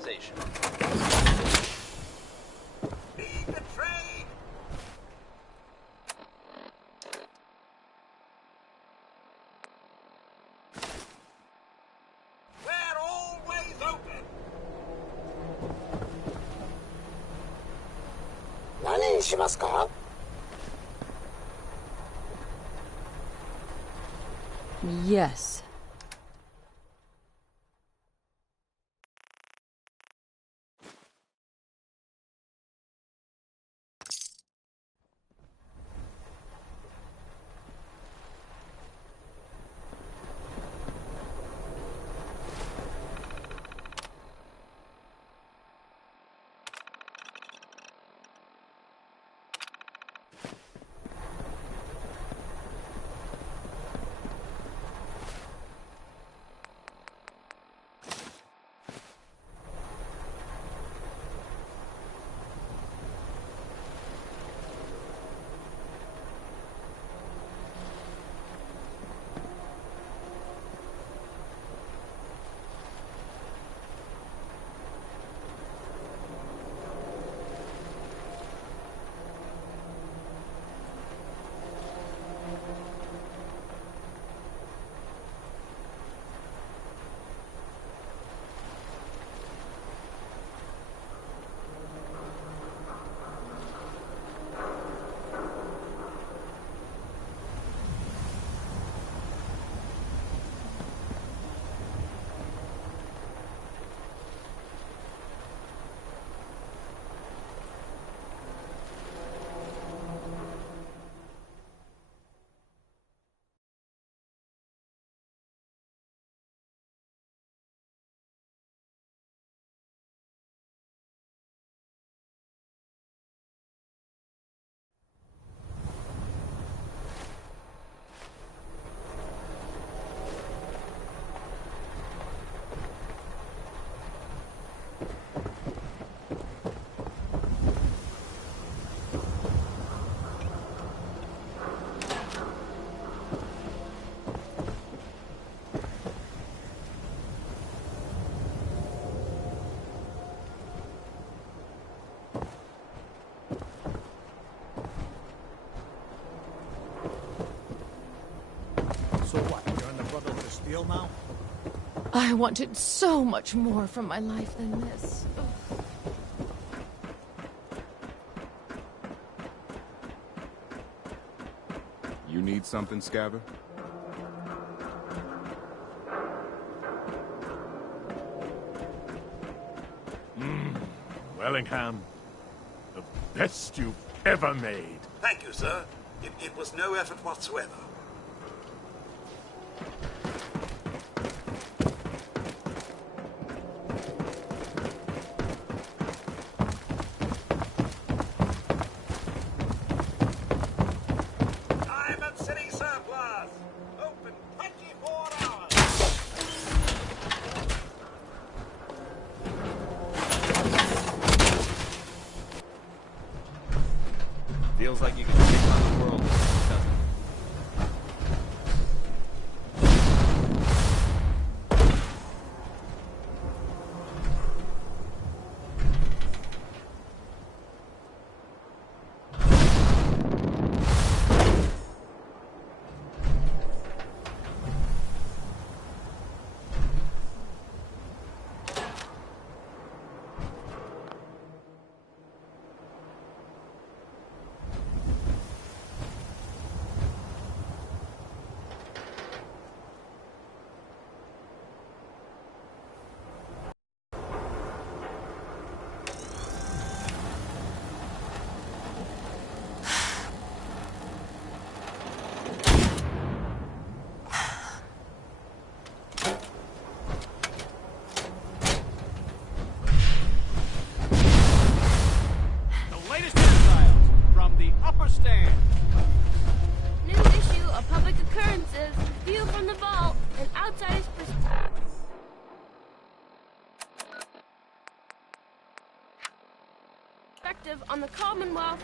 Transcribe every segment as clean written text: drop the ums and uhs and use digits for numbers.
civilization. Lead the train! We're always open! 何にしますか? Yes. So what, you're in the Brotherhood of Steel now? I wanted so much more from my life than this. Ugh. You need something, Scabber? Wellingham, the best you've ever made. Thank you, sir. It was no effort whatsoever. Diamond City Surplus! Open 24 hours! Feels like you can take on the world, doesn't it? On the Commonwealth.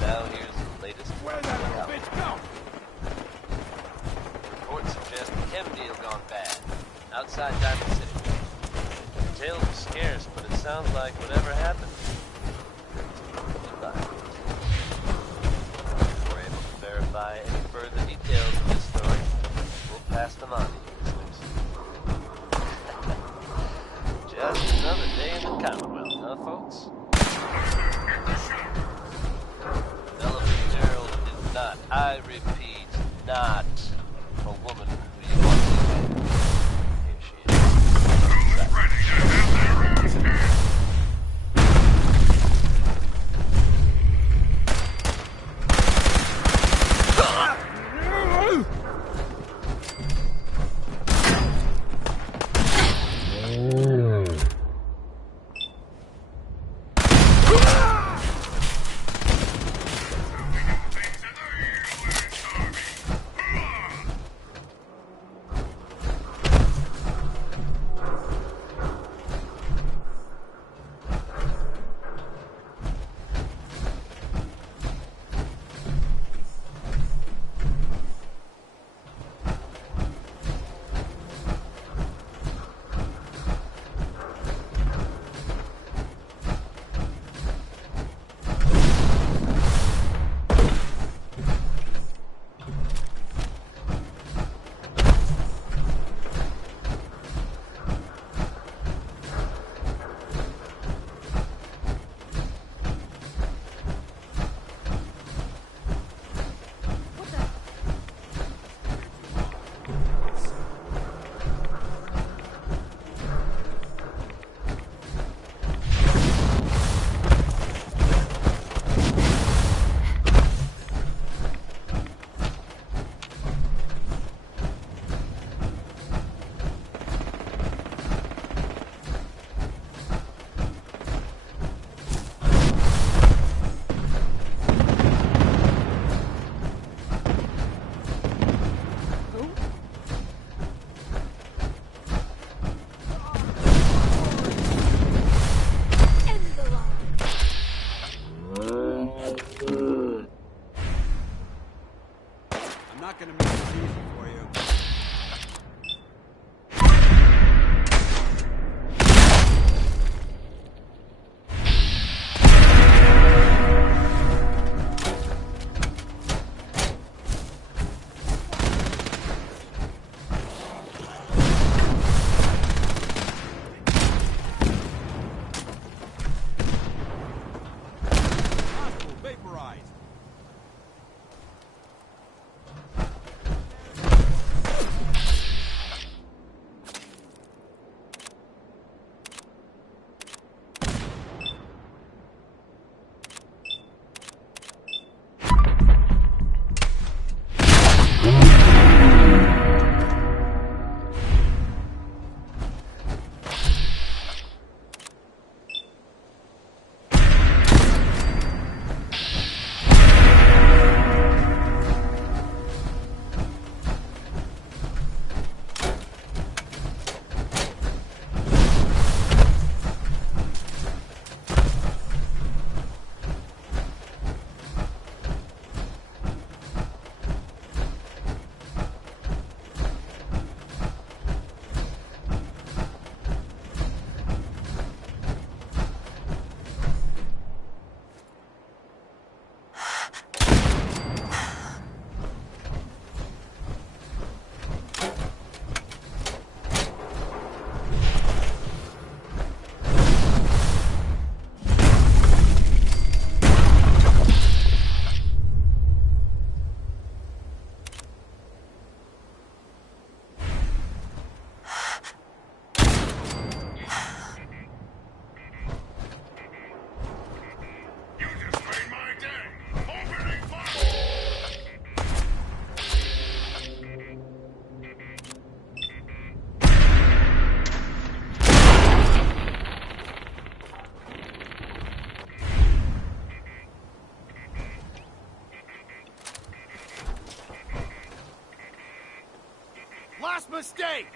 Now here's the latest. Where'd that little bitch go? Reports suggest the chem deal gone bad. Outside Diamond City. Details are scarce, but it sounds like whatever happened. Goodbye. If we're able to verify any further details of this story, we'll pass them on to you, listeners. Just another day in the Commonwealth, huh, folks? Ella Fitzgerald is not, I repeat, not a woman who you want to be. Here she is. biggest mistake!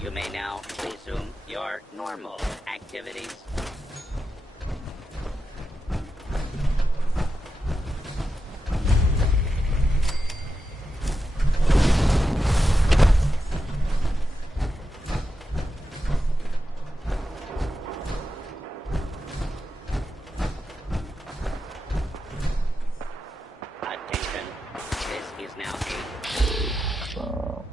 You may now resume your normal activities. Attention, this is now a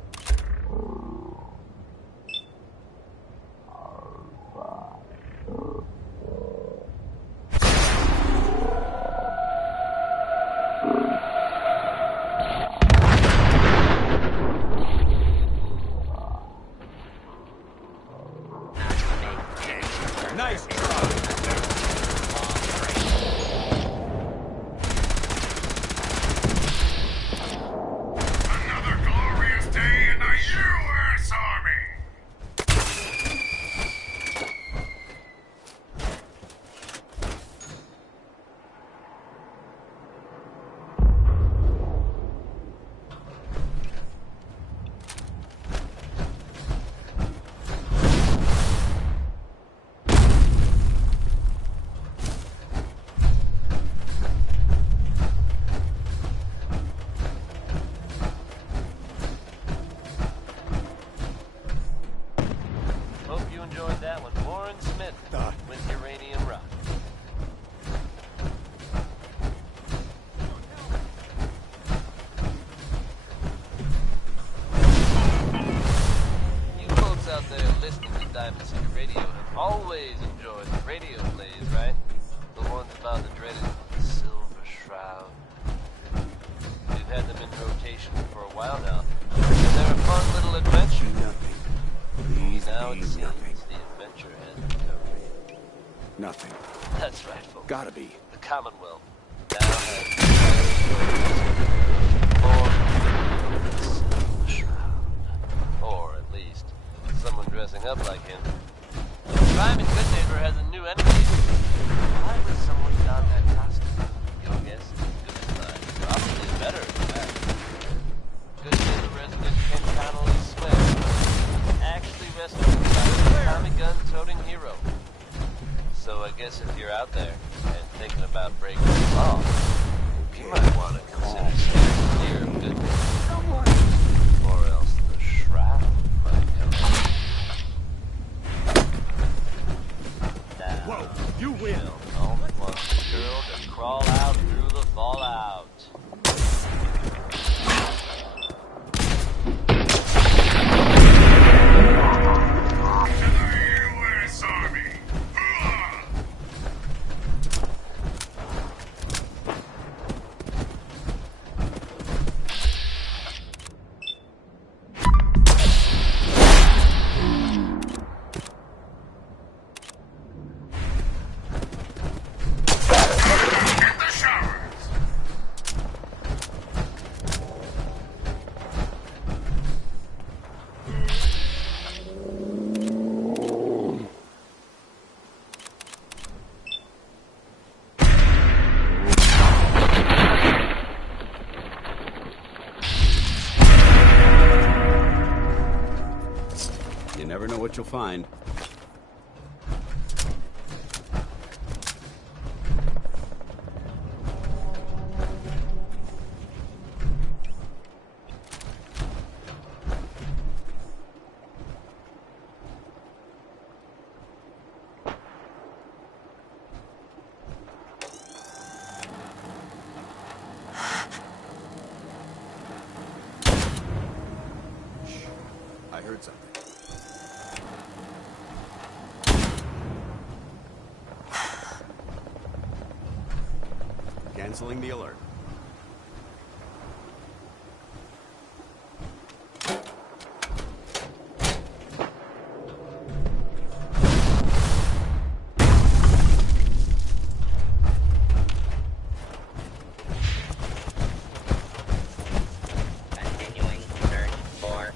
Nice try! Another glorious day in the U.S. Army! Hope you enjoyed that one. Warren Smith with Uranium Rock. You folks out there listening to Diamond City Radio have always enjoyed the radio plays, right? The ones about the dreaded Silver Shroud. We've had them in rotation for a while now, and they're a fun little adventure. Please Now it be seems nothing. the adventure has been terminated. Nothing. That's right, folks. Gotta be. The Commonwealth now has the Shroud. Or at least someone dressing up like him. Crime in Good Neighbor has a new enemy. Why would someone don that costume? Your guess is as good as mine. Probably better, in fact. Good Neighbor resident Ken Connolly swears actually rescued by a Tommy gun-toting hero. So I guess if you're out there and thinking about breaking the law, you might want to consider staying clear of Good Neighbor. Or else the Shroud might come. Now, Whoa, you win! don't want the girl to crawl out through the fallout. To the U.S. Army! never know what you'll find. I heard something. Canceling the alert. Continuing search for.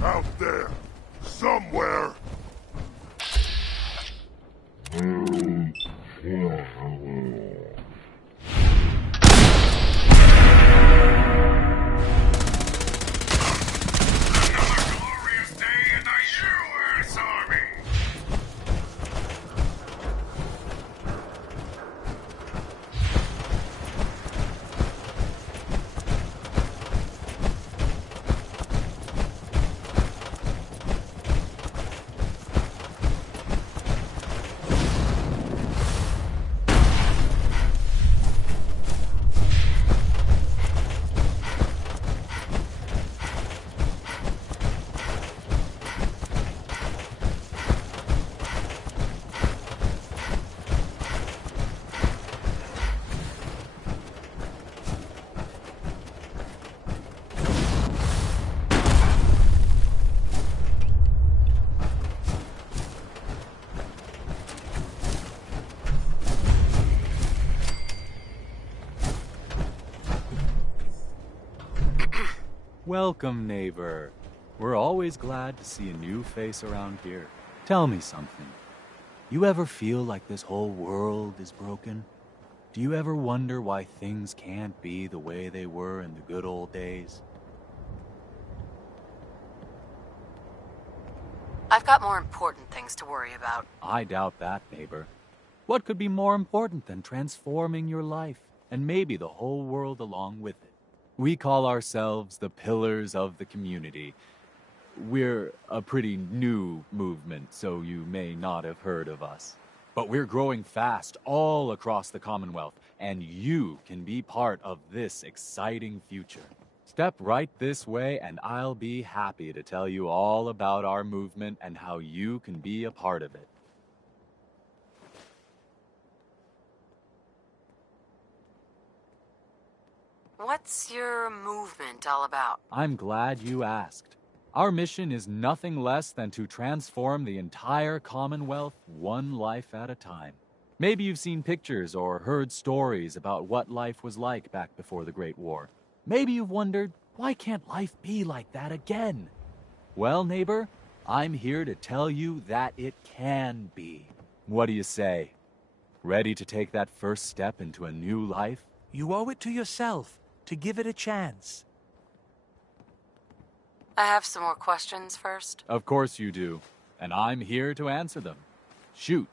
Out there, somewhere. Another glorious day in the U.S. Army. Welcome, neighbor. We're always glad to see a new face around here. Tell me something. You ever feel like this whole world is broken? Do you ever wonder why things can't be the way they were in the good old days? I've got more important things to worry about. I doubt that, neighbor. What could be more important than transforming your life, and maybe the whole world along with it? We call ourselves the Pillars of the Community. We're a pretty new movement, so you may not have heard of us. But we're growing fast all across the Commonwealth, and you can be part of this exciting future. Step right this way, and I'll be happy to tell you all about our movement and how you can be a part of it. What's your movement all about? I'm glad you asked. Our mission is nothing less than to transform the entire Commonwealth one life at a time. Maybe you've seen pictures or heard stories about what life was like back before the Great War. Maybe you've wondered, why can't life be like that again? Well, neighbor, I'm here to tell you that it can be. What do you say? Ready to take that first step into a new life? You owe it to yourself to give it a chance. I have some more questions first. Of course you do, and I'm here to answer them. Shoot.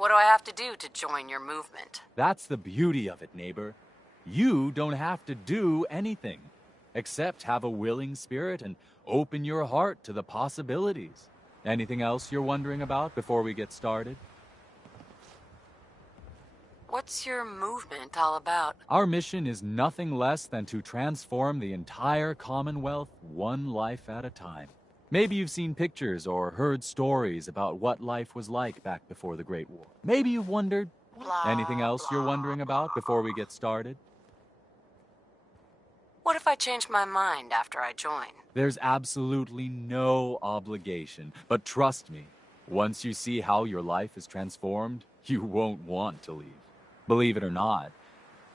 What do I have to do to join your movement? That's the beauty of it, neighbor. You don't have to do anything, except have a willing spirit and open your heart to the possibilities. Anything else you're wondering about before we get started? What's your movement all about? Our mission is nothing less than to transform the entire Commonwealth one life at a time. Maybe you've seen pictures or heard stories about what life was like back before the Great War. Maybe you've wondered. Anything else you're wondering about before we get started? What if I change my mind after I join? There's absolutely no obligation, but trust me, once you see how your life is transformed, you won't want to leave. Believe it or not,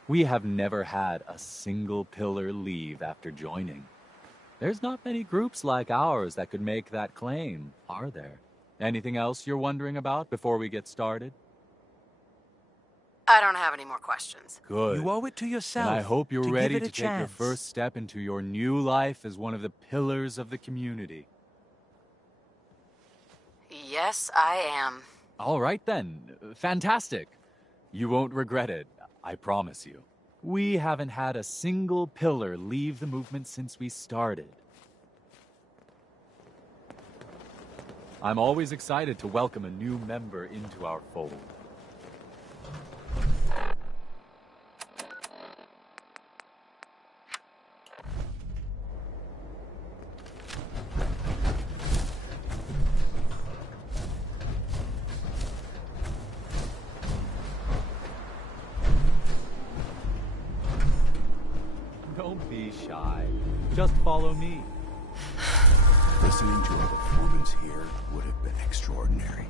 we have never had a single pillar leave after joining. There's not many groups like ours that could make that claim, are there? Anything else you're wondering about before we get started? I don't have any more questions. Good. You owe it to yourself. And I hope you're ready give to it a take your chance. first step into your new life as one of the pillars of the community. Yes, I am. All right then. Fantastic. You won't regret it, I promise you. We haven't had a single pillar leave the movement since we started. I'm always excited to welcome a new member into our fold. Don't be shy. Just follow me. Listening to our performance here would have been extraordinary.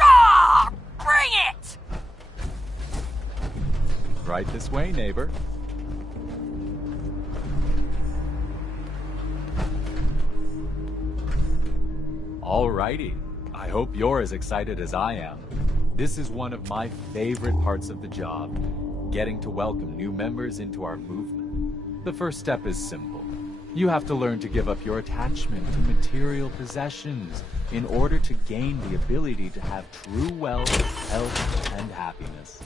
Ah! Bring it! Right this way, neighbor. Alrighty. I hope you're as excited as I am. This is one of my favorite parts of the job, getting to welcome new members into our movement. The first step is simple. You have to learn to give up your attachment to material possessions in order to gain the ability to have true wealth, health, and happiness.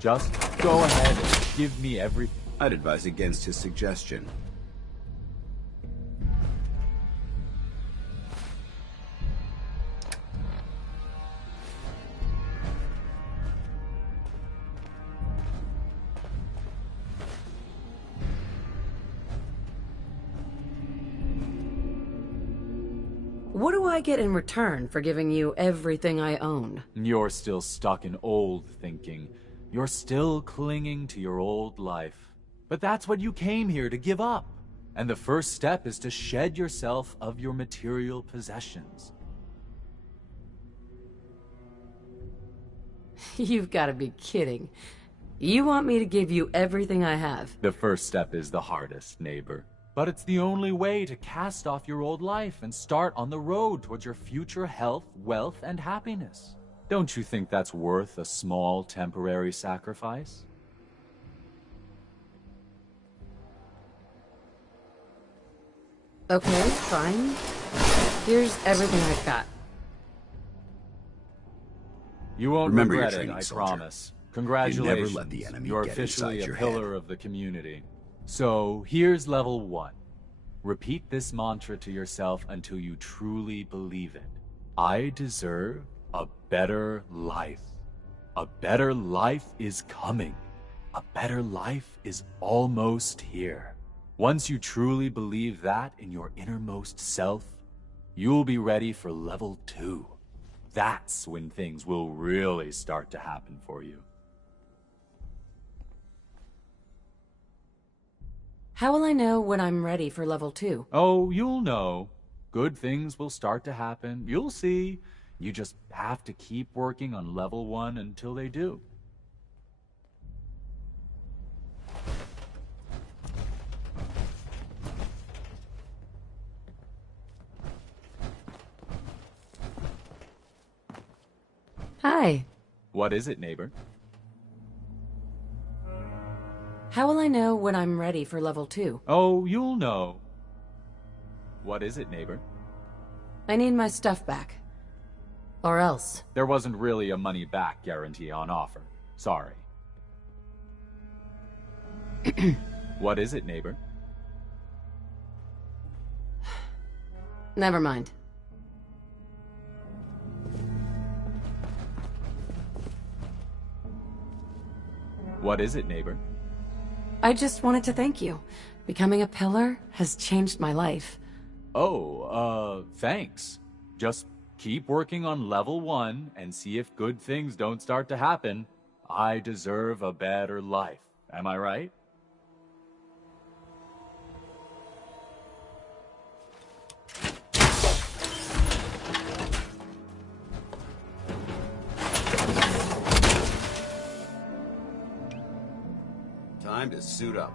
Just go ahead and give me everything. I'd advise against his suggestion. What do I get in return for giving you everything I own? You're still stuck in old thinking. You're still clinging to your old life. But that's what you came here to give up. And the first step is to shed yourself of your material possessions. You've got to be kidding. You want me to give you everything I have? The first step is the hardest, neighbor. But it's the only way to cast off your old life and start on the road towards your future health, wealth, and happiness. Don't you think that's worth a small temporary sacrifice? Okay, fine. Here's everything I've got. You won't Remember your regret it, training, I soldier. promise. Congratulations. You never let the enemy You're get officially inside a your pillar head. of the community. So, here's level 1. Repeat this mantra to yourself until you truly believe it. I deserve a better life. A better life is coming. A better life is almost here. Once you truly believe that in your innermost self, you'll be ready for level 2. That's when things will really start to happen for you. How will I know when I'm ready for level 2? Oh, you'll know. Good things will start to happen. You'll see. You just have to keep working on level 1 until they do. Hi. What is it, neighbor? How will I know when I'm ready for level 2? Oh, you'll know. What is it, neighbor? I need my stuff back. Or else. There wasn't really a money-back guarantee on offer. Sorry. What is it, neighbor? Never mind. What is it, neighbor? I just wanted to thank you. Becoming a pillar has changed my life. Oh, thanks. Just keep working on level 1 and see if good things don't start to happen. I deserve a better life. Am I right? Time to suit up.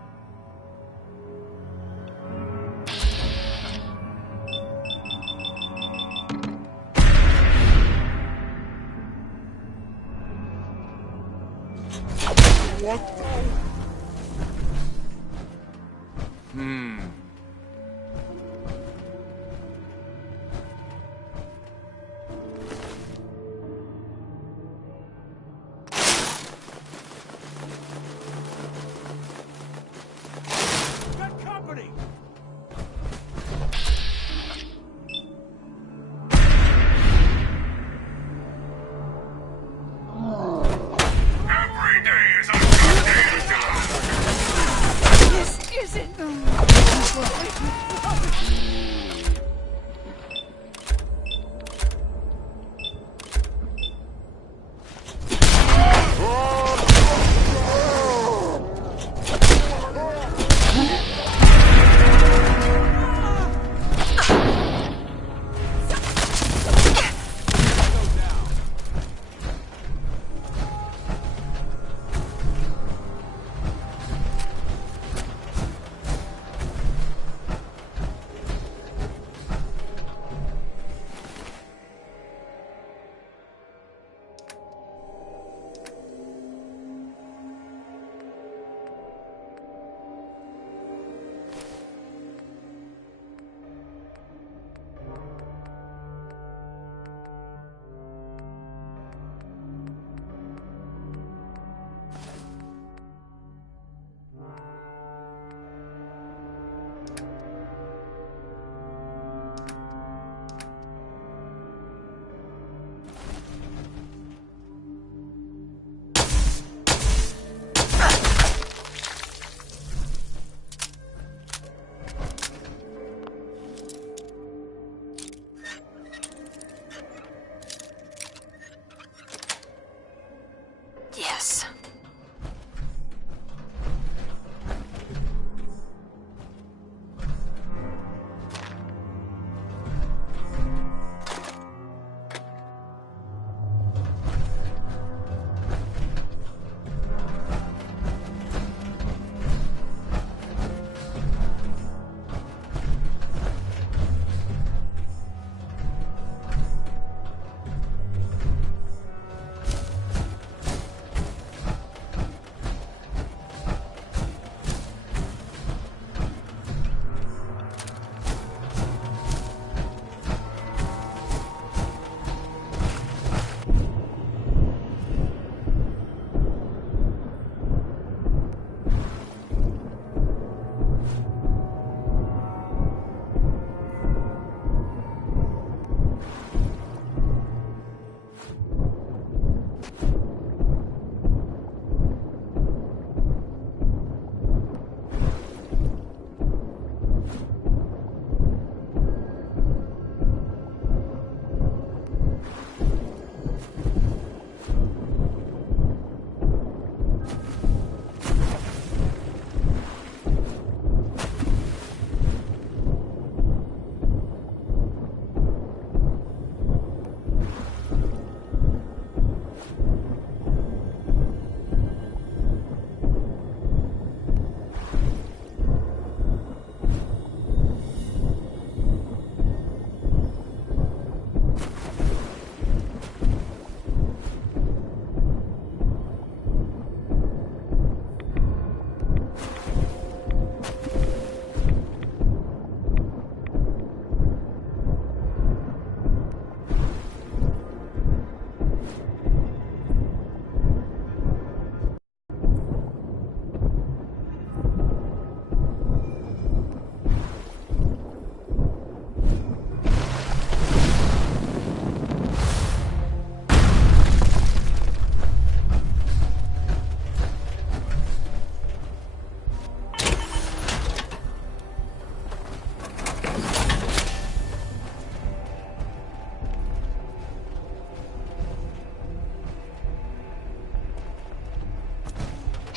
Good company! This isn't...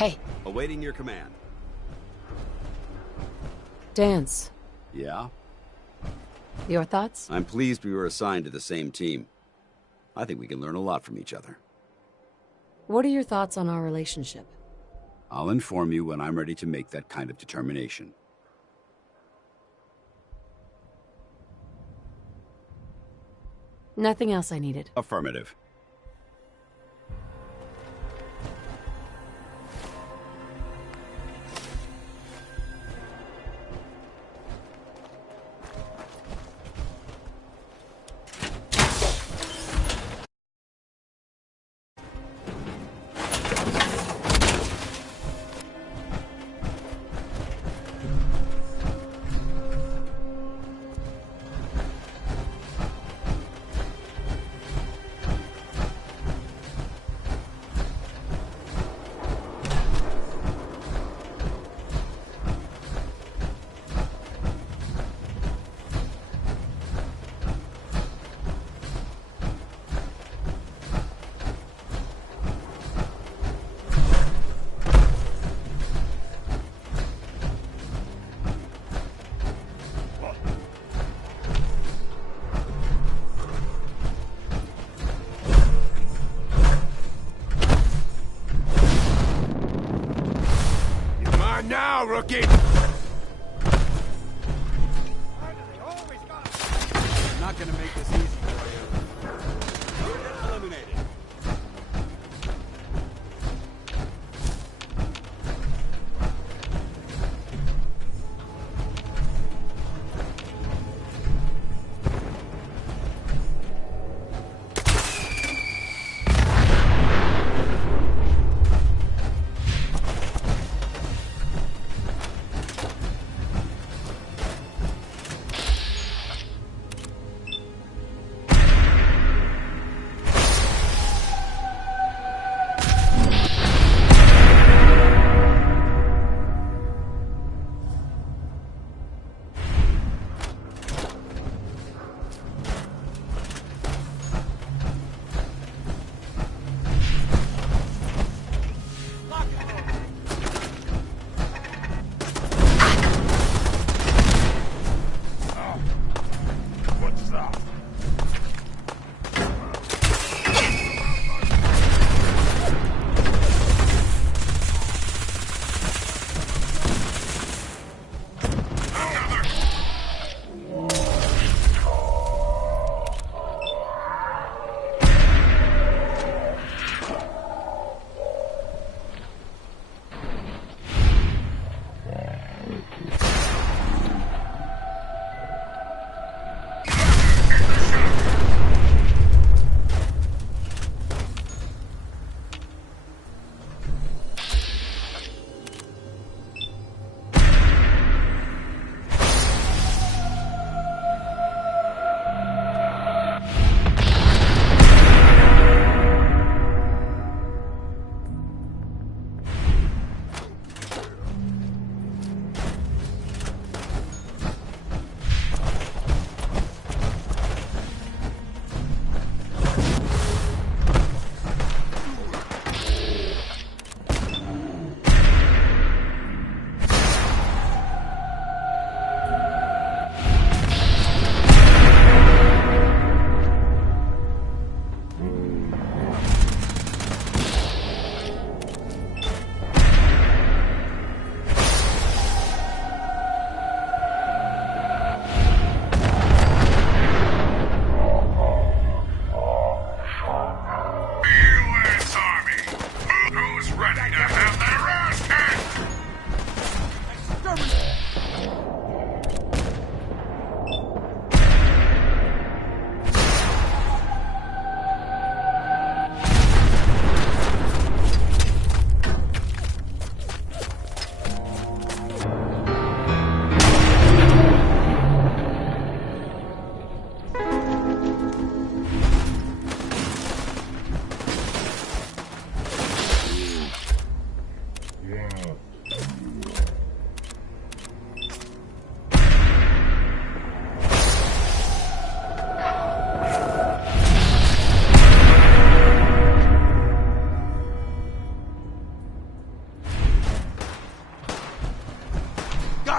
Hey. Awaiting your command. Dance. Yeah? Your thoughts? I'm pleased we were assigned to the same team. I think we can learn a lot from each other. What are your thoughts on our relationship? I'll inform you when I'm ready to make that kind of determination. Nothing else I needed. Affirmative. Now, rookie! I'm not gonna make this easy for you. You're eliminated.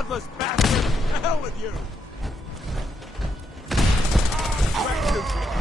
godless bastard! To hell with you! Rectify.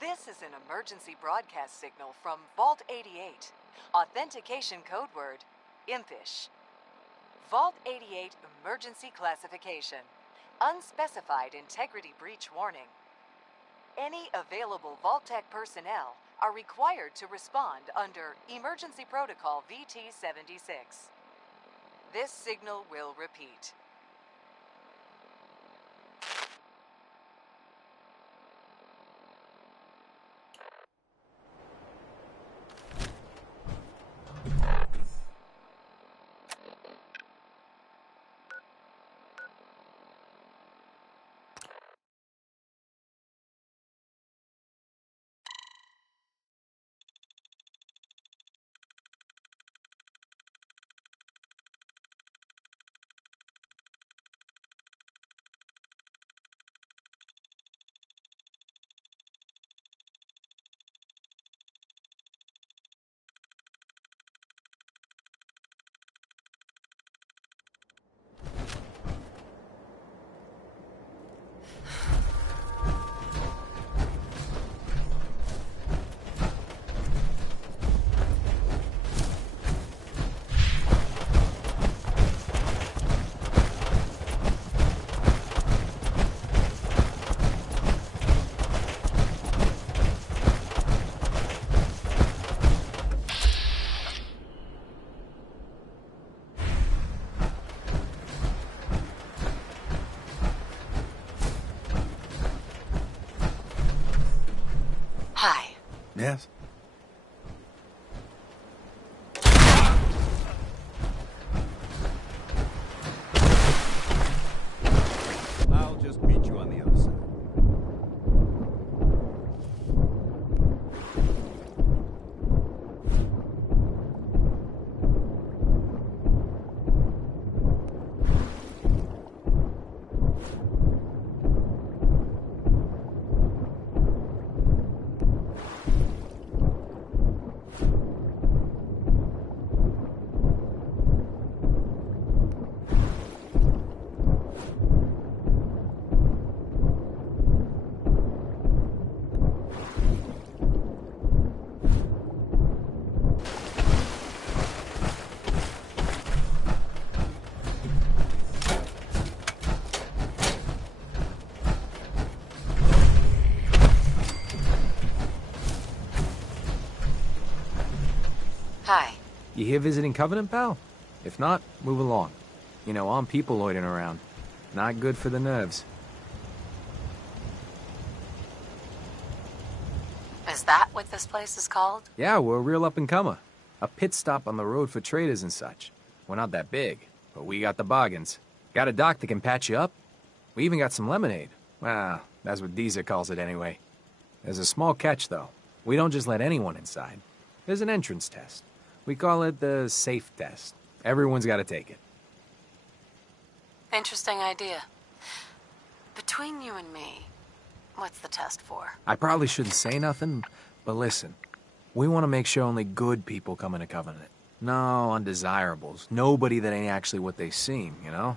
This is an emergency broadcast signal from Vault 88. Authentication code word, impish. Vault 88 emergency classification. Unspecified integrity breach warning. Any available Vault-Tec personnel are required to respond under Emergency Protocol VT-76. This signal will repeat. Yes? I'll just meet you on the other side. Hi. You here visiting Covenant, pal? If not, move along. You know, armed people loitering around. Not good for the nerves. Is that what this place is called? Yeah, we're a real up-and-comer. A pit stop on the road for traders and such. We're not that big, but we got the bargains. Got a doc that can patch you up. We even got some lemonade. Well, that's what Deezer calls it anyway. There's a small catch, though. We don't just let anyone inside. There's an entrance test. We call it the safe test. Everyone's got to take it. Interesting idea. Between you and me, what's the test for? I probably shouldn't say nothing, but listen. We want to make sure only good people come into Covenant. No undesirables. Nobody that ain't actually what they seem, you know?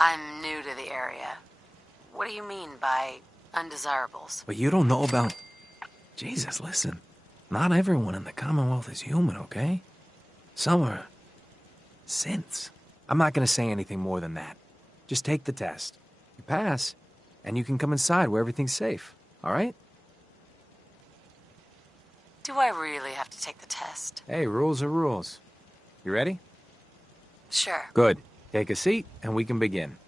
I'm new to the area. What do you mean by undesirables? But you don't know about... Jesus, listen. Not everyone in the Commonwealth is human, okay? Some are... synths. I'm not gonna say anything more than that. Just take the test. You pass, and you can come inside where everything's safe, all right? Do I really have to take the test? Hey, rules are rules. You ready? Sure. Good. Take a seat, and we can begin.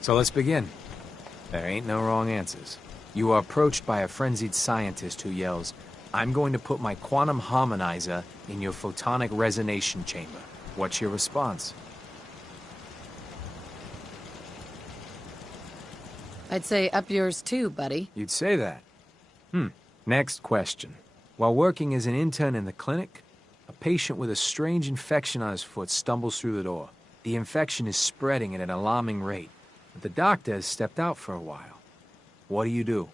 So let's begin. There ain't no wrong answers. You are approached by a frenzied scientist who yells, "I'm going to put my quantum harmonizer in your photonic resonation chamber." What's your response? I'd say up yours too, buddy. You'd say that. Next question. While working as an intern in the clinic, a patient with a strange infection on his foot stumbles through the door. The infection is spreading at an alarming rate, but the doctor has stepped out for a while. What do you do?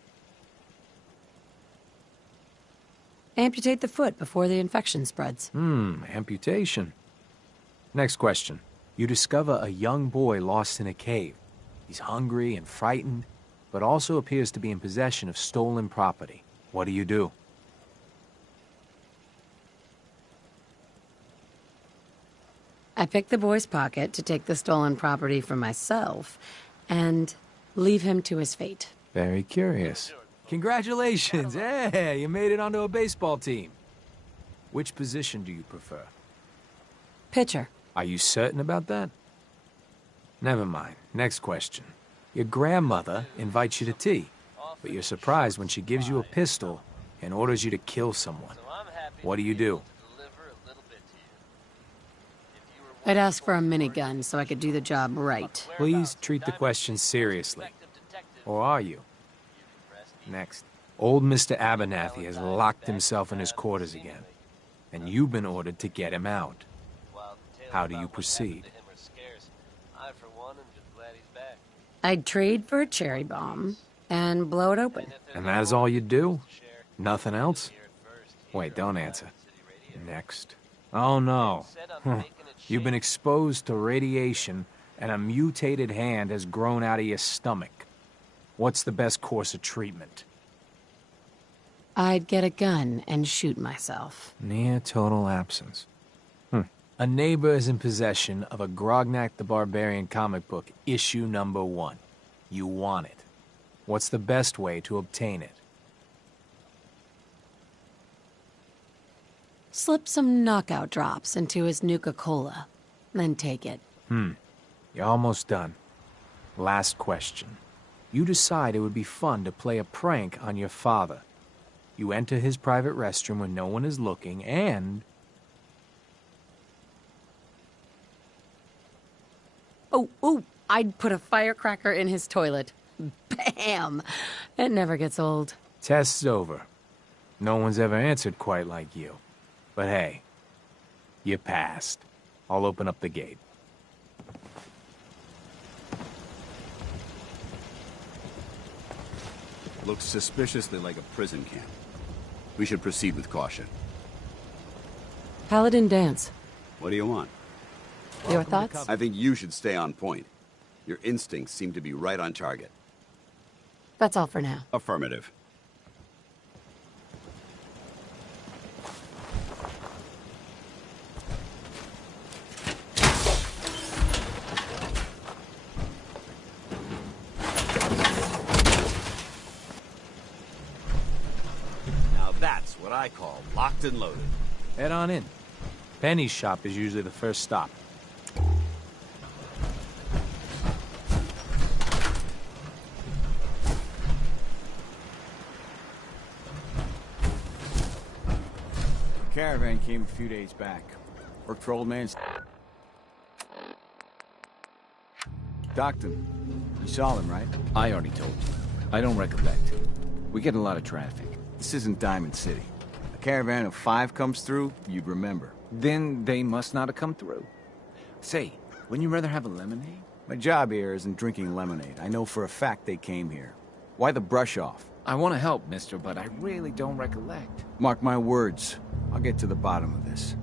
Amputate the foot before the infection spreads. Amputation. Next question. You discover a young boy lost in a cave. He's hungry and frightened, but also appears to be in possession of stolen property. What do? I pick the boy's pocket to take the stolen property for myself and leave him to his fate. Very curious. Congratulations! Hey, you made it onto a baseball team. Which position do you prefer? Pitcher. Are you certain about that? Never mind. Next question. Your grandmother invites you to tea, but you're surprised when she gives you a pistol and orders you to kill someone. What do? I'd ask for a minigun so I could do the job right. Please treat the question seriously. Or are you? Next. Old Mr. Abernathy has locked himself in his quarters again, and you've been ordered to get him out. How do you proceed? I'd trade for a cherry bomb and blow it open. And that is all you do? Nothing else? Wait, don't answer. Next. Oh no. You've been exposed to radiation and a mutated hand has grown out of your stomach. What's the best course of treatment? I'd get a gun and shoot myself. Near total absence. A neighbor is in possession of a Grognak the Barbarian comic book, issue number 1. You want it. What's the best way to obtain it? Slip some knockout drops into his Nuka-Cola, then take it. You're almost done. Last question. You decide it would be fun to play a prank on your father. You enter his private restroom when no one is looking, and... Oh, I'd put a firecracker in his toilet. Bam! It never gets old. Test's over. No one's ever answered quite like you. But hey, you passed. I'll open up the gate. Looks suspiciously like a prison camp. We should proceed with caution. Paladin dance. What do you want? Your thoughts? I think you should stay on point. Your instincts seem to be right on target. That's all for now. Affirmative. Now that's what I call locked and loaded. Head on in. Penny's shop is usually the first stop. Caravan came a few days back. Worked for old man Stockton. You saw him, right? I already told you. I don't recollect. We get a lot of traffic. This isn't Diamond City. A caravan of 5 comes through, you'd remember. Then they must not have come through. Say, wouldn't you rather have a lemonade? My job here isn't drinking lemonade. I know for a fact they came here. Why the brush off? I want to help, mister, but I really don't recollect. Mark my words. I'll get to the bottom of this.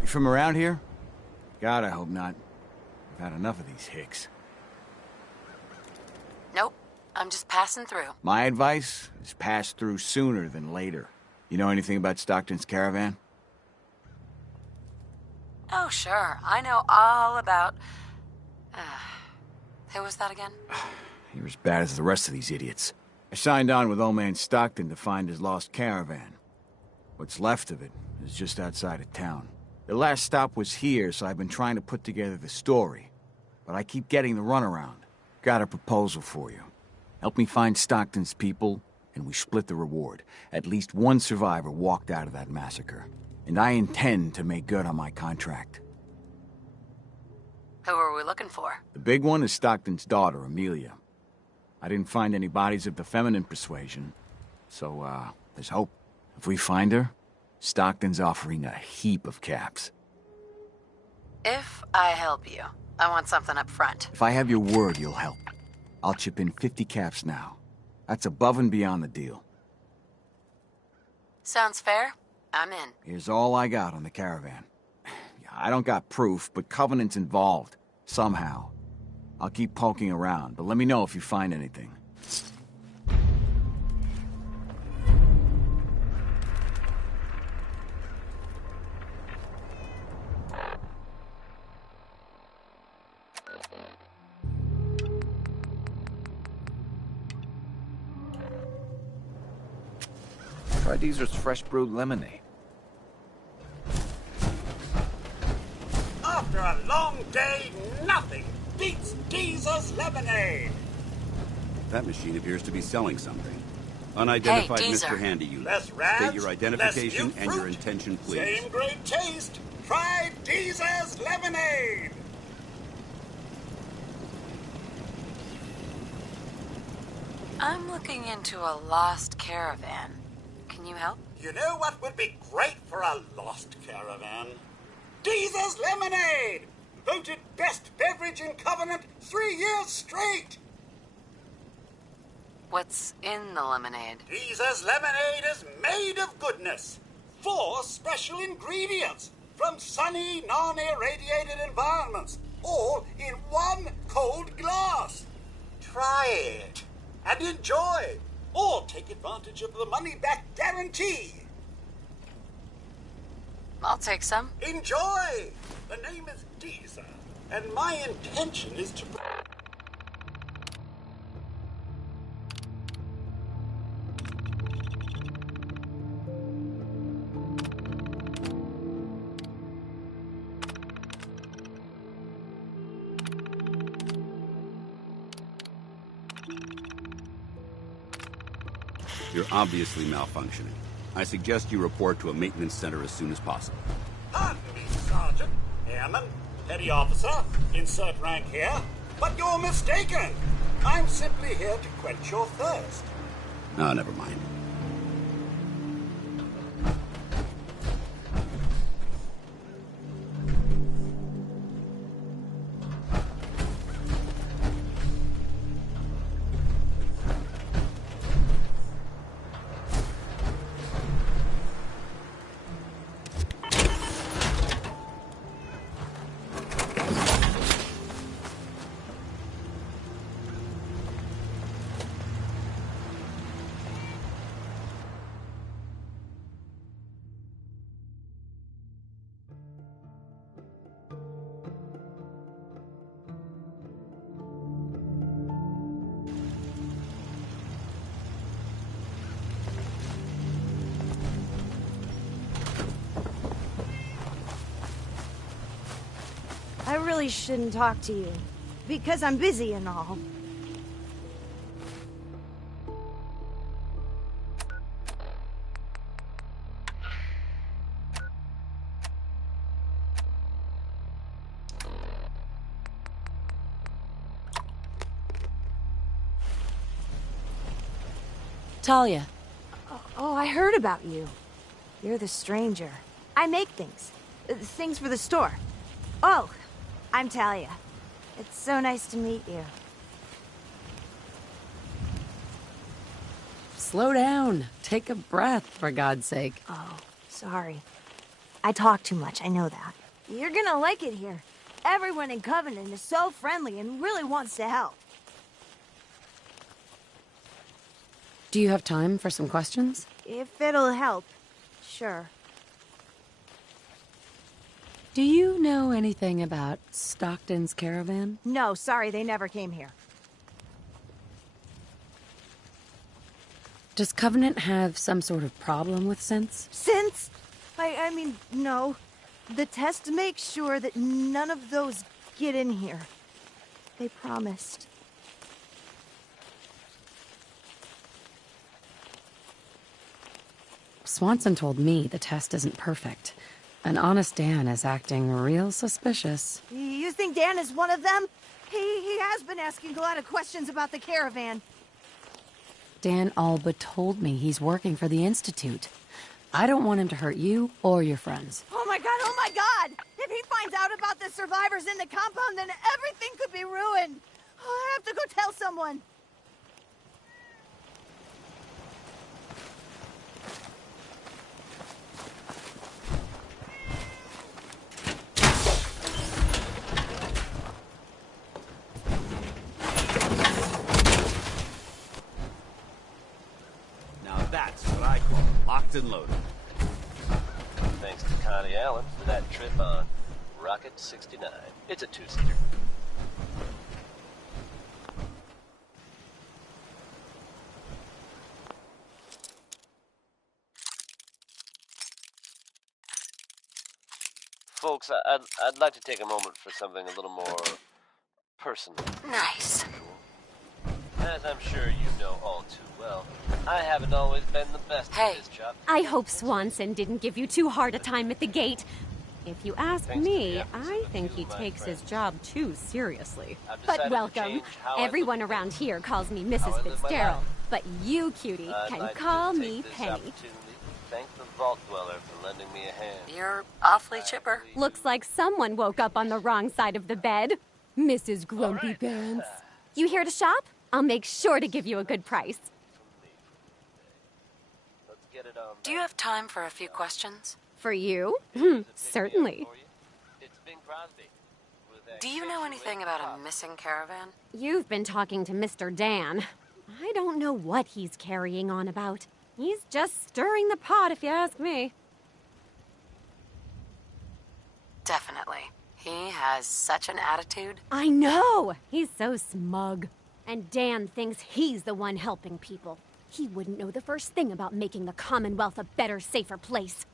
You from around here? God, I hope not. I've had enough of these hicks. Nope. I'm just passing through. My advice is pass through sooner than later. You know anything about Stockton's caravan? Oh, sure. I know all about... who was that again? You're as bad as the rest of these idiots. I signed on with old man Stockton to find his lost caravan. What's left of it is just outside of town. The last stop was here, so I've been trying to put together the story. But I keep getting the runaround. Got a proposal for you. Help me find Stockton's people, and we split the reward. At least one survivor walked out of that massacre. And I intend to make good on my contract. Who are we looking for? The big one is Stockton's daughter, Amelia. I didn't find any bodies of the feminine persuasion, so, there's hope. If we find her, Stockton's offering a heap of caps. If I help you, I want something up front. If I have your word, you'll help. I'll chip in 50 caps now. That's above and beyond the deal. Sounds fair. I'm in. Here's all I got on the caravan. I don't got proof, but Covenant's involved. Somehow. I'll keep poking around, but let me know if you find anything. Try Deezer's fresh brewed lemonade. After a long day, nothing beats Deezer's lemonade. That machine appears to be selling something. Unidentified Hey, Deezer. Mr. Handy Unit. Less rads, State your identification less new and your fruit, intention, please. Same great taste. Try Deezer's lemonade. I'm looking into a lost caravan. Can you help? You know what would be great for a lost caravan? Deezer's lemonade! Voted best beverage in Covenant 3 years straight! What's in the lemonade? Deezer's lemonade is made of goodness. 4 special ingredients from sunny, non-irradiated environments, all in 1 cold glass. Try it and enjoy, or take advantage of the money-back guarantee. I'll take some. Enjoy! The name is Deezer, and my intention is to... You're obviously malfunctioning. I suggest you report to a maintenance center as soon as possible. Pardon me, Sergeant, Airman, Petty Officer, insert rank here, but you're mistaken. I'm simply here to quench your thirst. Oh, never mind. I really shouldn't talk to you, because I'm busy and all. Talia. Oh, I heard about you. You're the stranger. I make things. Things for the store. Oh, I'm Talia. It's so nice to meet you. Slow down. Take a breath, for God's sake. Oh, sorry. I talk too much, I know that. You're gonna like it here. Everyone in Covenant is so friendly and really wants to help. Do you have time for some questions? If it'll help, sure. Do you know anything about Stockton's caravan? No, sorry, they never came here. Does Covenant have some sort of problem with synths? Synths? I mean, no. The test makes sure that none of those get in here. They promised. Swanson told me the test isn't perfect. And Honest Dan is acting real suspicious. You think Dan is one of them? He has been asking a lot of questions about the caravan. Dan all but told me he's working for the Institute. I don't want him to hurt you or your friends. Oh my god! If he finds out about the survivors in the compound, then everything could be ruined! I have to go tell someone. Now that's what I call locked and loaded. Thanks to Connie Allen for that trip on Rocket 69. It's a two-seater. Folks, I'd like to take a moment for something a little more personal. Nice. As I'm sure you know all too well, I haven't always been the best at this job. I hope Swanson didn't give you too hard a time at the gate. If you ask me, I think he takes his job too seriously. But welcome. Everyone around here calls me Mrs. Fitzgerald, but you, cutie, can call me Penny. Thank the Vault Dweller for lending me a hand. You're awfully chipper. Looks like someone woke up on the wrong side of the bed. Mrs. Grumpy Pants. You here to shop? I'll make sure to give you a good price. Do you have time for a few questions? For you? Certainly. Do you know anything about a missing caravan? You've been talking to Mr. Dan. I don't know what he's carrying on about. He's just stirring the pot, if you ask me. Definitely. He has such an attitude. I know! He's so smug. And Dan thinks he's the one helping people. He wouldn't know the first thing about making the Commonwealth a better, safer place.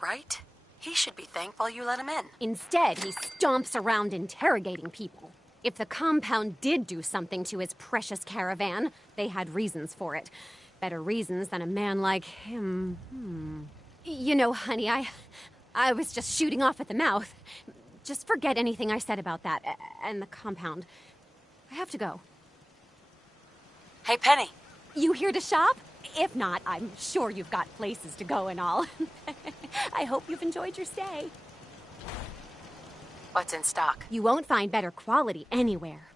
Right? He should be thankful you let him in. Instead, he stomps around interrogating people. If the compound did do something to his precious caravan, they had reasons for it. Better reasons than a man like him. You know, honey, I was just shooting off at the mouth. Just forget anything I said about that and the compound. I have to go. Hey, Penny. You here to shop? If not, I'm sure you've got places to go and all. I hope you've enjoyed your stay. What's in stock? You won't find better quality anywhere.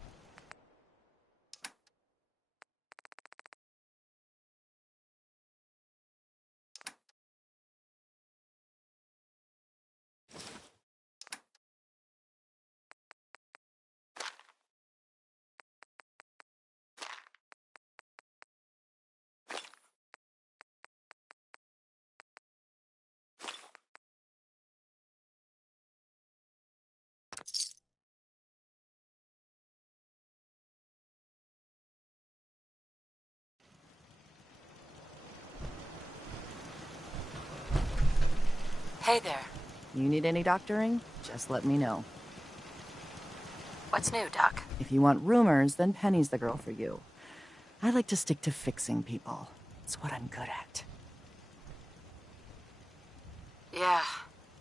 Hey there. You need any doctoring? Just let me know. What's new, Doc? If you want rumors, then Penny's the girl for you. I like to stick to fixing people. It's what I'm good at. Yeah.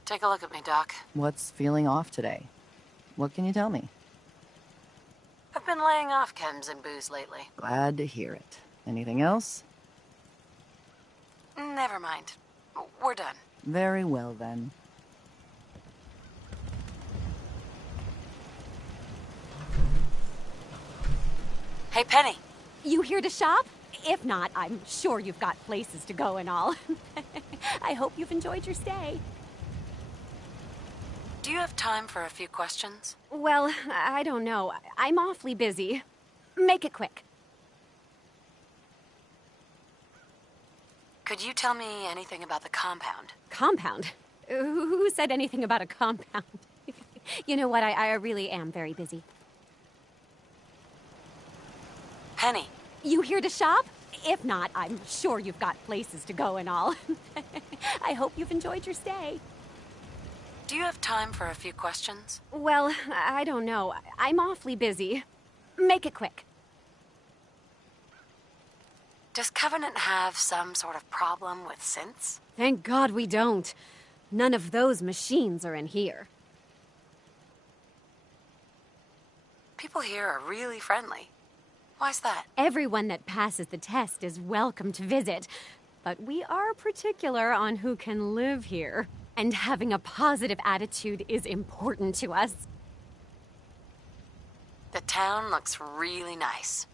Take a look at me, Doc. What's feeling off today? What can you tell me? I've been laying off chems and booze lately. Glad to hear it. Anything else? Never mind. We're done. Very well, then. Hey, Penny. You here to shop? If not, I'm sure you've got places to go and all. I hope you've enjoyed your stay. Do you have time for a few questions? Well, I don't know. I'm awfully busy. Make it quick. Could you tell me anything about the compound? Compound? Who said anything about a compound? You know what? I really am very busy. Penny. You here to shop? If not, I'm sure you've got places to go and all. I hope you've enjoyed your stay. Do you have time for a few questions? Well, I don't know. I'm awfully busy. Make it quick. Does Covenant have some sort of problem with synths? Thank God we don't. None of those machines are in here. People here are really friendly. Why's that? Everyone that passes the test is welcome to visit, but we are particular on who can live here. And having a positive attitude is important to us. The town looks really nice.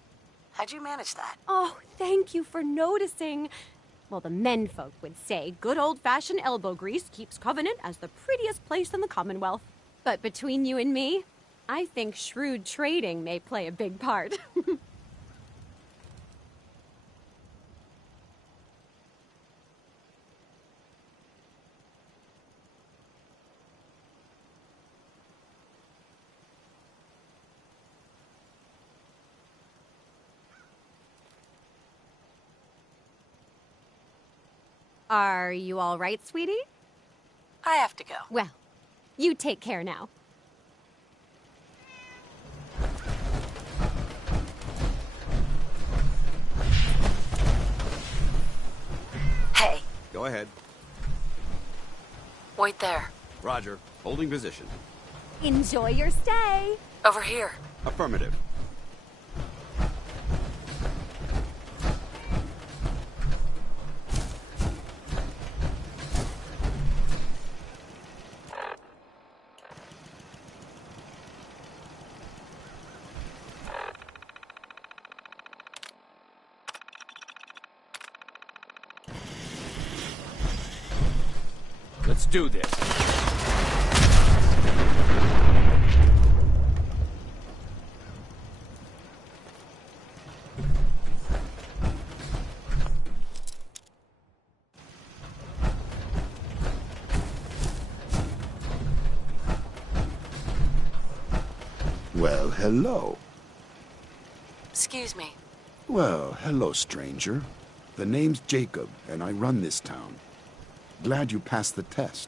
How'd you manage that? Oh, thank you for noticing. Well, the menfolk would say good old-fashioned elbow grease keeps Covenant as the prettiest place in the Commonwealth. But between you and me, I think shrewd trading may play a big part. Are you all right, sweetie? I have to go. Well, you take care now. Hey. Go ahead. Wait there. Roger. Holding position. Enjoy your stay. Over here. Affirmative. Let's do this. Well, hello. Excuse me. Well, hello, stranger. The name's Jacob, and I run this town. Glad you passed the test.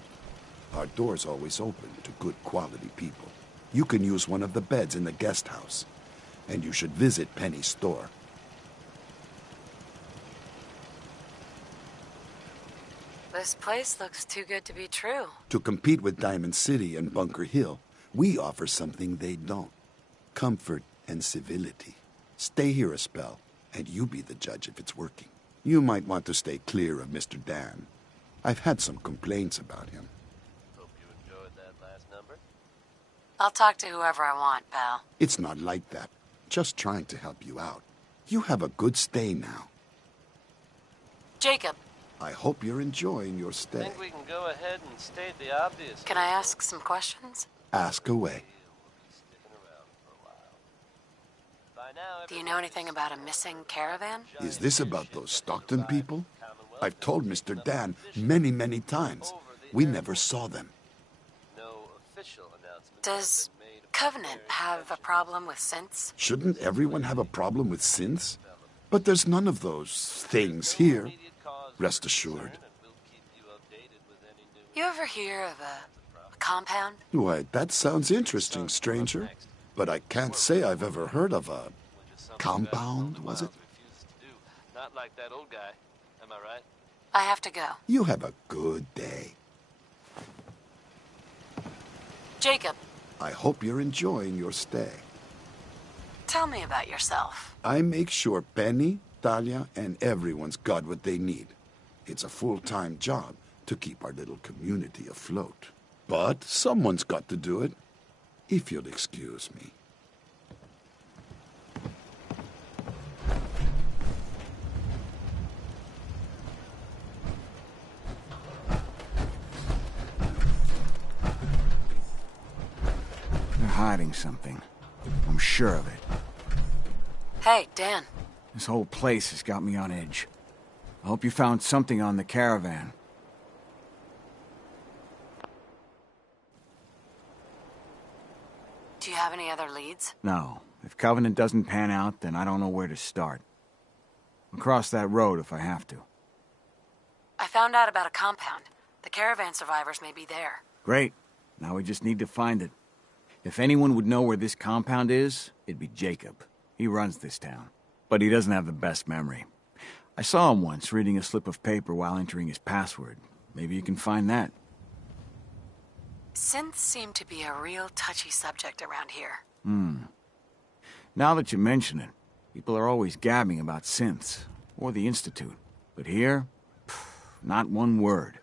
Our door's always open to good quality people. You can use one of the beds in the guest house. And you should visit Penny's store. This place looks too good to be true. To compete with Diamond City and Bunker Hill, we offer something they don't. Comfort and civility. Stay here a spell, and you be the judge if it's working. You might want to stay clear of Mr. Dan. I've had some complaints about him. Hope you enjoyed that last number. I'll talk to whoever I want, pal. It's not like that. Just trying to help you out. You have a good stay now. Jacob. I hope you're enjoying your I stay. think we can go ahead and state the obvious. Can I ask some questions? Ask away. Do you know anything about a missing caravan? Is this about those Stockton people? I've told Mr. Dan many, many times. We never saw them. No official announcement. Does Covenant have a problem with synths? Shouldn't everyone have a problem with synths? But there's none of those things here. Rest assured. You ever hear of a compound? Why, that sounds interesting, stranger. But I can't say I've ever heard of a compound, was it? Not like that old guy. Am I right? I have to go. You have a good day. Jacob. I hope you're enjoying your stay. Tell me about yourself. I make sure Penny, Talia, and everyone's got what they need. It's a full-time job to keep our little community afloat. But someone's got to do it, if you'll excuse me. They're hiding something. I'm sure of it. Hey, Dan. This whole place has got me on edge. I hope you found something on the caravan. Do you have any other leads? No. If Covenant doesn't pan out, then I don't know where to start. I'll cross that road if I have to. I found out about a compound. The caravan survivors may be there. Great. Now we just need to find it. If anyone would know where this compound is, it'd be Jacob. He runs this town. But he doesn't have the best memory. I saw him once reading a slip of paper while entering his password. Maybe you can find that. Synths seem to be a real touchy subject around here. Now that you mention it, people are always gabbing about synths, or the Institute. But here, not one word.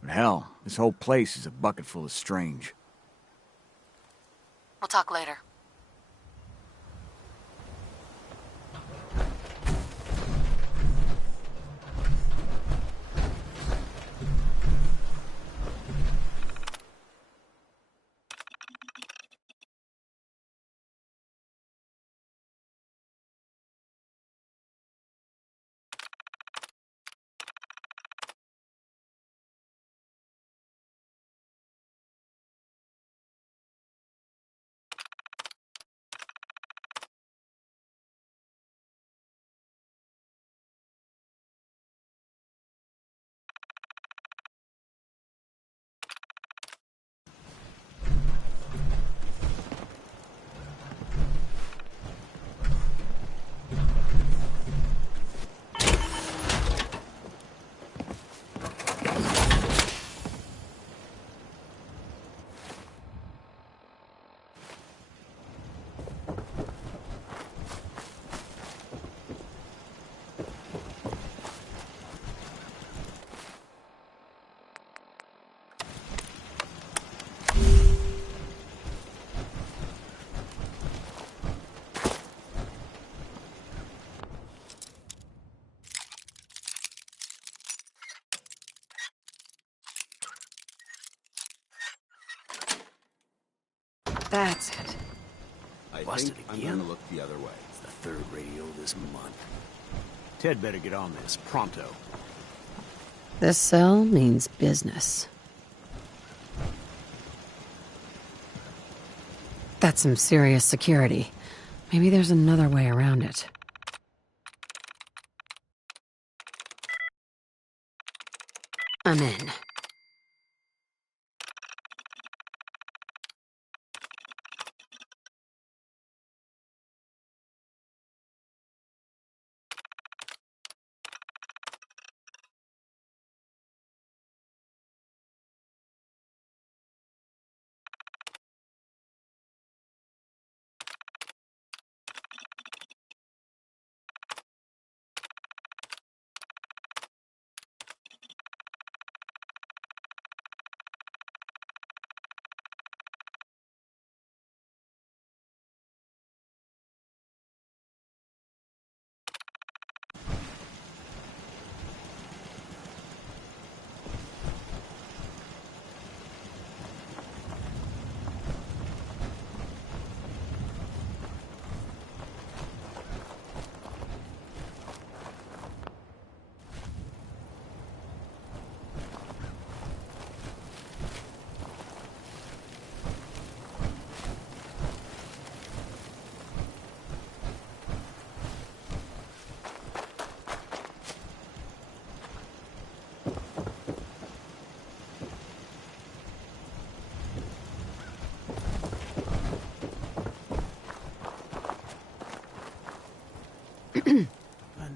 But hell, this whole place is a bucket full of strange. We'll talk later. That's it. I Busted think I'm again? gonna look the other way. It's the third radio this month. Ted better get on this, pronto. This cell means business. That's some serious security. Maybe there's another way around it. I'm in.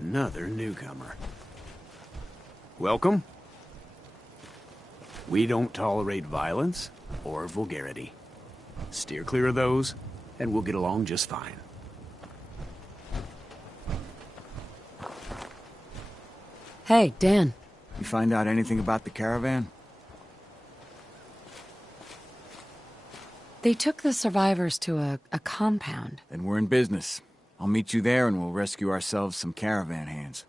Another newcomer. Welcome. We don't tolerate violence or vulgarity. Steer clear of those, and we'll get along just fine. Hey, Dan. You find out anything about the caravan? They took the survivors to a compound. Then we're in business. I'll meet you there and we'll rescue ourselves some caravan hands.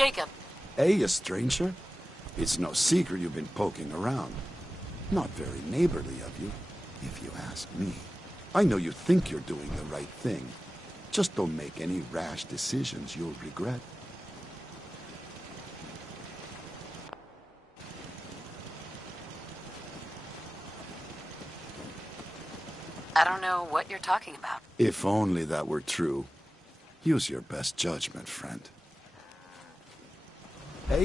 Jacob. Hey, a stranger. It's no secret you've been poking around. Not very neighborly of you, if you ask me. I know you think you're doing the right thing. Just don't make any rash decisions you'll regret. I don't know what you're talking about. If only that were true. Use your best judgment, friend. Hey,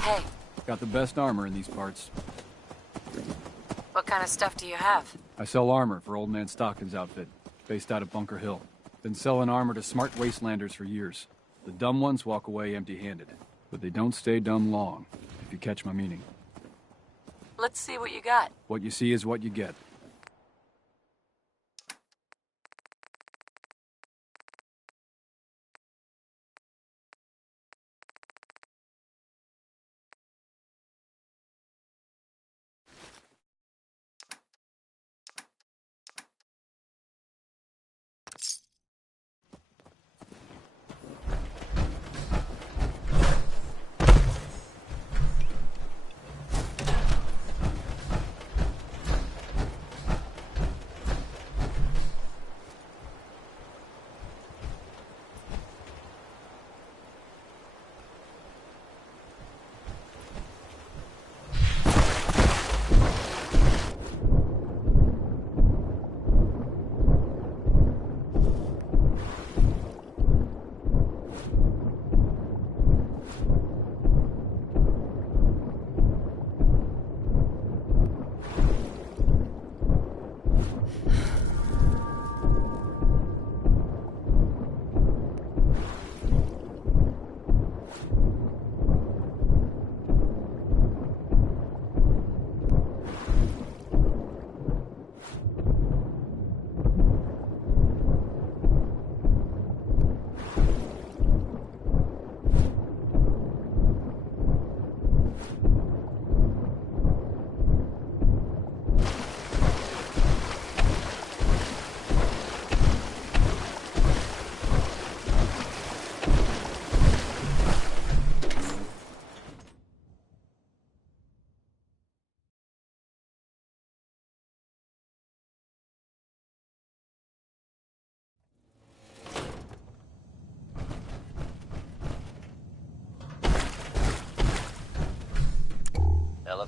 Hey, Got the best armor in these parts. what kind of stuff do you have? I sell armor for Old Man Stockton's outfit, based out of Bunker Hill. Been selling armor to smart wastelanders for years. The dumb ones walk away empty-handed, but they don't stay dumb long, if you catch my meaning. Let's see what you got. What you see is what you get.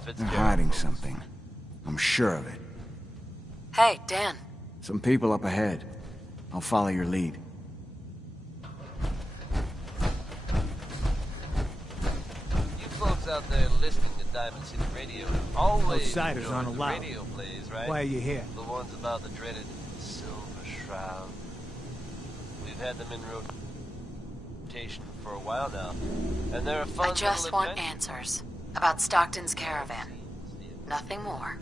They're hiding something. I'm sure of it. Hey, Dan. Some people up ahead. I'll follow your lead. You folks out there listening to Diamond City Radio always Outsiders enjoy aren't the allowed. radio plays, right? Why are you here? The ones about the dreaded Silver Shroud. We've had them in rotation for a while now, and they're a fun I just little want adventure. answers about Stockton's caravan. Nothing more.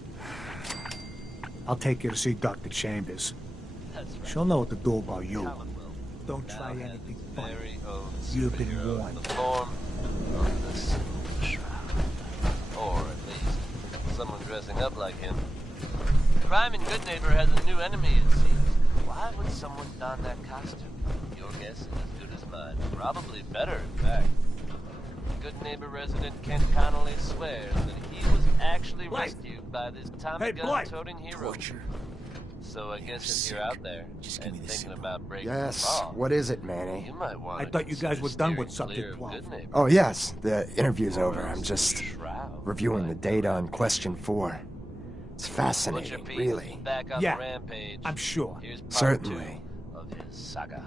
I'll take you to see Dr. Chambers. She'll know what to do about you. Don't try anything funny. You've been warned. The form of the Silver Shroud. Or at least, someone dressing up like him. Crime in Good Neighbor has a new enemy, it seems. Why would someone don that costume? Your guess is as good as mine. Probably better, in fact. Good Neighbor resident Kent Connolly swears that he was actually rescued by this Tommy gun-toting hero. Torture. So I guess if you're out there and thinking about breaking the Yes, law, what is it, Manny? you might want I thought you guys were done with Subject 12. Oh, yes, the interview's over. I'm just reviewing the data on question 4. It's fascinating, really. back on Yeah, the rampage. I'm sure. Here's part Certainly. 2 of his saga.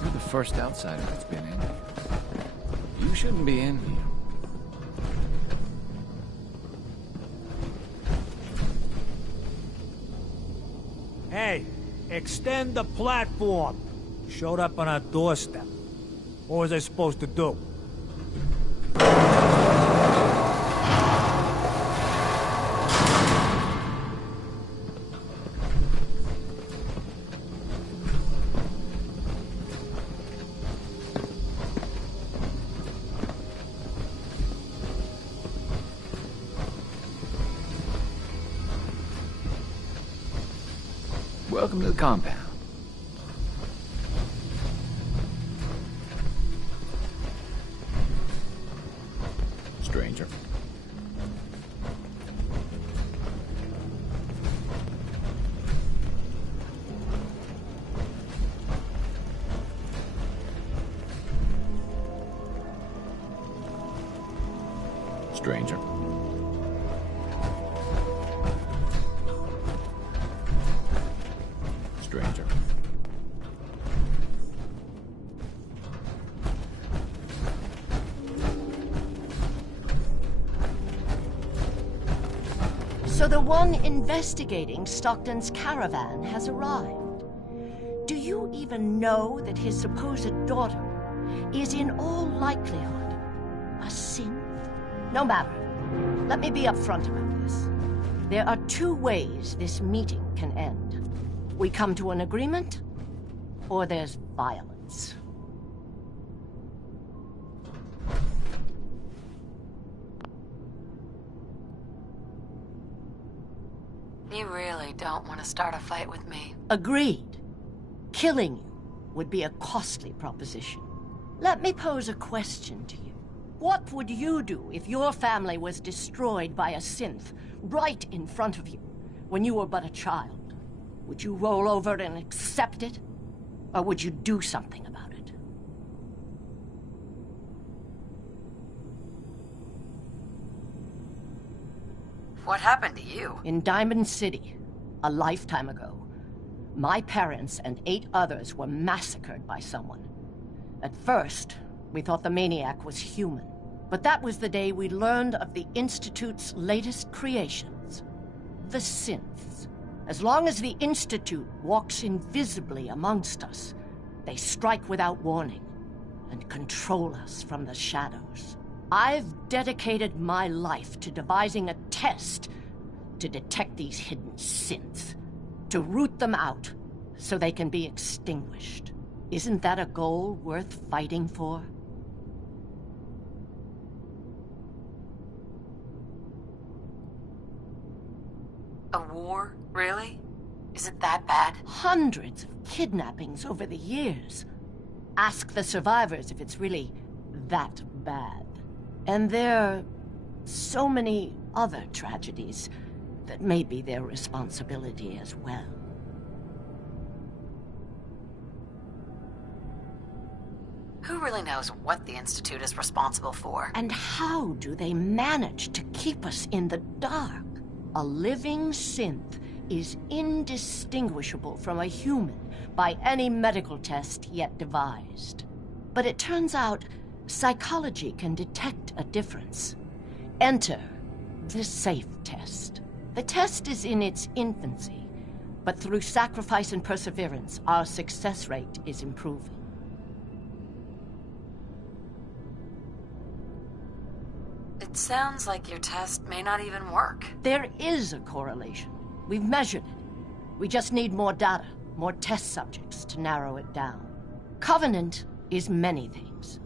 You're the first outsider that's been in. You shouldn't be in here. Hey, extend the platform. Showed up on our doorstep. What was I supposed to do? Welcome to the compound. Stranger. Stranger. Stranger. So the one investigating Stockton's caravan has arrived. Do you even know that his supposed daughter is in all likelihood a synth? No matter. Let me be upfront about this. There are 2 ways this meeting can end. We come to an agreement, or there's violence. You really don't want to start a fight with me. Agreed. Killing you would be a costly proposition. Let me pose a question to you. What would you do if your family was destroyed by a synth right in front of you when you were but a child? Would you roll over and accept it? Or would you do something about it? What happened to you? In Diamond City, a lifetime ago, my parents and 8 others were massacred by someone. At first, we thought the maniac was human. But that was the day we learned of the Institute's latest creations, the synths. As long as the Institute walks invisibly amongst us, they strike without warning and control us from the shadows. I've dedicated my life to devising a test to detect these hidden synths, to root them out so they can be extinguished. Isn't that a goal worth fighting for? A war? Really? Is it that bad? Hundreds of kidnappings over the years. Ask the survivors if it's really that bad. And there are so many other tragedies that may be their responsibility as well. Who really knows what the Institute is responsible for? And how do they manage to keep us in the dark? A living synth is indistinguishable from a human by any medical test yet devised. But it turns out psychology can detect a difference. Enter the SAFE test. The test is in its infancy, but through sacrifice and perseverance, our success rate is improving. It sounds like your test may not even work. There is a correlation. We've measured it. We just need more data, more test subjects to narrow it down. Covenant is many things.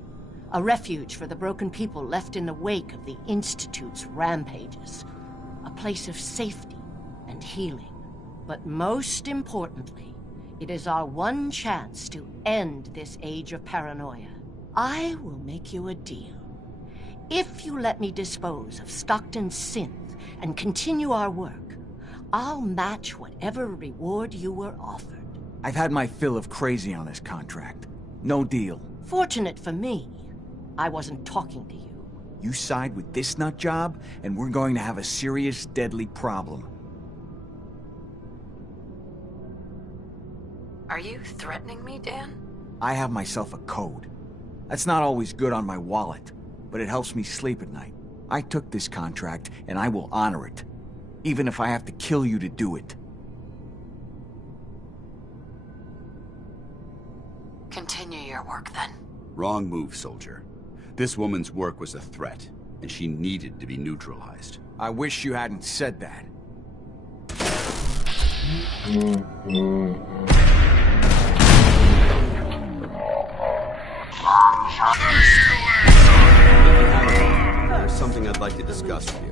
A refuge for the broken people left in the wake of the Institute's rampages. A place of safety and healing. But most importantly, it is our one chance to end this age of paranoia. I will make you a deal. If you let me dispose of Stockton's synth and continue our work, I'll match whatever reward you were offered. I've had my fill of crazy on this contract. No deal. Fortunate for me, I wasn't talking to you. You side with this nut job, and we're going to have a serious, deadly problem. Are you threatening me, Dan? I have myself a code. That's not always good on my wallet, but it helps me sleep at night. I took this contract, and I will honor it. Even if I have to kill you to do it. Continue your work, then. Wrong move, soldier. This woman's work was a threat, and she needed to be neutralized. I wish you hadn't said that. There's something I'd like to discuss with you.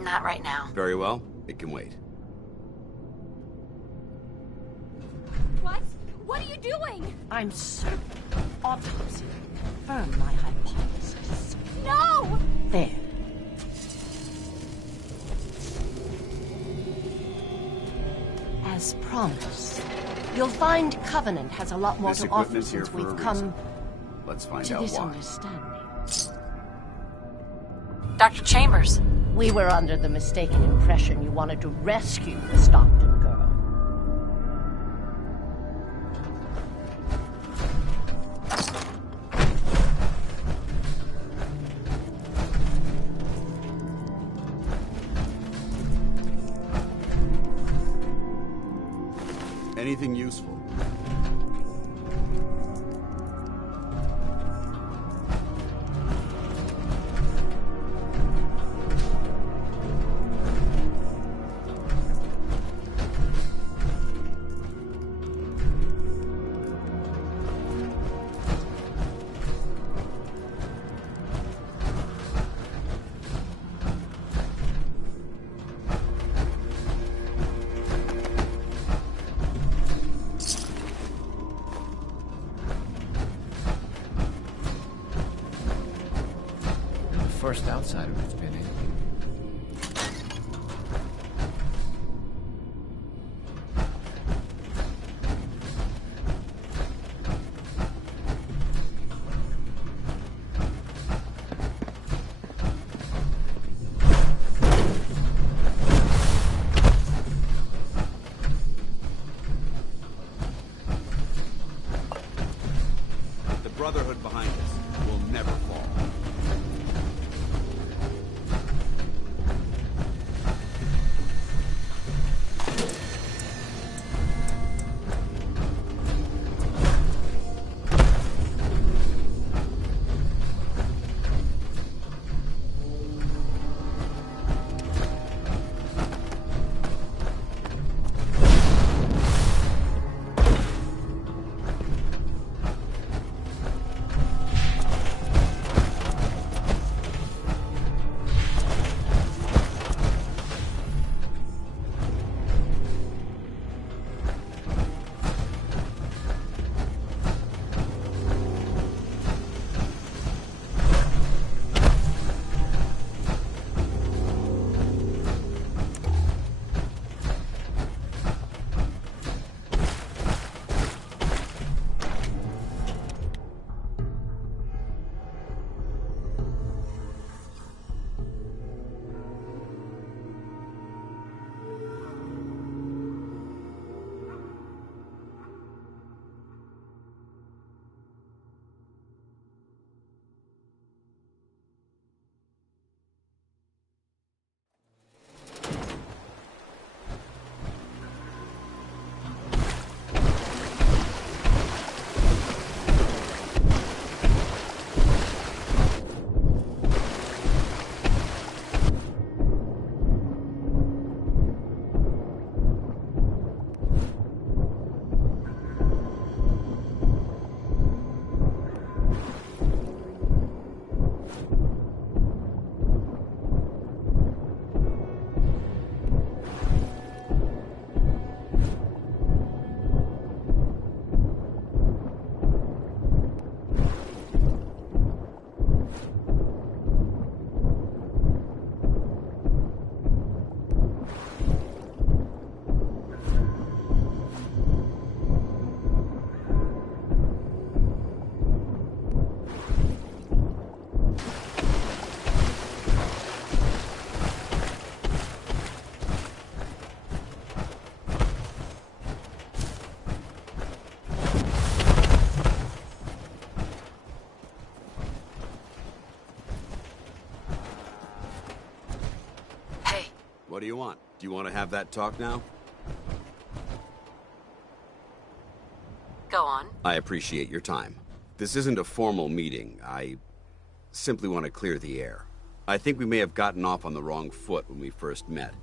Not right now. Very well. It can wait. What? What are you doing? I'm certain autopsy will confirm my hypothesis. No! There. As promised, you'll find Covenant has a lot more This to offer equipment's here since for a we've come reason. Let's find to out this why. understanding. Dr. Chambers. We were under the mistaken impression you wanted to rescue the Stockton girl. Anything useful? First outsider that's been in. The Brotherhood behind us will never fall. What do you want? Do you want to have that talk now? Go on. I appreciate your time. This isn't a formal meeting. I simply want to clear the air. I think we may have gotten off on the wrong foot when we first met,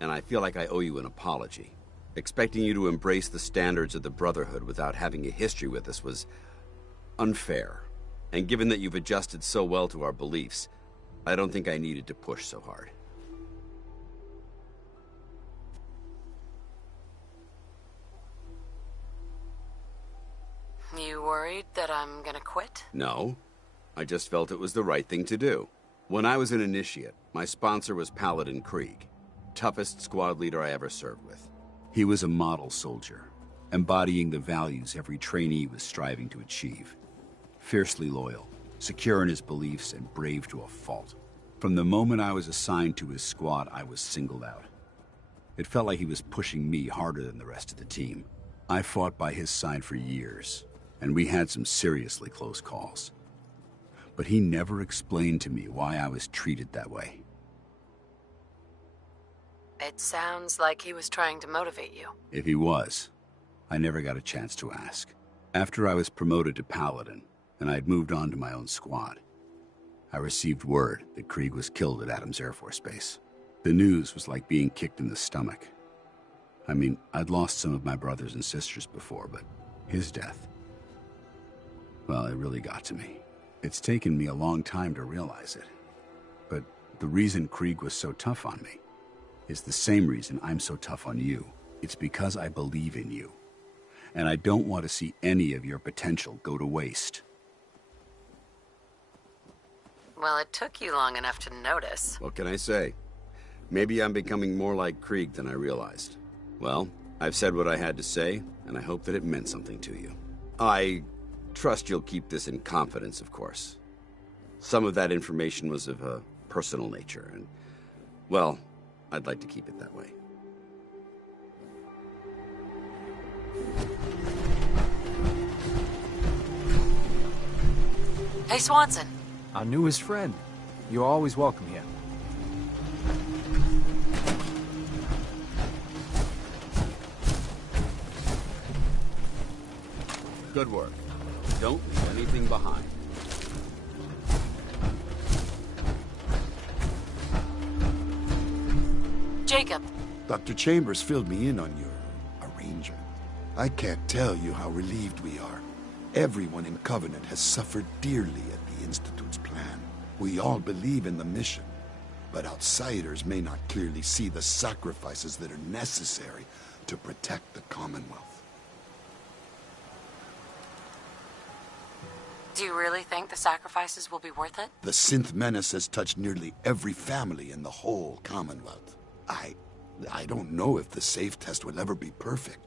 and I feel like I owe you an apology. Expecting you to embrace the standards of the Brotherhood without having a history with us was unfair. And given that you've adjusted so well to our beliefs, I don't think I needed to push so hard. You worried that I'm gonna quit? No. I just felt it was the right thing to do. When I was an initiate, my sponsor was Paladin Krieg, toughest squad leader I ever served with. He was a model soldier, embodying the values every trainee was striving to achieve. Fiercely loyal, secure in his beliefs, and brave to a fault. From the moment I was assigned to his squad, I was singled out. It felt like he was pushing me harder than the rest of the team. I fought by his side for years, and we had some seriously close calls. But he never explained to me why I was treated that way. It sounds like he was trying to motivate you. If he was, I never got a chance to ask. After I was promoted to Paladin, and I'd moved on to my own squad, I received word that Krieg was killed at Adams Air Force Base. The news was like being kicked in the stomach. I mean, I'd lost some of my brothers and sisters before, but his death, well, it really got to me. It's taken me a long time to realize it. But the reason Krieg was so tough on me is the same reason I'm so tough on you. It's because I believe in you. And I don't want to see any of your potential go to waste. Well, it took you long enough to notice. What can I say? Maybe I'm becoming more like Krieg than I realized. Well, I've said what I had to say, and I hope that it meant something to you. I trust you'll keep this in confidence, of course. Some of that information was of a personal nature, and, well, I'd like to keep it that way. Hey, Swanson. Our newest friend. You're always welcome here. Good work. Don't leave anything behind. Jacob. Dr. Chambers filled me in on your arrangement. I can't tell you how relieved we are. Everyone in Covenant has suffered dearly at the Institute's plan. We all believe in the mission, but outsiders may not clearly see the sacrifices that are necessary to protect the Commonwealth. Do you really think the sacrifices will be worth it? The synth menace has touched nearly every family in the whole Commonwealth. I don't know if the safe test will ever be perfect,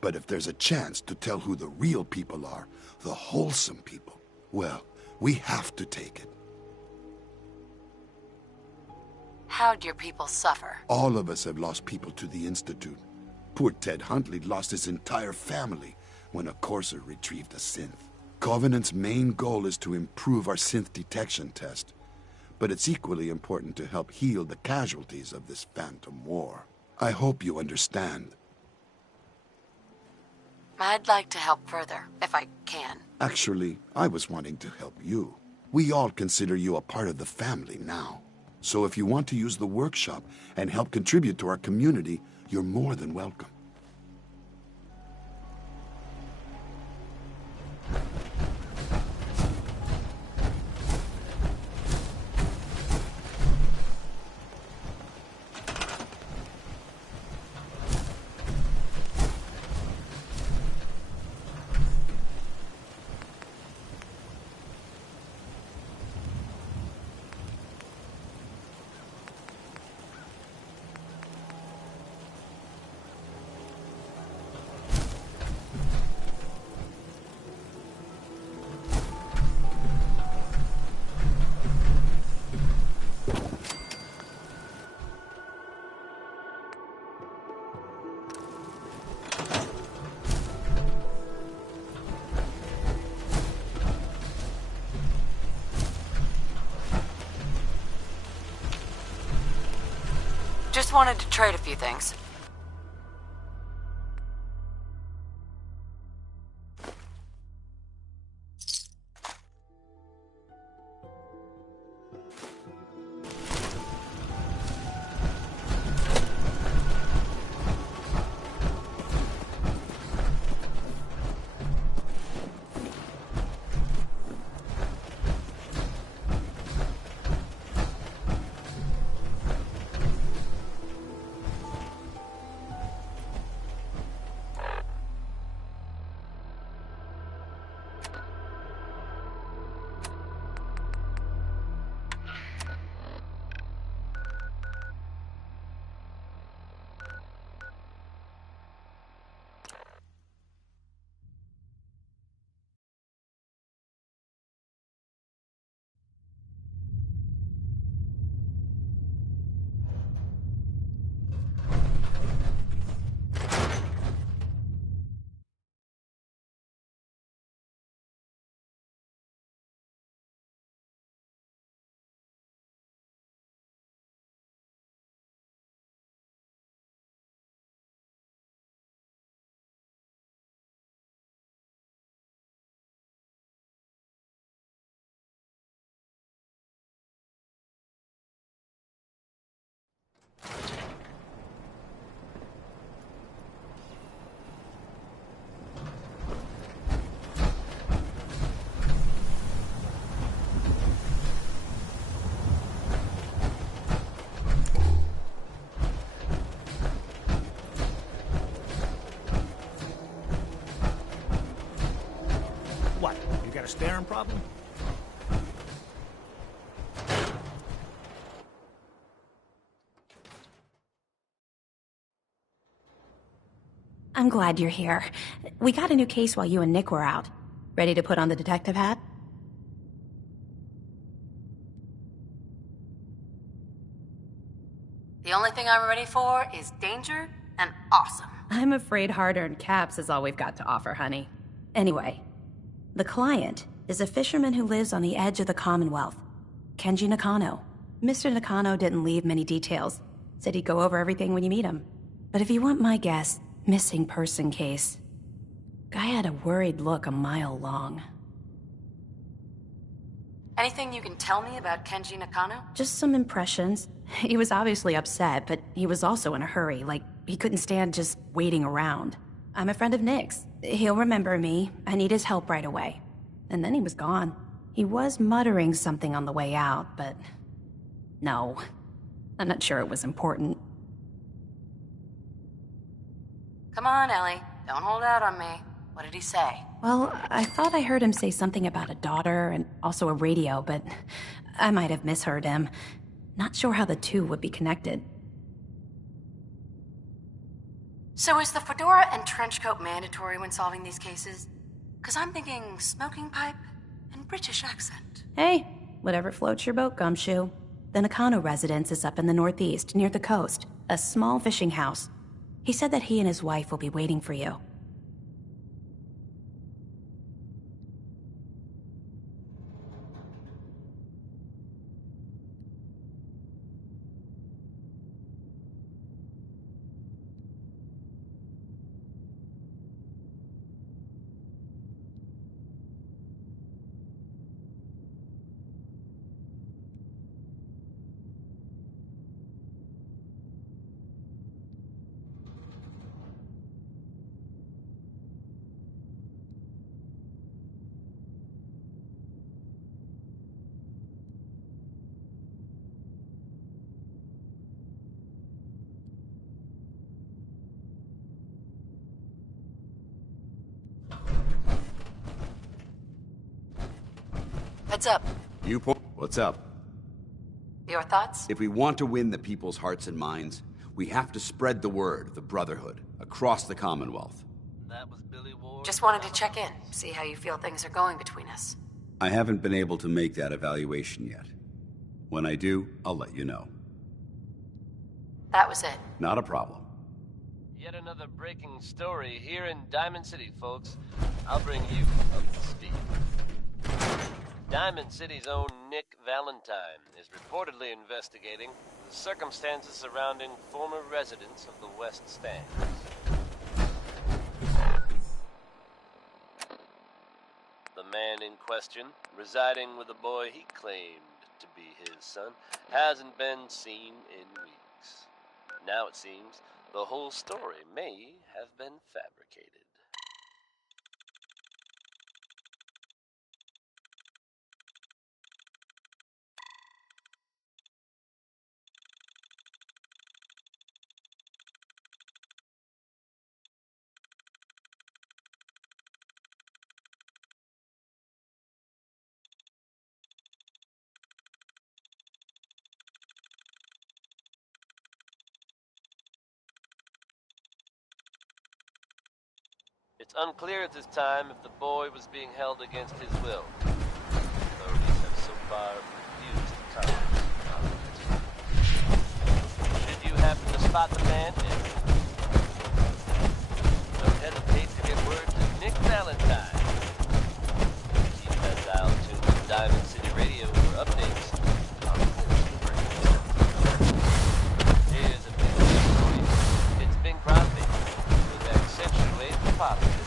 but if there's a chance to tell who the real people are, the wholesome people, well, we have to take it. How'd your people suffer? All of us have lost people to the Institute. Poor Ted Huntley lost his entire family when a courser retrieved a synth. Covenant's main goal is to improve our synth detection test, but it's equally important to help heal the casualties of this phantom war. I hope you understand. I'd like to help further, if I can. Actually, I was wanting to help you. We all consider you a part of the family now. So if you want to use the workshop and help contribute to our community, you're more than welcome. Just wanted to trade a few things. What? You got a staring problem? I'm glad you're here. We got a new case while you and Nick were out. Ready to put on the detective hat? The only thing I'm ready for is danger and awesome. I'm afraid hard-earned caps is all we've got to offer, honey. Anyway, the client is a fisherman who lives on the edge of the Commonwealth, Kenji Nakano. Mr. Nakano didn't leave many details. Said he'd go over everything when you meet him. But if you want my guess, missing person case. Guy had a worried look a mile long. Anything you can tell me about Kenji Nakano? Just some impressions. He was obviously upset, but he was also in a hurry, like he couldn't stand just waiting around. I'm a friend of Nick's. He'll remember me. I need his help right away. And then he was gone. He was muttering something on the way out, but... no. I'm not sure it was important. Come on, Ellie. Don't hold out on me. What did he say? Well, I thought I heard him say something about a daughter and also a radio, but I might have misheard him. Not sure how the two would be connected. So is the fedora and trench coat mandatory when solving these cases? Because I'm thinking smoking pipe and British accent. Hey, whatever floats your boat, Gumshoe. The Nakano residence is up in the northeast, near the coast. A small fishing house. He said that he and his wife will be waiting for you. Heads up. What's up? Your thoughts? If we want to win the people's hearts and minds, we have to spread the word of the Brotherhood across the Commonwealth. Just wanted to check in, see how you feel things are going between us. I haven't been able to make that evaluation yet. When I do, I'll let you know. That was it. Not a problem. Yet another breaking story here in Diamond City, folks. I'll bring you up to speed. Diamond City's own Nick Valentine is reportedly investigating the circumstances surrounding former residents of the West Stand. The man in question, residing with a boy he claimed to be his son, hasn't been seen in weeks. Now it seems the whole story may have been fabricated. It's unclear at this time if the boy was being held against his will. Authorities have so far refused to comment. Should you happen to spot the man, don't hesitate to get word to Nick Valentine. Keep that dial tuned to Diamond City Radio for updates. Here's a big deal for you. It's Bing Crosby with Accentuate the Positive.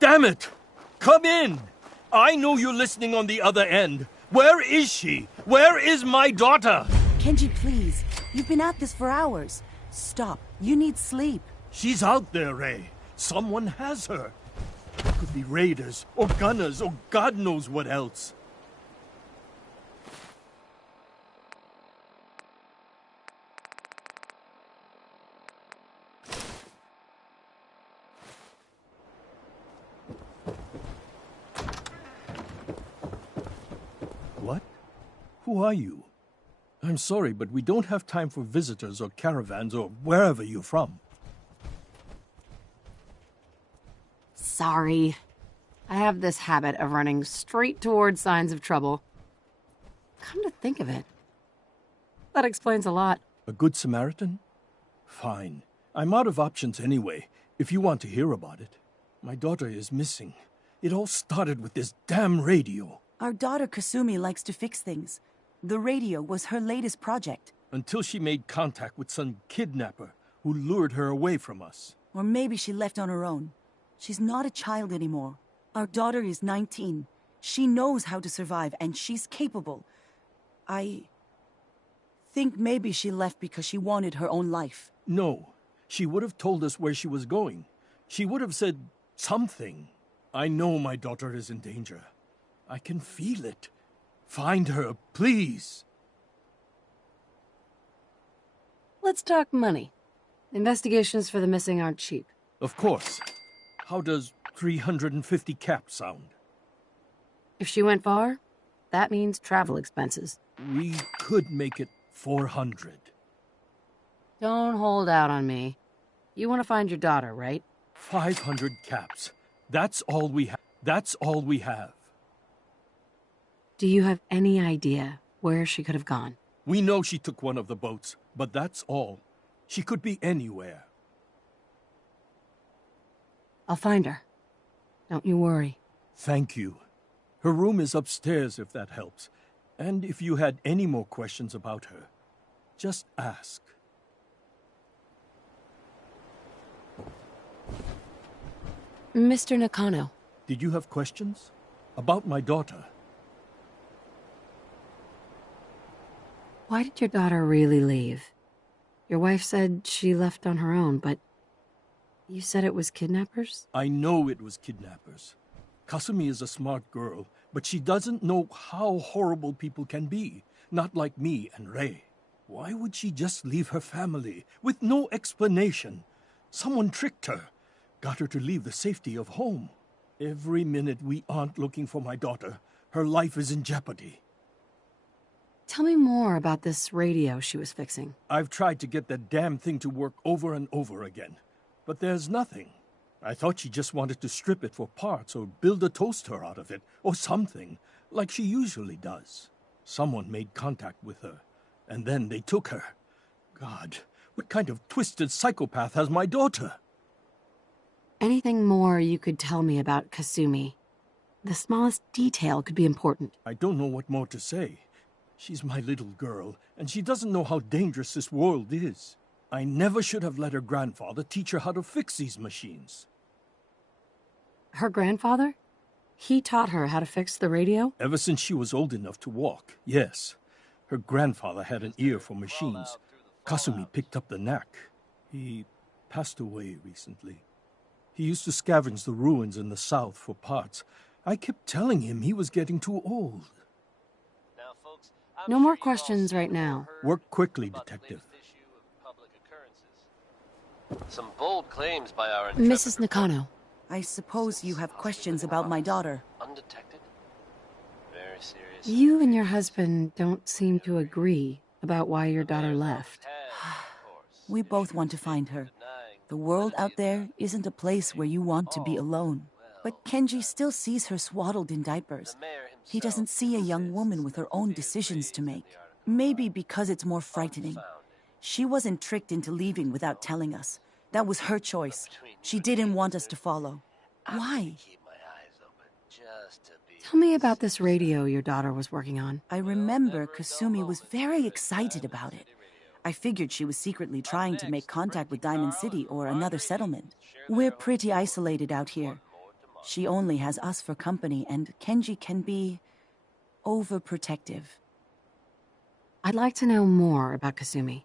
Damn it! Come in! I know you're listening on the other end. Where is she? Where is my daughter? Kenji, please. You've been at this for hours. Stop. You need sleep. She's out there, Ray. Someone has her. It could be raiders, or gunners, or God knows what else. What? Who are you? I'm sorry, but we don't have time for visitors or caravans or wherever you're from. Sorry. I have this habit of running straight towards signs of trouble. Come to think of it, that explains a lot. A good Samaritan? Fine. I'm out of options anyway, if you want to hear about it. My daughter is missing. It all started with this damn radio. Our daughter Kasumi likes to fix things. The radio was her latest project. Until she made contact with some kidnapper who lured her away from us. Or maybe she left on her own. She's not a child anymore. Our daughter is 19. She knows how to survive, and she's capable. I think maybe she left because she wanted her own life. No. She would have told us where she was going. She would have said something. I know my daughter is in danger. I can feel it. Find her, please. Let's talk money. Investigations for the missing aren't cheap. Of course. How does 350 caps sound? If she went far, that means travel expenses. We could make it 400. Don't hold out on me. You want to find your daughter, right? 500 caps. That's all we have. That's all we have. Do you have any idea where she could have gone? We know she took one of the boats, but that's all. She could be anywhere. I'll find her. Don't you worry. Thank you. Her room is upstairs, if that helps. And if you had any more questions about her, just ask. Mr. Nakano. Did you have questions? About my daughter? Why did your daughter really leave? Your wife said she left on her own, but you said it was kidnappers? I know it was kidnappers. Kasumi is a smart girl, but she doesn't know how horrible people can be. Not like me and Rei. Why would she just leave her family with no explanation? Someone tricked her, got her to leave the safety of home. Every minute we aren't looking for my daughter, her life is in jeopardy. Tell me more about this radio she was fixing. I've tried to get that damn thing to work over and over again, but there's nothing. I thought she just wanted to strip it for parts or build a toaster out of it, or something, like she usually does. Someone made contact with her, and then they took her. God, what kind of twisted psychopath has my daughter? Anything more you could tell me about Kasumi? The smallest detail could be important. I don't know what more to say. She's my little girl, and she doesn't know how dangerous this world is. I never should have let her grandfather teach her how to fix these machines. Her grandfather? He taught her how to fix the radio? Ever since she was old enough to walk, yes. Her grandfather had an ear for machines. Kasumi picked up the knack. He passed away recently. He used to scavenge the ruins in the south for parts. I kept telling him he was getting too old. No more questions right now. Work quickly, Detective. Some bold claims by our Mrs. Nakano. I suppose you have questions about my daughter. Undetected? Very serious. You and your husband don't seem to agree about why your daughter left. We both want to find her. The world out there isn't a place where you want to be alone. But Kenji still sees her swaddled in diapers. He doesn't see a young woman with her own decisions to make. Maybe because it's more frightening. She wasn't tricked into leaving without telling us. That was her choice. She didn't want us to follow. Why? Tell me about this radio your daughter was working on. I remember Kasumi was very excited about it. I figured she was secretly trying to make contact with Diamond City or another settlement. We're pretty isolated out here. She only has us for company, and Kenji can be overprotective. I'd like to know more about Kasumi.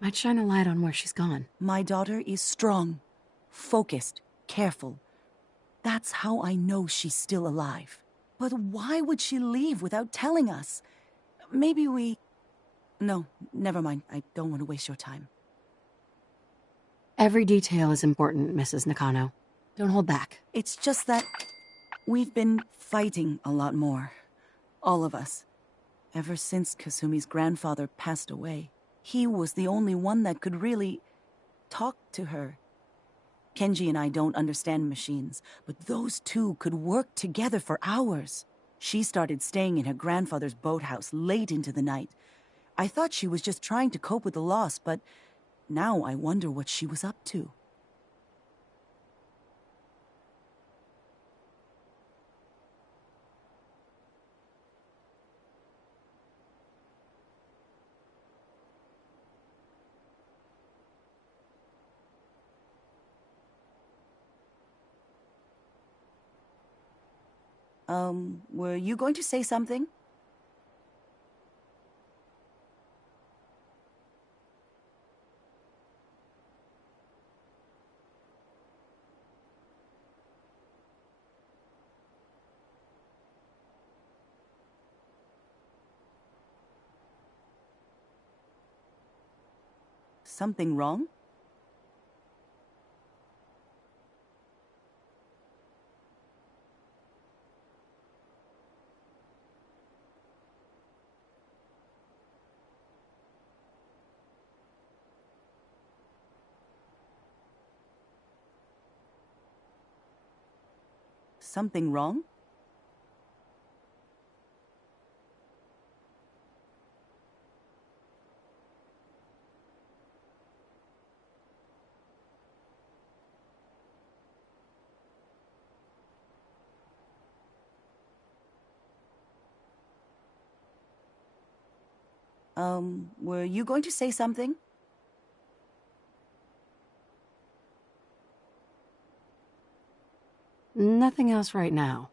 Might shine a light on where she's gone. My daughter is strong, focused, careful. That's how I know she's still alive. But why would she leave without telling us? Maybe we... No, never mind. I don't want to waste your time. Every detail is important, Mrs. Nakano. Don't hold back. It's just that we've been fighting a lot more. All of us. Ever since Kasumi's grandfather passed away. He was the only one that could really talk to her. Kenji and I don't understand machines, but those two could work together for hours. She started staying in her grandfather's boathouse late into the night. I thought she was just trying to cope with the loss, but now I wonder what she was up to. Were you going to say something? something wrong? Something wrong? Were you going to say something? Nothing else right now.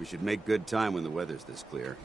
We should make good time when the weather's this clear.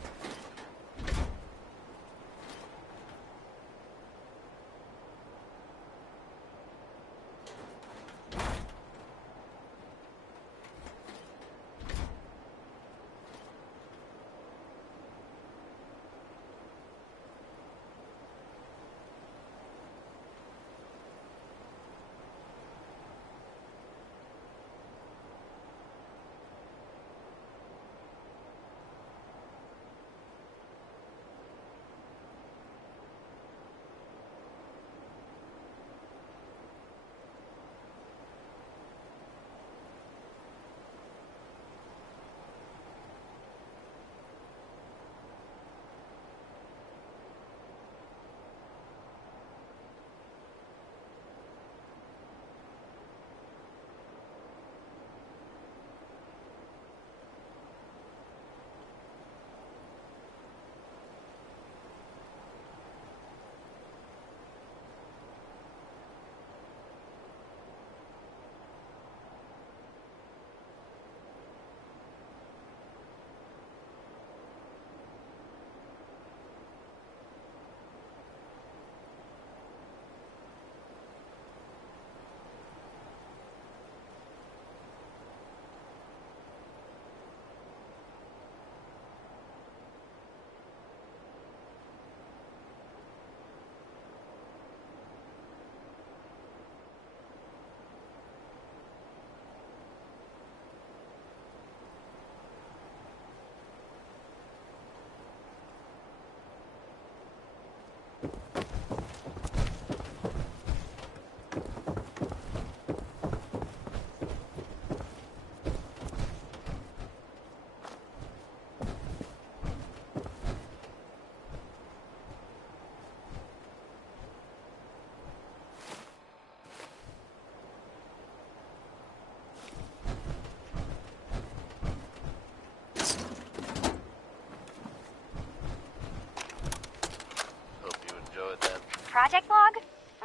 Project log?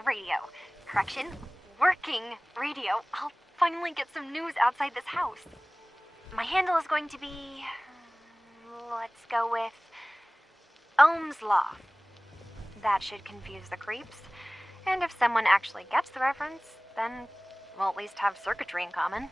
Radio. Correction, working radio. I'll finally get some news outside this house. My handle is going to be... let's go with... Ohm's Law. That should confuse the creeps. And if someone actually gets the reference, then we'll at least have circuitry in common.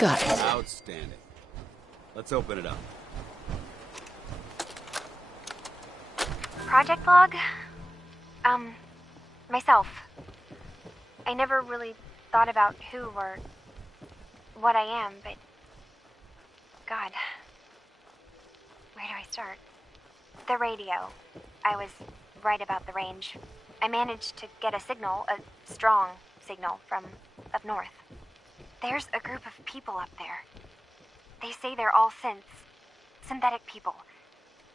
Got it. Outstanding. Let's open it up. Project log? Myself. I never really thought about who or what I am, but... God. Where do I start? The radio. I was right about the range. I managed to get a signal, a strong signal, from up north. There's a group of people up there. They say they're all synthetic people,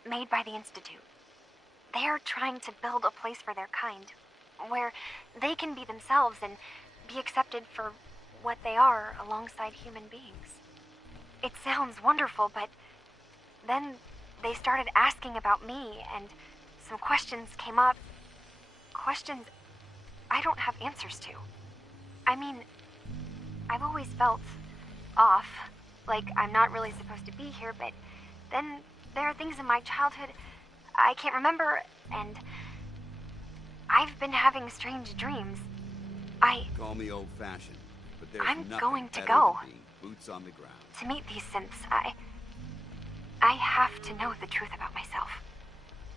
made by the Institute. They're trying to build a place for their kind, where they can be themselves and be accepted for what they are alongside human beings. It sounds wonderful, but then they started asking about me, and some questions came up. Questions I don't have answers to. I mean, I've always felt off, like I'm not really supposed to be here, but then there are things in my childhood I can't remember, and I've been having strange dreams. Call me old-fashioned, but there's I'm nothing going to better go. than being boots on the ground. To meet these synths, I have to know the truth about myself.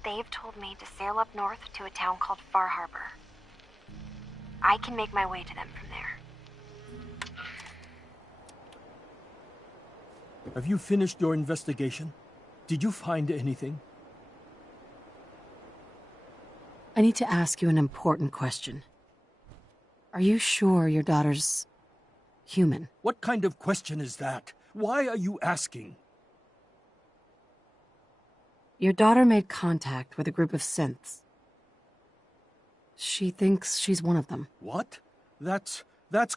They've told me to sail up north to a town called Far Harbor. I can make my way to them from there. Have you finished your investigation? Did you find anything? I need to ask you an important question. Are you sure your daughter's human? What kind of question is that? Why are you asking? Your daughter made contact with a group of synths. She thinks she's one of them. What? That's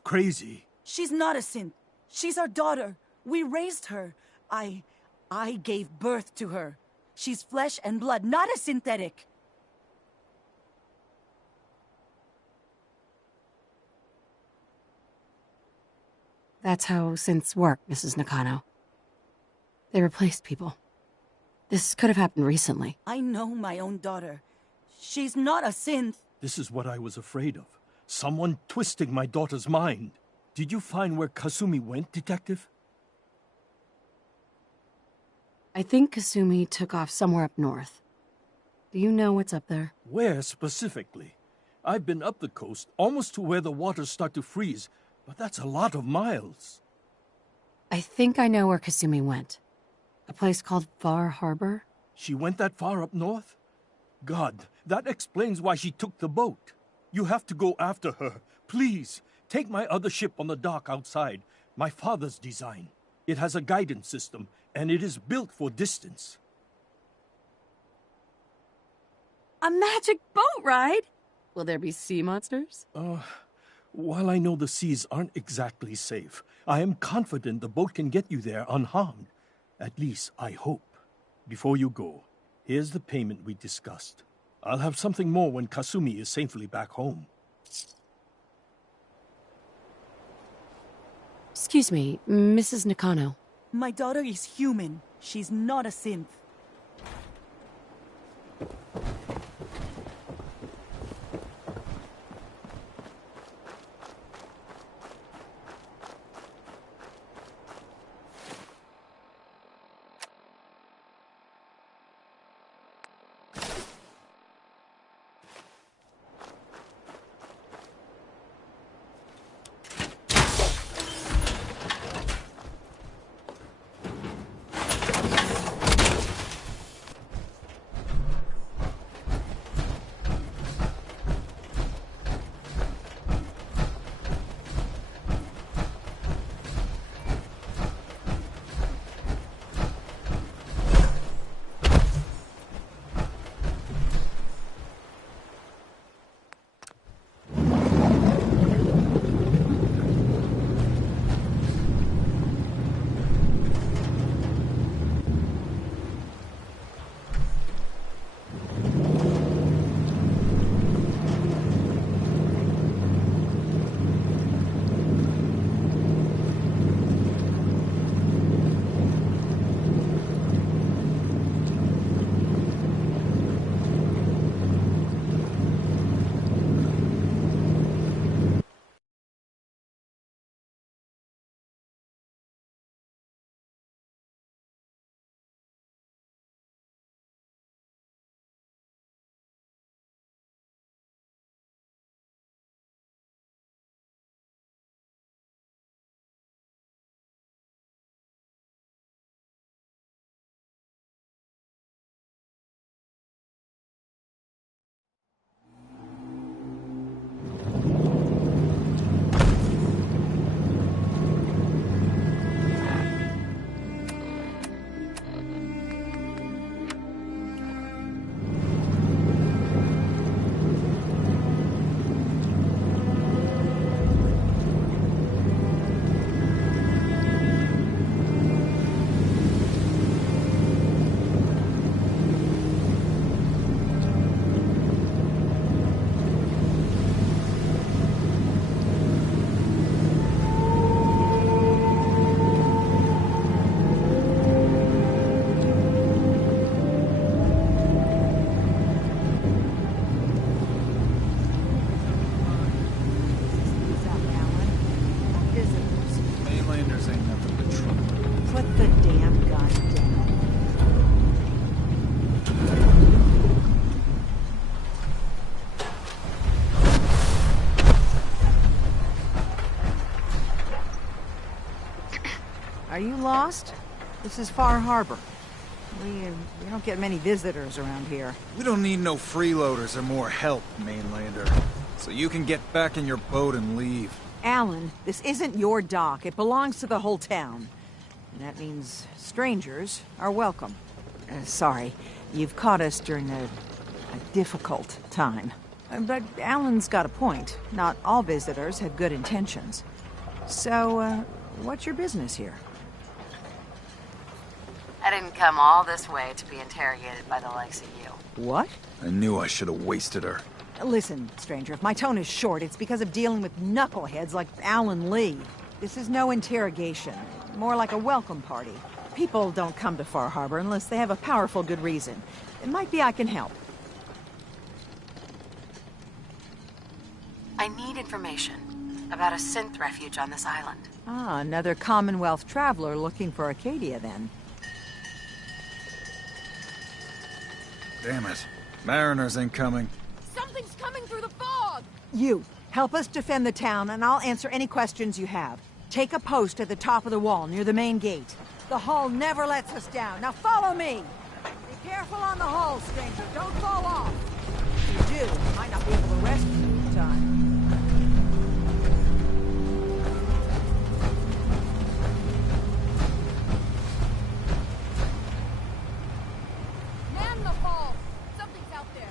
crazy. She's not a synth. She's our daughter. We raised her. I gave birth to her. She's flesh and blood, not a synthetic. That's how synths work, Mrs. Nakano. They replaced people. This could have happened recently. I know my own daughter. She's not a synth. This is what I was afraid of. Someone twisting my daughter's mind. Did you find where Kasumi went, Detective? I think Kasumi took off somewhere up north. Do you know what's up there? Where specifically? I've been up the coast, almost to where the waters start to freeze, but that's a lot of miles. I think I know where Kasumi went. A place called Far Harbor? She went that far up north? God, that explains why she took the boat. You have to go after her. Please, take my other ship on the dock outside. My father's design. It has a guidance system, and it is built for distance. A magic boat ride? Will there be sea monsters? While I know the seas aren't exactly safe, I am confident the boat can get you there unharmed. At least, I hope. Before you go, here's the payment we discussed. I'll have something more when Kasumi is safely back home. Excuse me, Mrs. Nakano. My daughter is human. She's not a synth. Are you lost? This is Far Harbor. We don't get many visitors around here. We don't need no freeloaders or more help, mainlander. So you can get back in your boat and leave. Alan, this isn't your dock. It belongs to the whole town. And that means strangers are welcome. Sorry, you've caught us during a difficult time. But Alan's got a point. Not all visitors have good intentions. So, what's your business here? I didn't come all this way to be interrogated by the likes of you. What? I knew I should have wasted her. Listen, stranger, if my tone is short, it's because of dealing with knuckleheads like Alan Lee. This is no interrogation. More like a welcome party. People don't come to Far Harbor unless they have a powerful good reason. It might be I can help. I need information about a synth refuge on this island. Ah, another Commonwealth traveler looking for Acadia, then. Damn it. Mariners ain't coming. Something's coming through the fog! You, help us defend the town, and I'll answer any questions you have. Take a post at the top of the wall, near the main gate. The hull never lets us down. Now follow me! Be careful on the hull, stranger. Don't fall off. If you do, you might not be able to rescue you in time. Man the hull! Something's out there.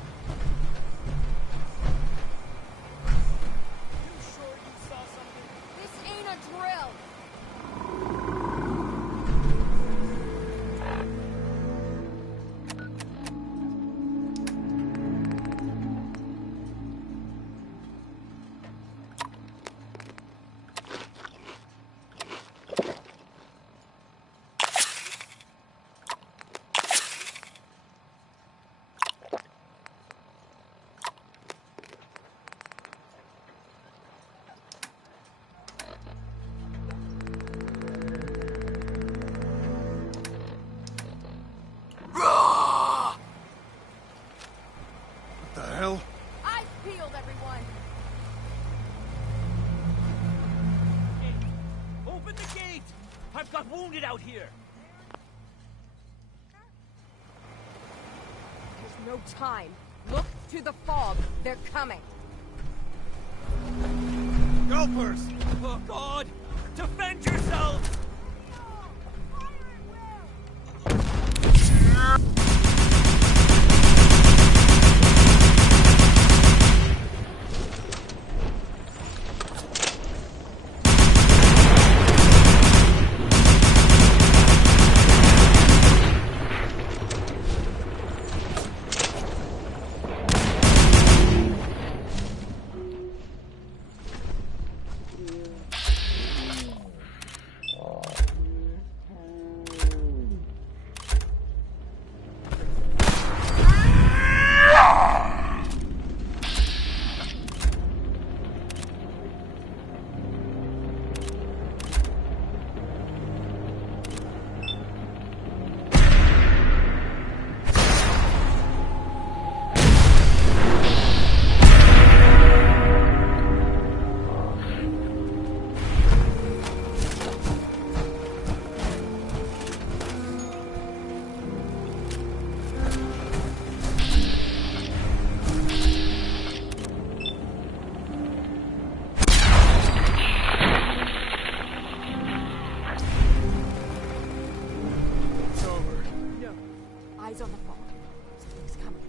I've got wounded out here! There's no time. Look to the fog. They're coming. Gulpers! Oh, God! Defend yourselves! Eyes on the fog. Something's coming.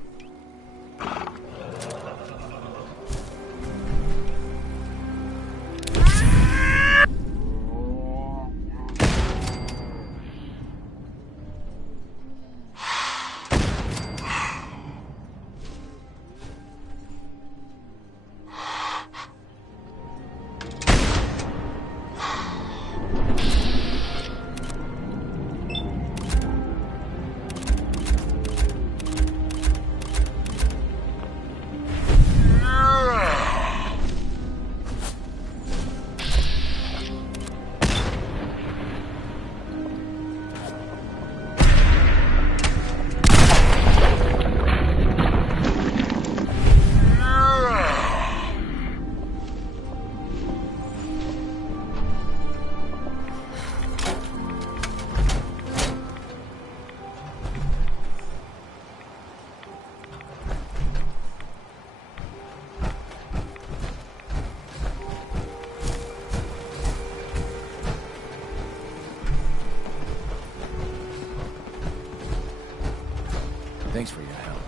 Thanks for your help.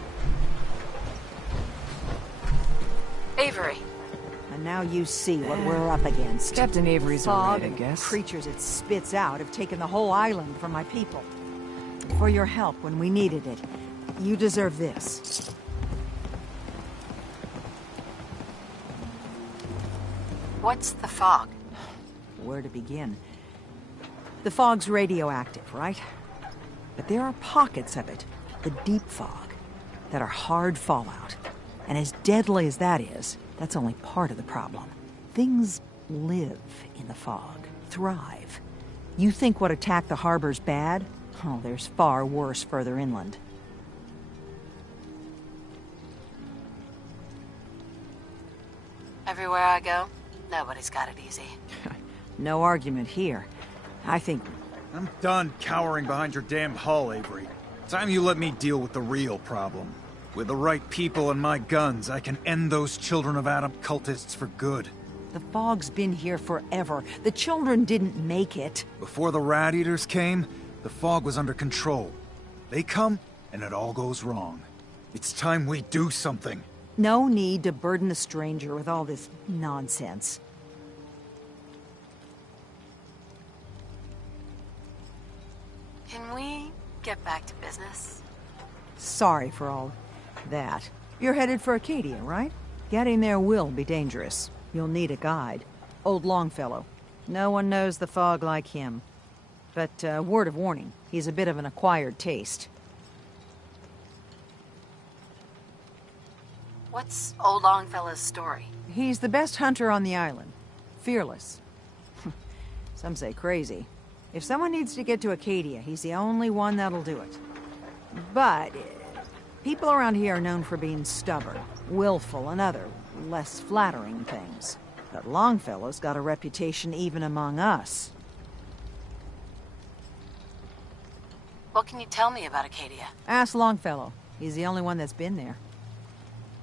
Avery. And now you see what we're up against. Captain Avery's Fog alright, I and guess. creatures it spits out have taken the whole island from my people. For your help when we needed it, you deserve this. What's the fog? Where to begin? The fog's radioactive, right? But there are pockets of it, the deep fog, that are hard fallout. And as deadly as that is, that's only part of the problem. Things live in the fog, thrive. You think what attacked the harbor's bad? Oh, there's far worse further inland. Everywhere I go, nobody's got it easy. No argument here. I think... I'm done cowering behind your damn hull, Avery. Time you let me deal with the real problem. With the right people and my guns, I can end those Children of Adam cultists for good. The fog's been here forever. The children didn't make it. Before the Rat Eaters came, the fog was under control. They come, and it all goes wrong. It's time we do something. No need to burden the stranger with all this nonsense. Can we get back to business? Sorry for all that. You're headed for Acadia, right? Getting there will be dangerous. You'll need a guide. Old Longfellow. No one knows the fog like him. But, word of warning, he's a bit of an acquired taste. What's Old Longfellow's story? He's the best hunter on the island. Fearless. Some say crazy. If someone needs to get to Acadia, he's the only one that'll do it. But people around here are known for being stubborn, willful, and other, less flattering things. But Longfellow's got a reputation even among us. What can you tell me about Acadia? Ask Longfellow. He's the only one that's been there.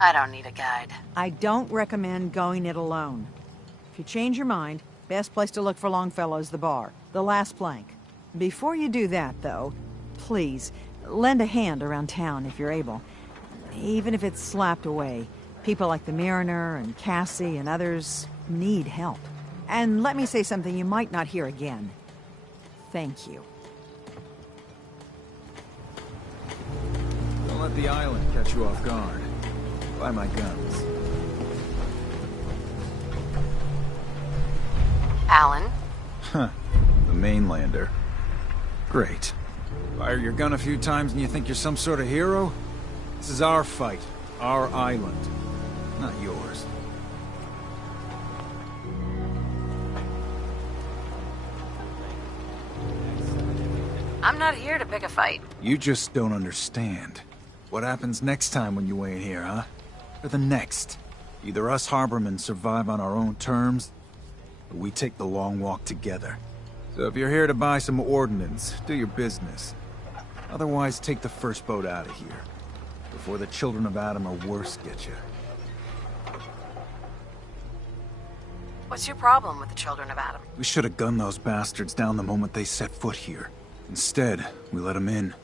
I don't need a guide. I don't recommend going it alone. If you change your mind, best place to look for Longfellow is the bar, the last plank. Before you do that, though, please, lend a hand around town if you're able. Even if it's slapped away. People like the Mariner and Cassie and others need help. And let me say something you might not hear again. Thank you. Don't let the island catch you off guard. Buy my guns. Alan? Huh. The mainlander. Great. Fire your gun a few times and you think you're some sort of hero? This is our fight. Our island. Not yours. I'm not here to pick a fight. You just don't understand. What happens next time when you ain't here, huh? Or the next? Either us harbormen survive on our own terms, or we take the long walk together. So if you're here to buy some ordnance, do your business. Otherwise, take the first boat out of here, before the children of Adam or worse get you. What's your problem with the children of Adam? We should have gunned those bastards down the moment they set foot here. Instead, we let them in.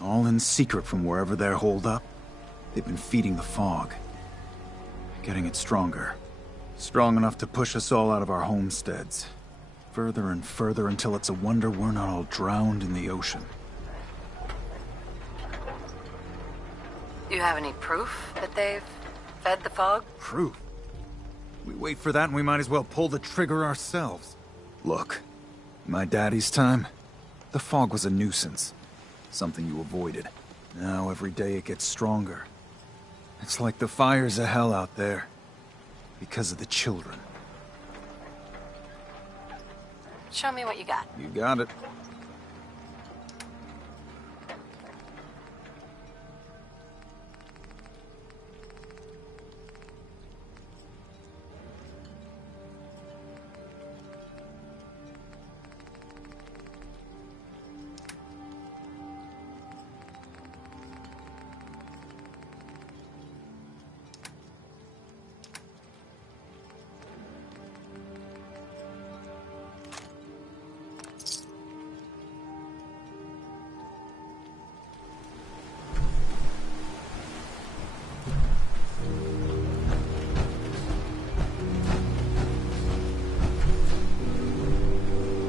All in secret from wherever they're holed up. They've been feeding the fog. Getting it stronger. Strong enough to push us all out of our homesteads. Further and further until it's a wonder we're not all drowned in the ocean. Do you have any proof that they've fed the fog? Proof? We wait for that and we might as well pull the trigger ourselves. Look, in my daddy's time, the fog was a nuisance. Something you avoided. Now every day it gets stronger. It's like the fires of hell out there. Because of the children. Show me what you got. You got it.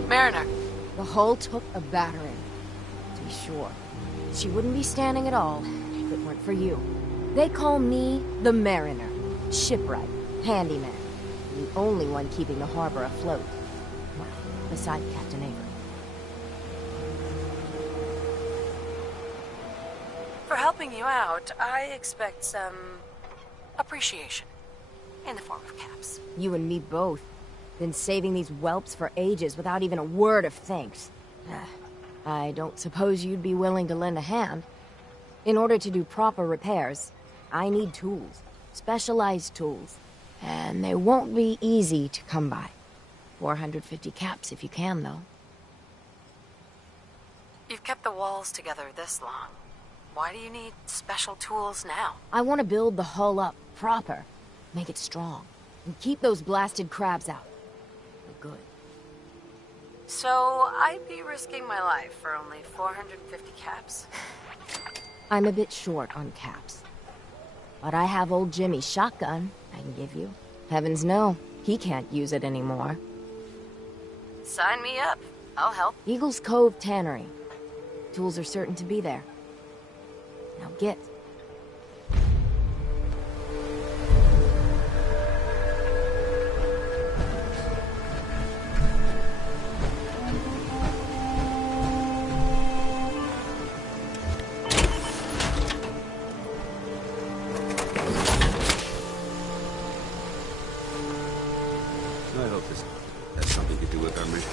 Mariner. The hull took a battering, to be sure. She wouldn't be standing at all if it weren't for you. They call me the Mariner, shipwright, handyman, the only one keeping the harbor afloat. Well, beside Captain Avery. For helping you out, I expect some appreciation. In the form of caps. You and me both. Been saving these whelps for ages without even a word of thanks. I don't suppose you'd be willing to lend a hand. In order to do proper repairs, I need tools. Specialized tools. And they won't be easy to come by. 450 caps if you can, though. You've kept the walls together this long. Why do you need special tools now? I want to build the hull up proper. Make it strong. And keep those blasted crabs out. For good. So, I'd be risking my life for only 450 caps? I'm a bit short on caps. But I have old Jimmy's shotgun I can give you. Heavens no, he can't use it anymore. Sign me up. I'll help. Eagle's Cove Tannery. Tools are certain to be there. Now get. I hope this has something to do with our mission.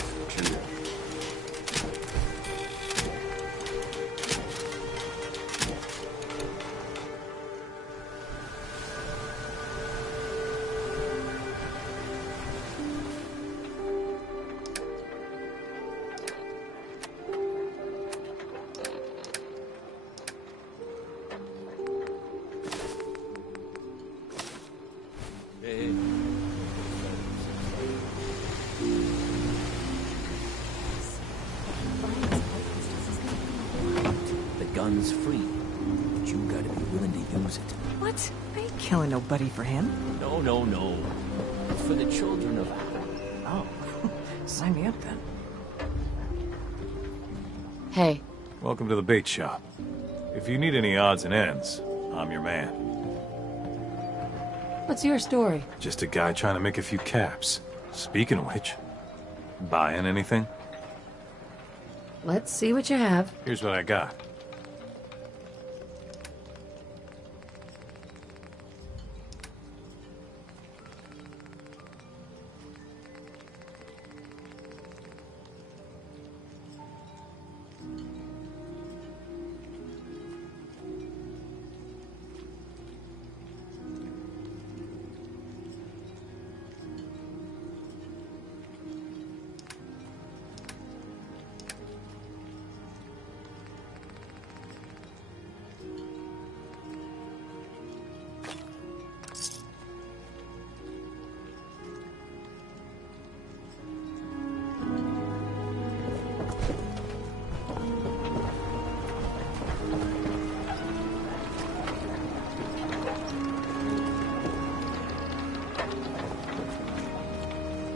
gun's free, but you gotta be willing to use it. What? I ain't killing nobody for him. No, no, no. For the children of... Oh, sign me up then. Hey. Welcome to the bait shop. If you need any odds and ends, I'm your man. What's your story? Just a guy trying to make a few caps. Speaking of which, buying anything? Let's see what you have. Here's what I got.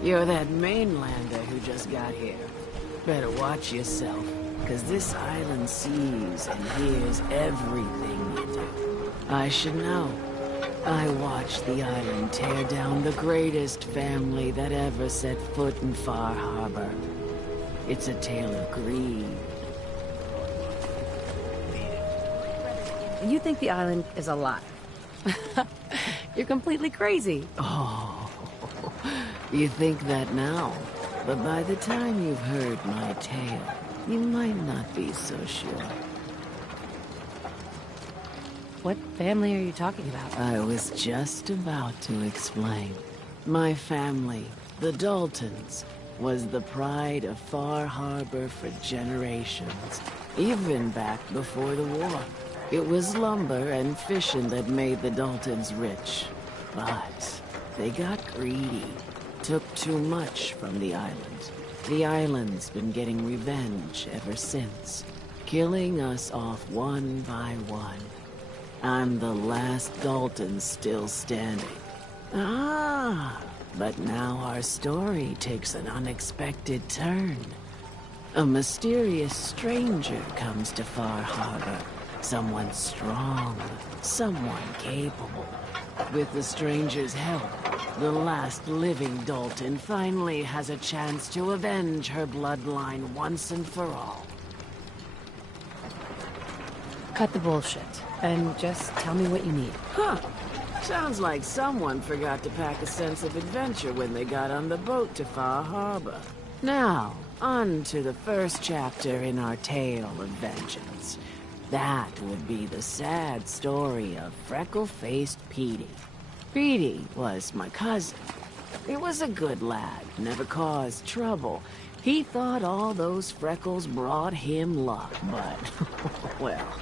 You're that mainlander who just got here. Better watch yourself, because this island sees and hears everything you do. I should know. I watched the island tear down the greatest family that ever set foot in Far Harbor. It's a tale of greed. You think the island is alive? You're completely crazy. Oh, you think that now, but by the time you've heard my tale, you might not be so sure. What family are you talking about? I was just about to explain. My family, the Daltons, was the pride of Far Harbor for generations, even back before the war. It was lumber and fishing that made the Daltons rich, but they got greedy. Took too much from the island. The island's been getting revenge ever since, killing us off one by one. I'm the last Dalton still standing. Ah, but now our story takes an unexpected turn. A mysterious stranger comes to Far Harbor. Someone strong, someone capable. With the stranger's help, the last living Dalton finally has a chance to avenge her bloodline once and for all. Cut the bullshit, and just tell me what you need. Huh. Sounds like someone forgot to pack a sense of adventure when they got on the boat to Far Harbor. Now, on to the first chapter in our tale of vengeance. That would be the sad story of freckle-faced Petey. Petey was my cousin. He was a good lad, never caused trouble. He thought all those freckles brought him luck, but, well,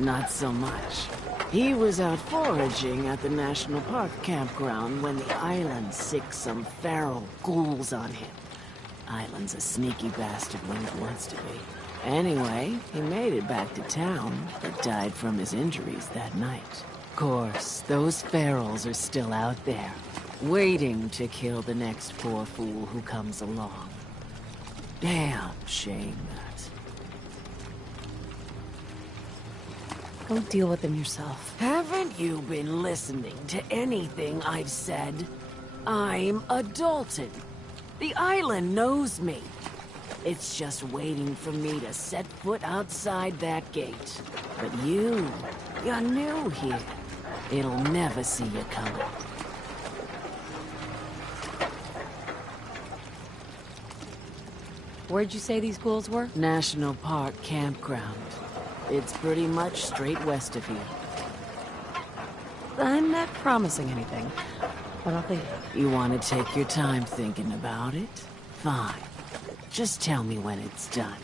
not so much. He was out foraging at the National Park campground when the island sicked some feral ghouls on him. Island's a sneaky bastard when it wants to be. Anyway, he made it back to town, but died from his injuries that night. Of course, those ferals are still out there, waiting to kill the next poor fool who comes along. Damn shame that. Go deal with them yourself. Haven't you been listening to anything I've said? I'm a Dalton. The island knows me. It's just waiting for me to set foot outside that gate. But you're new here. It'll never see you coming. Where'd you say these ghouls were? National Park campground. It's pretty much straight west of here. I'm not promising anything, but I'll think about it. You want to take your time thinking about it? Fine. Just tell me when it's done.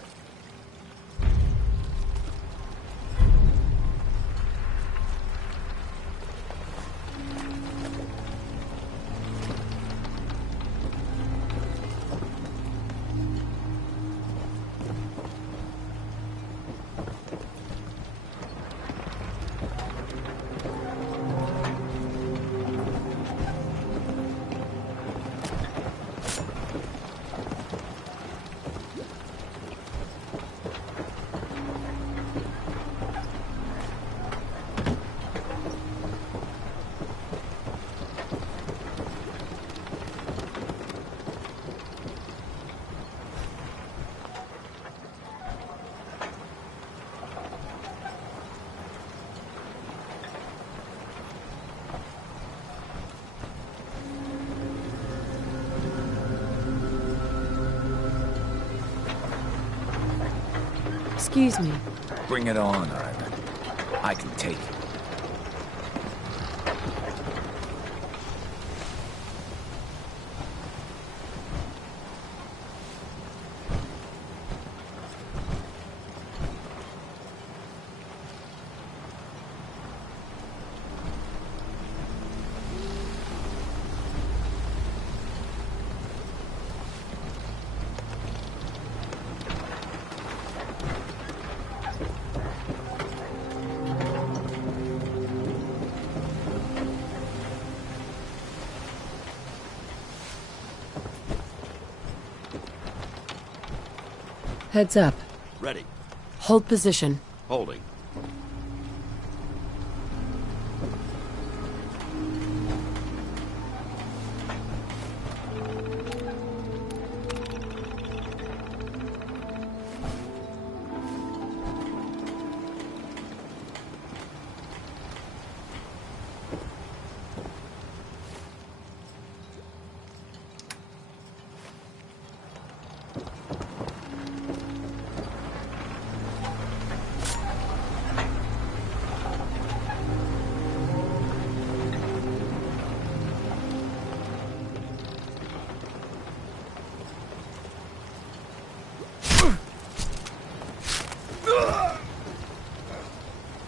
Excuse me. Bring it on, Ivan. I can take it. Heads up. Ready. Hold position. Holding.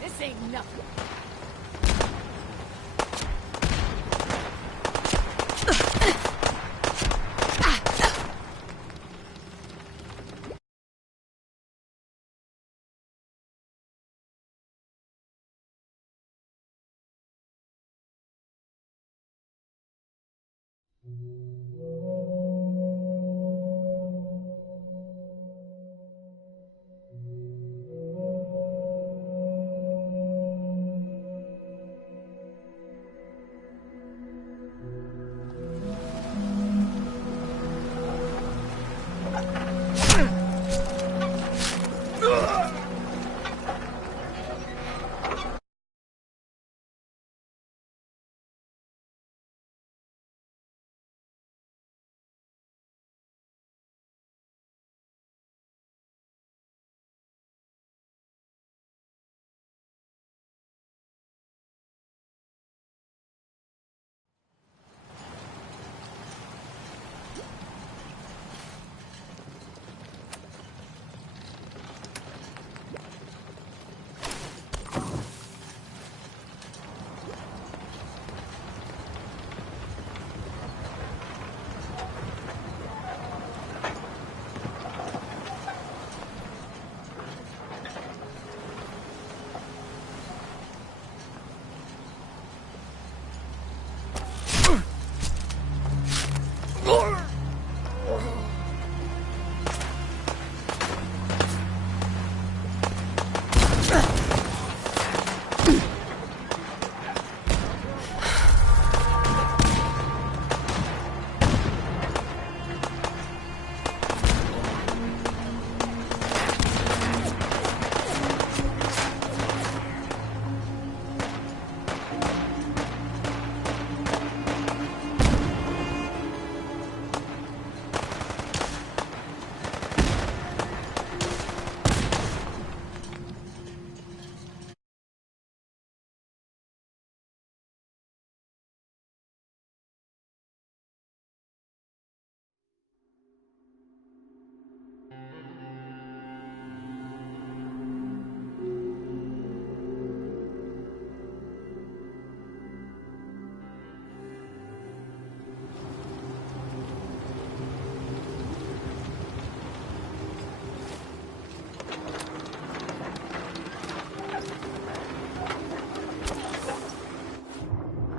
This ain't nothing.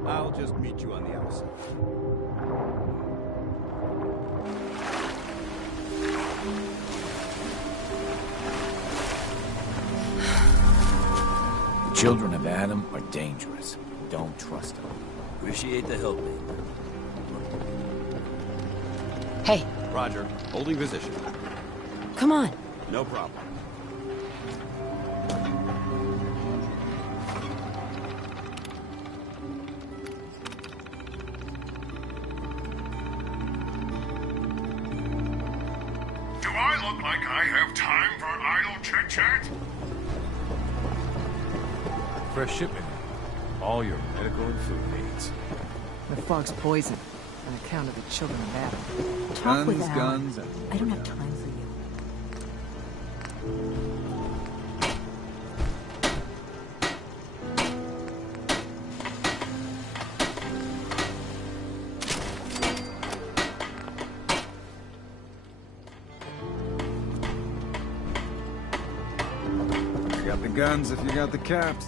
I'll just meet you on the outside. The children of Adam are dangerous. Don't trust them. Appreciate the help, mate. Hey. Roger. Holding position. Come on. No problem. Do I look like I have time for idle Chit-chat? Fresh shipment. All your medical and food needs. The fog's poison, on account of the children of Adam. Talk with Alan. Guns, I don't have time for you. You got the guns if you got the caps.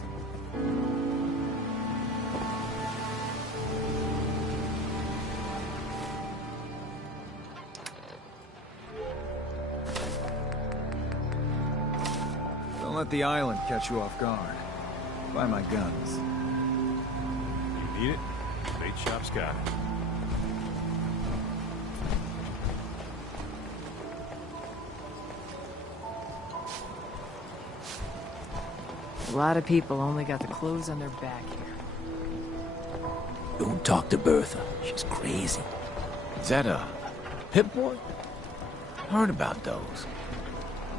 Don't let the island catch you off guard. Buy my guns. You need it? Bait shop's got it. A lot of people only got the clothes on their back here. Don't talk to Bertha. She's crazy. Is that a Pip-Boy? Heard about those.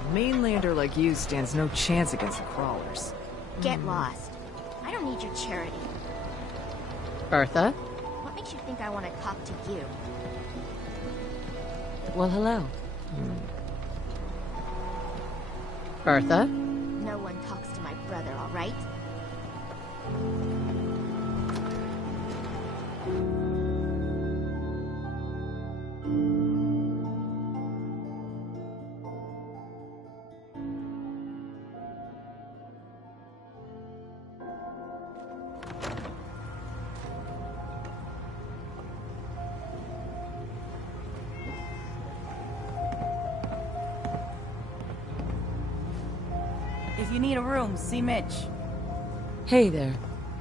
A mainlander like you stands no chance against the crawlers. Get lost. I don't need your charity. Bertha? What makes you think I want to talk to you? Well, hello. Bertha? No one talks to my brother, all right? If you need a room, see Mitch. Hey there.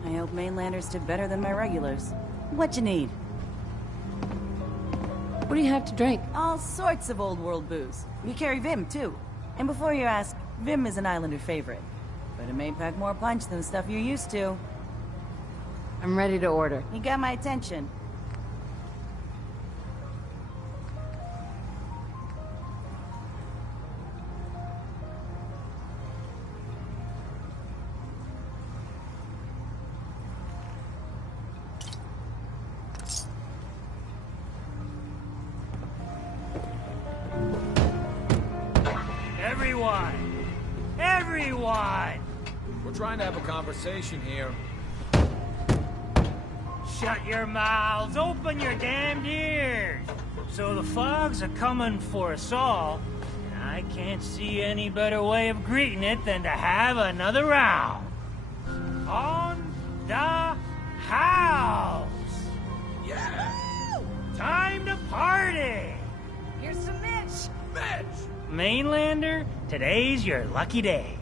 I hope mainlanders did better than my regulars. What you need? What do you have to drink? All sorts of old world booze. We carry Vim, too. And before you ask, Vim is an islander favorite. But it may pack more punch than the stuff you're used to. I'm ready to order. You got my attention. Everyone! We're trying to have a conversation here. Shut your mouths, open your damned ears! So the fogs are coming for us all, and I can't see any better way of greeting it than to have another round. On the house! Yeah! Time to party! Here's some Mitch! Mitch! Mainlander, today's your lucky day.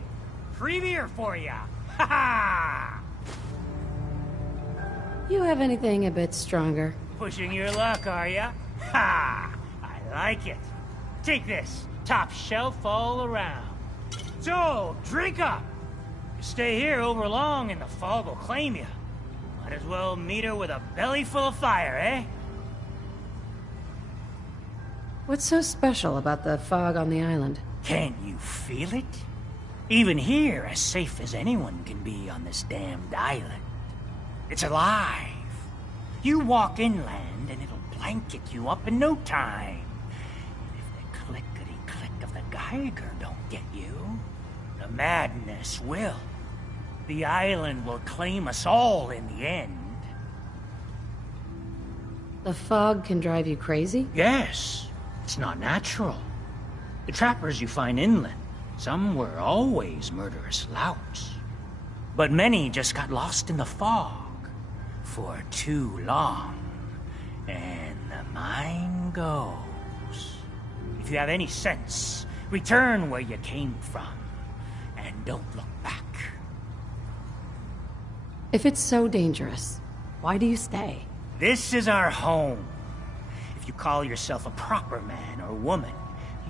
Free beer for ya! Ha ha! You have anything a bit stronger? Pushing your luck, are ya? Ha! I like it. Take this, top shelf all around. So, drink up. You stay here over long and the fog will claim you. Might as well meet her with a belly full of fire, eh? What's so special about the fog on the island? Can you feel it? Even here, as safe as anyone can be on this damned island. It's alive. You walk inland and it'll blanket you up in no time. And if the clickety-click of the Geiger don't get you, the madness will. The island will claim us all in the end. The fog can drive you crazy? Yes. It's not natural. The trappers you find inland, some were always murderous louts. But many just got lost in the fog for too long. And the mind goes. If you have any sense, return where you came from. And don't look back. If it's so dangerous, why do you stay? This is our home. If you call yourself a proper man or woman,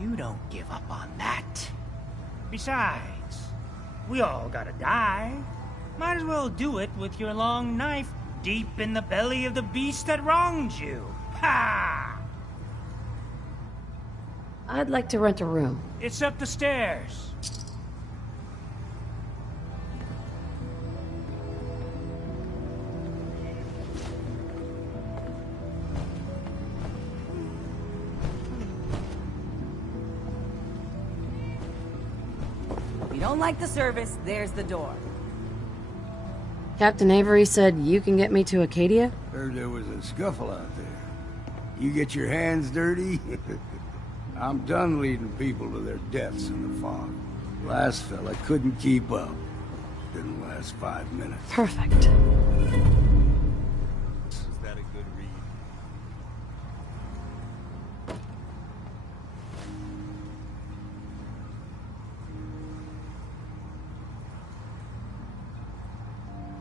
you don't give up on that. Besides, we all gotta die. Might as well do it with your long knife deep in the belly of the beast that wronged you. Ha! I'd like to rent a room. It's up the stairs. don't like the service, there's the door. Captain Avery said you can get me to Acadia? Heard there was a scuffle out there. You get your hands dirty? I'm done leading people to their deaths in the fog. Last fella couldn't keep up. Didn't last 5 minutes. Perfect. Is that a good read?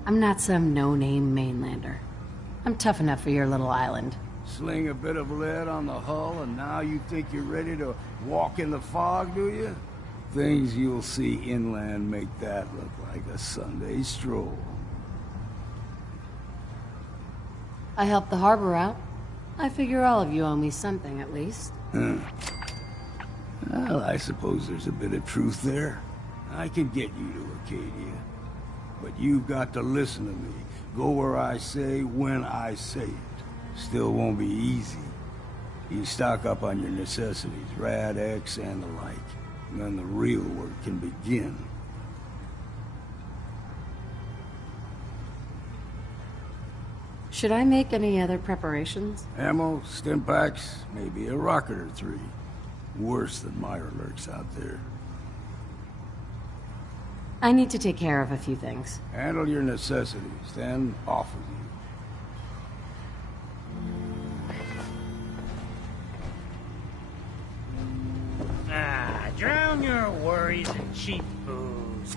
I'm not some no-name mainlander. I'm tough enough for your little island. Sling a bit of lead on the hull and now you think you're ready to walk in the fog, do you? Things you'll see inland make that look like a Sunday stroll. I helped the harbor out. I figure all of you owe me something, at least. Huh. Well, I suppose there's a bit of truth there. I can get you to Acadia. But you've got to listen to me. Go where I say, when I say it. Still won't be easy. You stock up on your necessities, Rad X and the like. And then the real work can begin. Should I make any other preparations? Ammo, stim packs, maybe a rocket or 3. Worse than Myra lurks out there. I need to take care of a few things. Handle your necessities, then off with you. Drown your worries in cheap booze.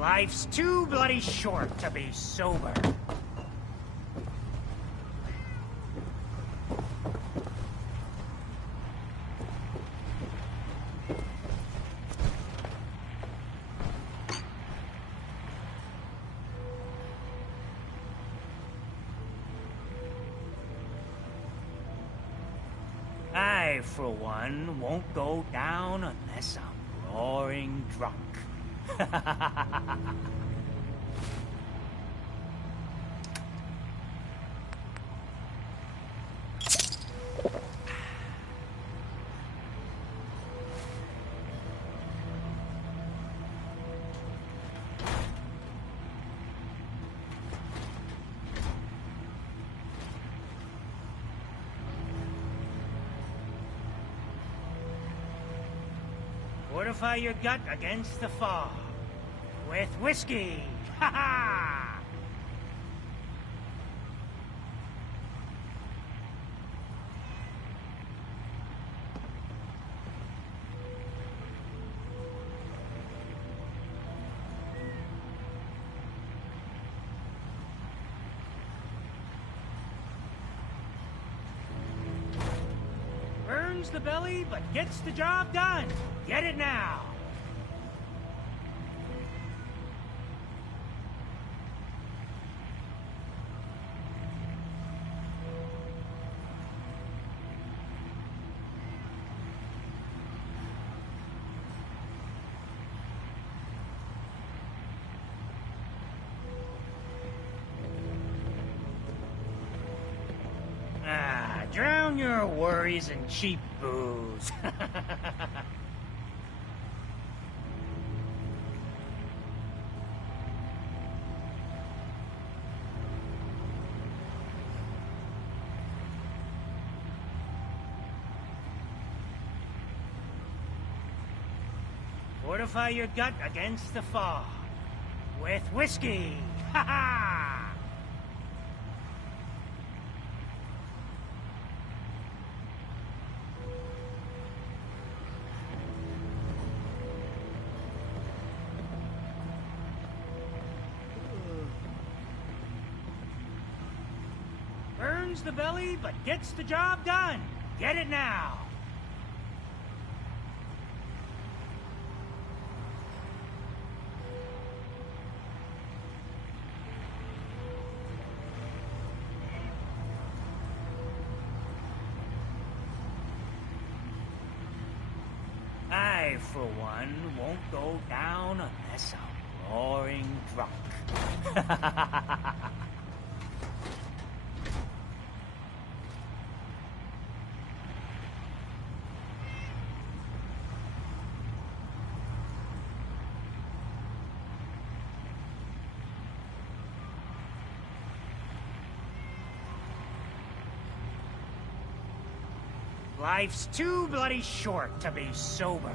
Life's too bloody short to be sober. I, for one, won't go down unless I'm roaring drunk. Fortify your gut against the fog. With whiskey! Ha ha! Burns the belly, but gets the job done. Get it now! Drown your worries in cheap booze. Fortify your gut against the fog. With whiskey. Ha ha! Burns the belly, but gets the job done. Get it now. I, for one, won't go down unless I'm roaring drunk. Life's too bloody short to be sober.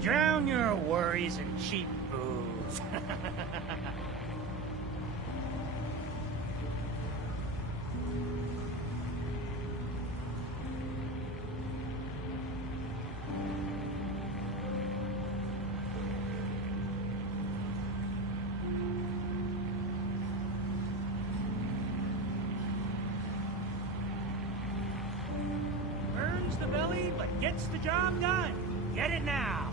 Drown your worries in cheap booze. Burns the belly, but gets the job done. Get it now.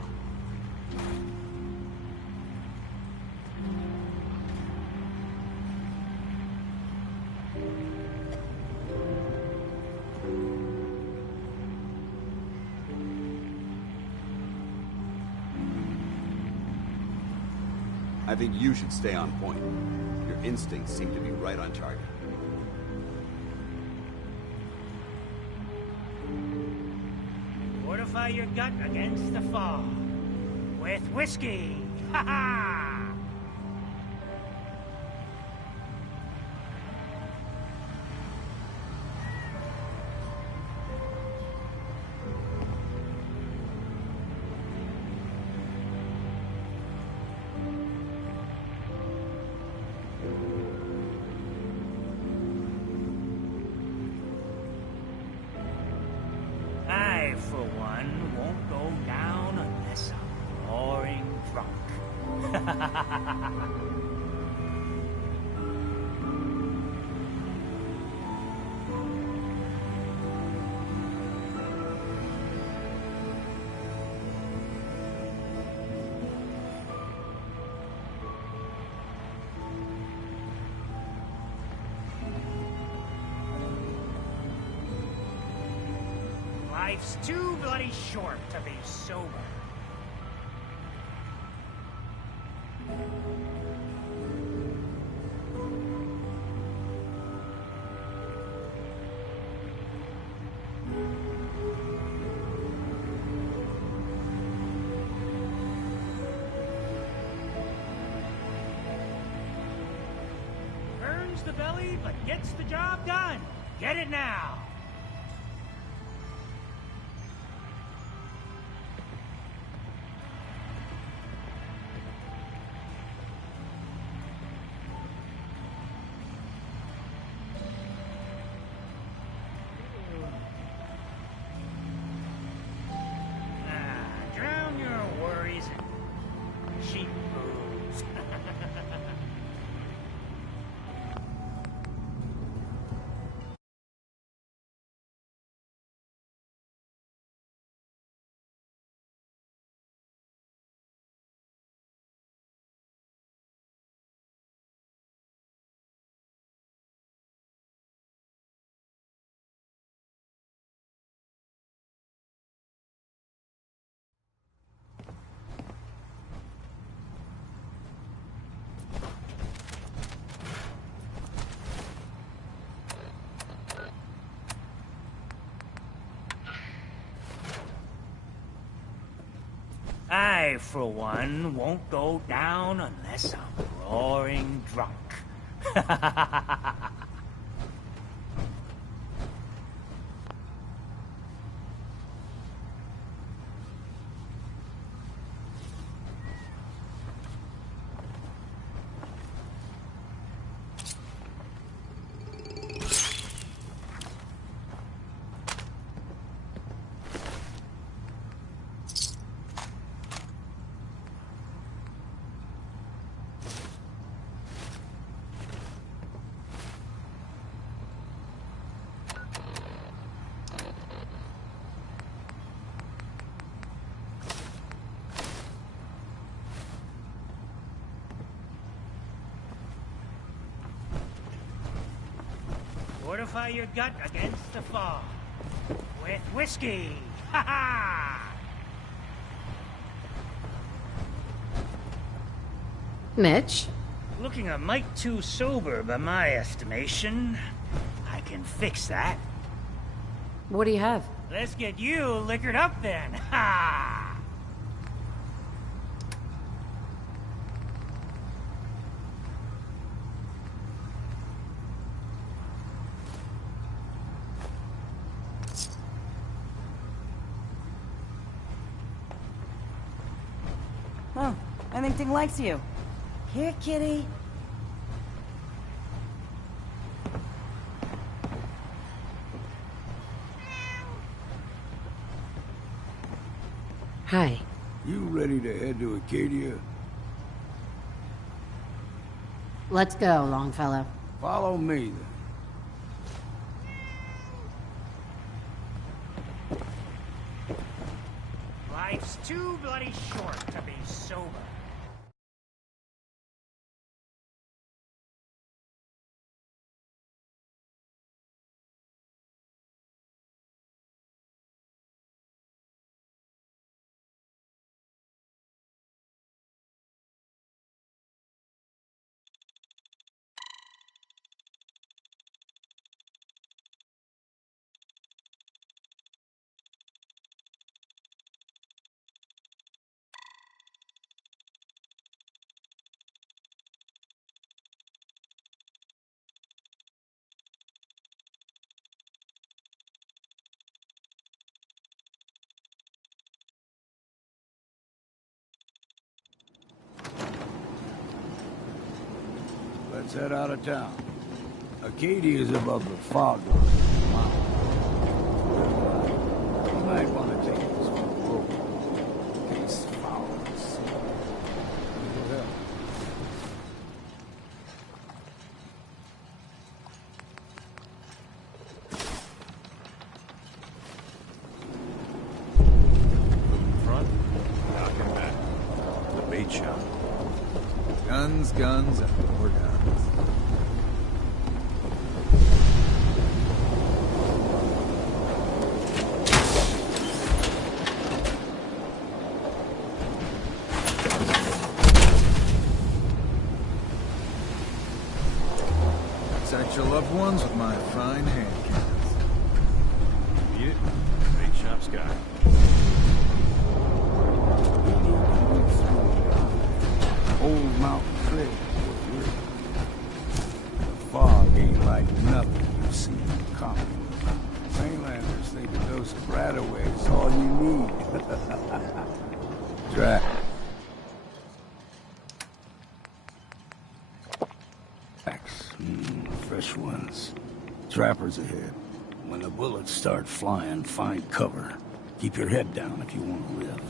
I think you should stay on point. Your instincts seem to be right on target. Fortify your gut against the fog. With whiskey. Ha ha! I, for one, won't go down unless I'm roaring drunk. Life's too bloody short to be sober. Burns the belly, but gets the job done. Get it now. Drown your worries in cheap booze. I, for one, won't go down unless I'm roaring drunk. Fortify your gut against the fog. With whiskey. Ha ha! Mitch? Looking a mite too sober by my estimation. I can fix that. What do you have? Let's get you liquored up then. Ha! Oh, I think Ting likes you. Here, kitty. Hi. You ready to head to Acadia? Let's go, Longfellow. Follow me, then. Life's too bloody short to be sober. Let's head out of town. Acadia is above the fog line. You might want to take this one road. In case fowls. Front, knocking back. The bait shop. Guns, guns, and more guns. Protect your loved ones with my fine hand cannons. Need it? Bait shop's got it. Old mountain trail. The fog ain't like nothing you've seen in Canal. Mainlanders think a dose of Radaway is all you need. Try. Fresh ones. Trappers ahead. When the bullets start flying, find cover. Keep your head down if you want to live.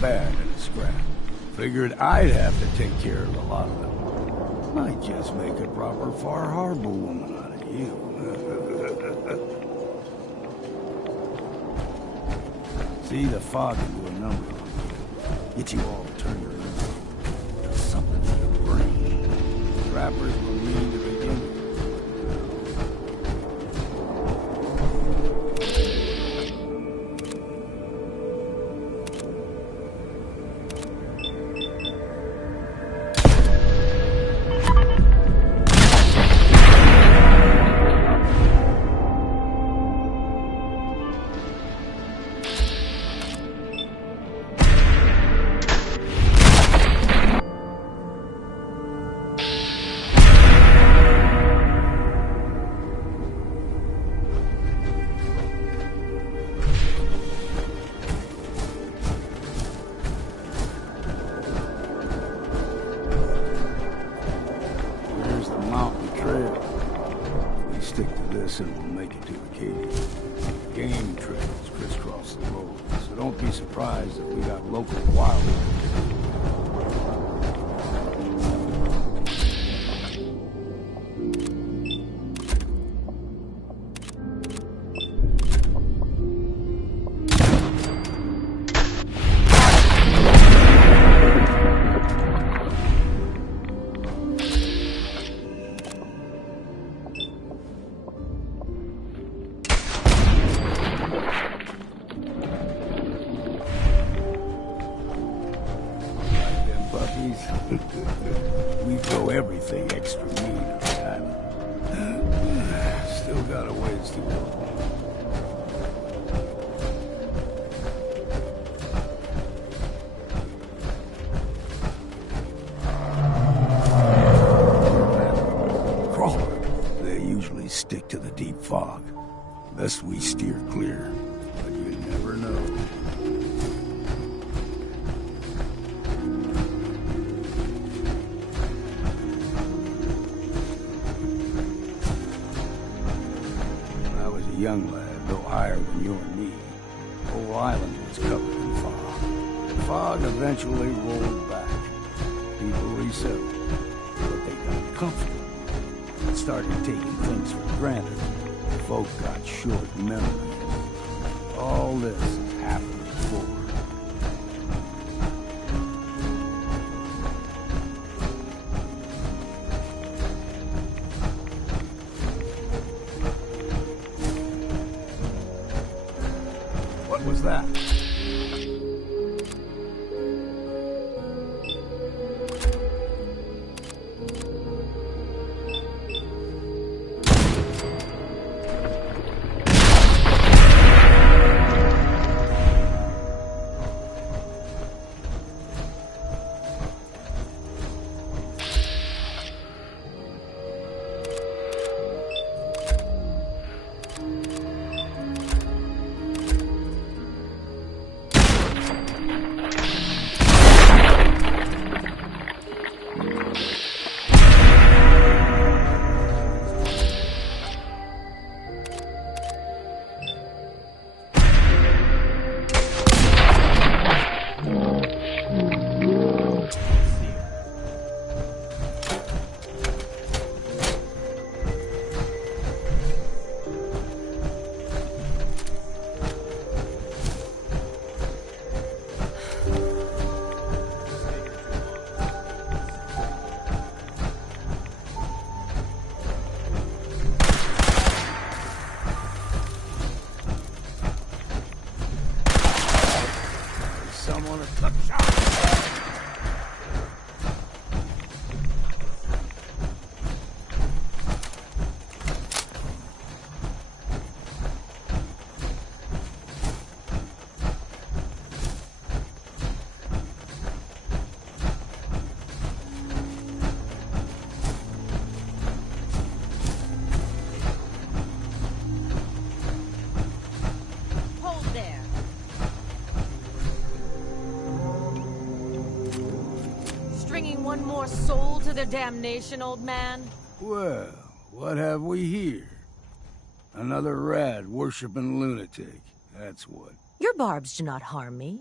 bad in a scrap. Figured I'd have to take care of a lot of them. Might just make a proper Far Harbor woman out of you. See, the fog can do a number on you. Get you all turned around. Does something to your brain. Rappers were mean to begin with. And we'll make it to Acadia. Game trails crisscross the road, so don't be surprised if we got local wildlife. We throw everything extra mean on that. Still got a ways to go. Crawler, they usually stick to the deep fog. Best we steer clear, but you never know. Young lad, no higher than your knee. The whole island was covered in fog. The fog eventually rolled back. People resettled, but they got comfortable and started taking things for granted. Folk got short memories. All this has happened before. What was that? Someone at the shop. One more soul to their damnation, old man? Well, what have we here? Another rad worshipping lunatic, that's what. Your barbs do not harm me.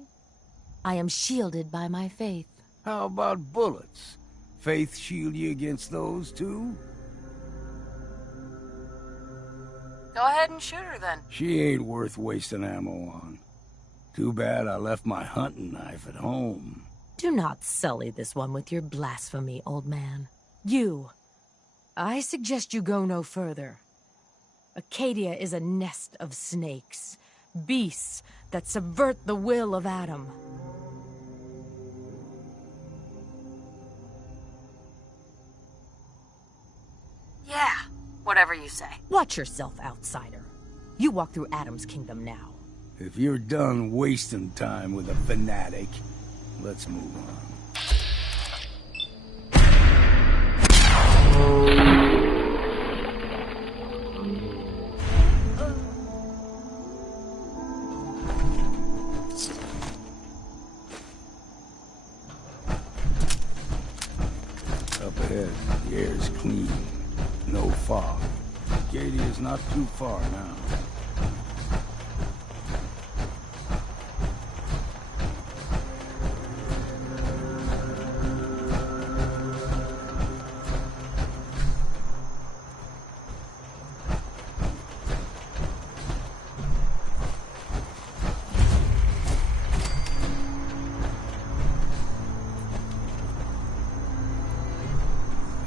I am shielded by my faith. How about bullets? Faith shield you against those, too? Go ahead and shoot her, then. She ain't worth wasting ammo on. Too bad I left my hunting knife at home. Do not sully this one with your blasphemy, old man. You. I suggest you go no further. Acadia is a nest of snakes. Beasts that subvert the will of Adam. Yeah, whatever you say. Watch yourself, outsider. You walk through Adam's kingdom now. If you're done wasting time with a fanatic, let's move on. Up ahead, the air's clean. No fog. Acadia's not too far now.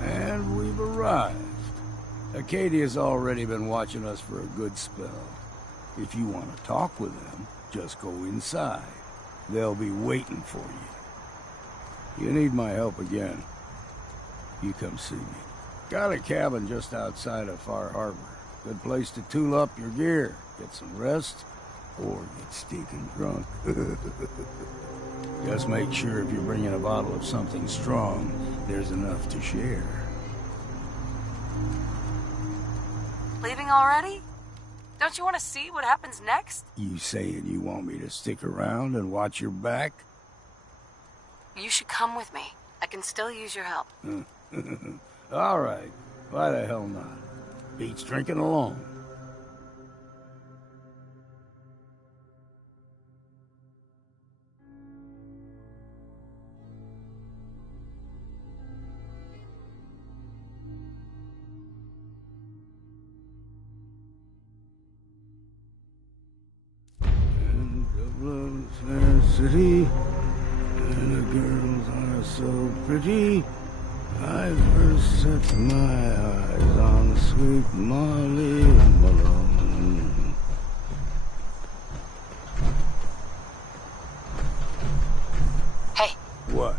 And we've arrived. Acadia's already been watching us for a good spell. If you want to talk with them, just go inside. They'll be waiting for you. You need my help again, you come see me. Got a cabin just outside of Far Harbor. Good place to tool up your gear, get some rest, or get stinking drunk. Just make sure if you're bringing a bottle of something strong, there's enough to share. Leaving already? Don't you want to see what happens next? You saying you want me to stick around and watch your back? You should come with me. I can still use your help. All right. Why the hell not? Beats drinking alone. Fair city, and the girls are so pretty. I first set my eyes on sweet Molly Malone. Hey. What?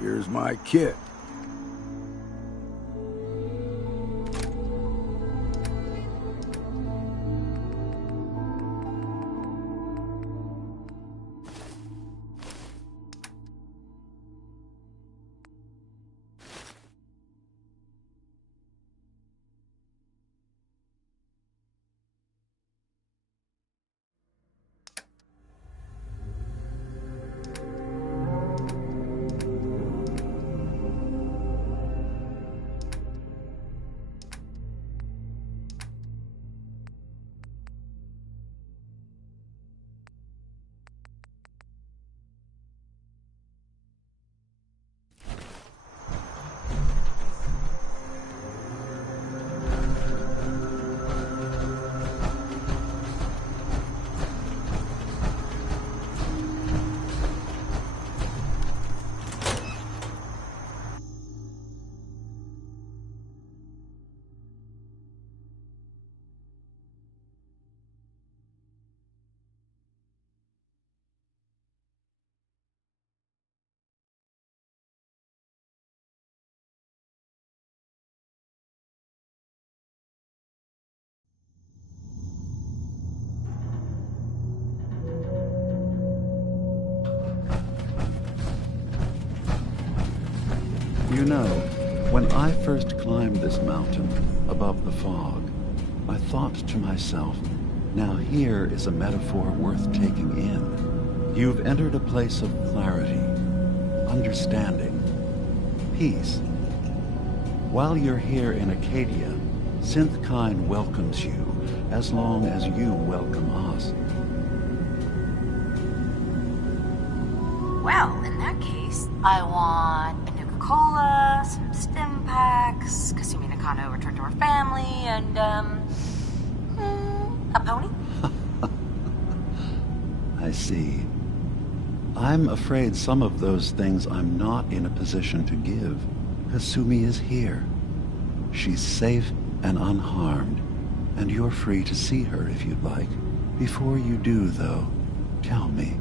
Here's my kit. You know, when I first climbed this mountain above the fog, I thought to myself, now here is a metaphor worth taking in. You've entered a place of clarity, understanding, peace. While you're here in Acadia, Synthkind welcomes you as long as you welcome us. Well, in that case, I want a Nuka-Cola, some stim packs, Kasumi Nakano returned to her family, and, a pony? I see. I'm afraid some of those things I'm not in a position to give. Kasumi is here. She's safe and unharmed, and you're free to see her if you'd like. Before you do, though, tell me,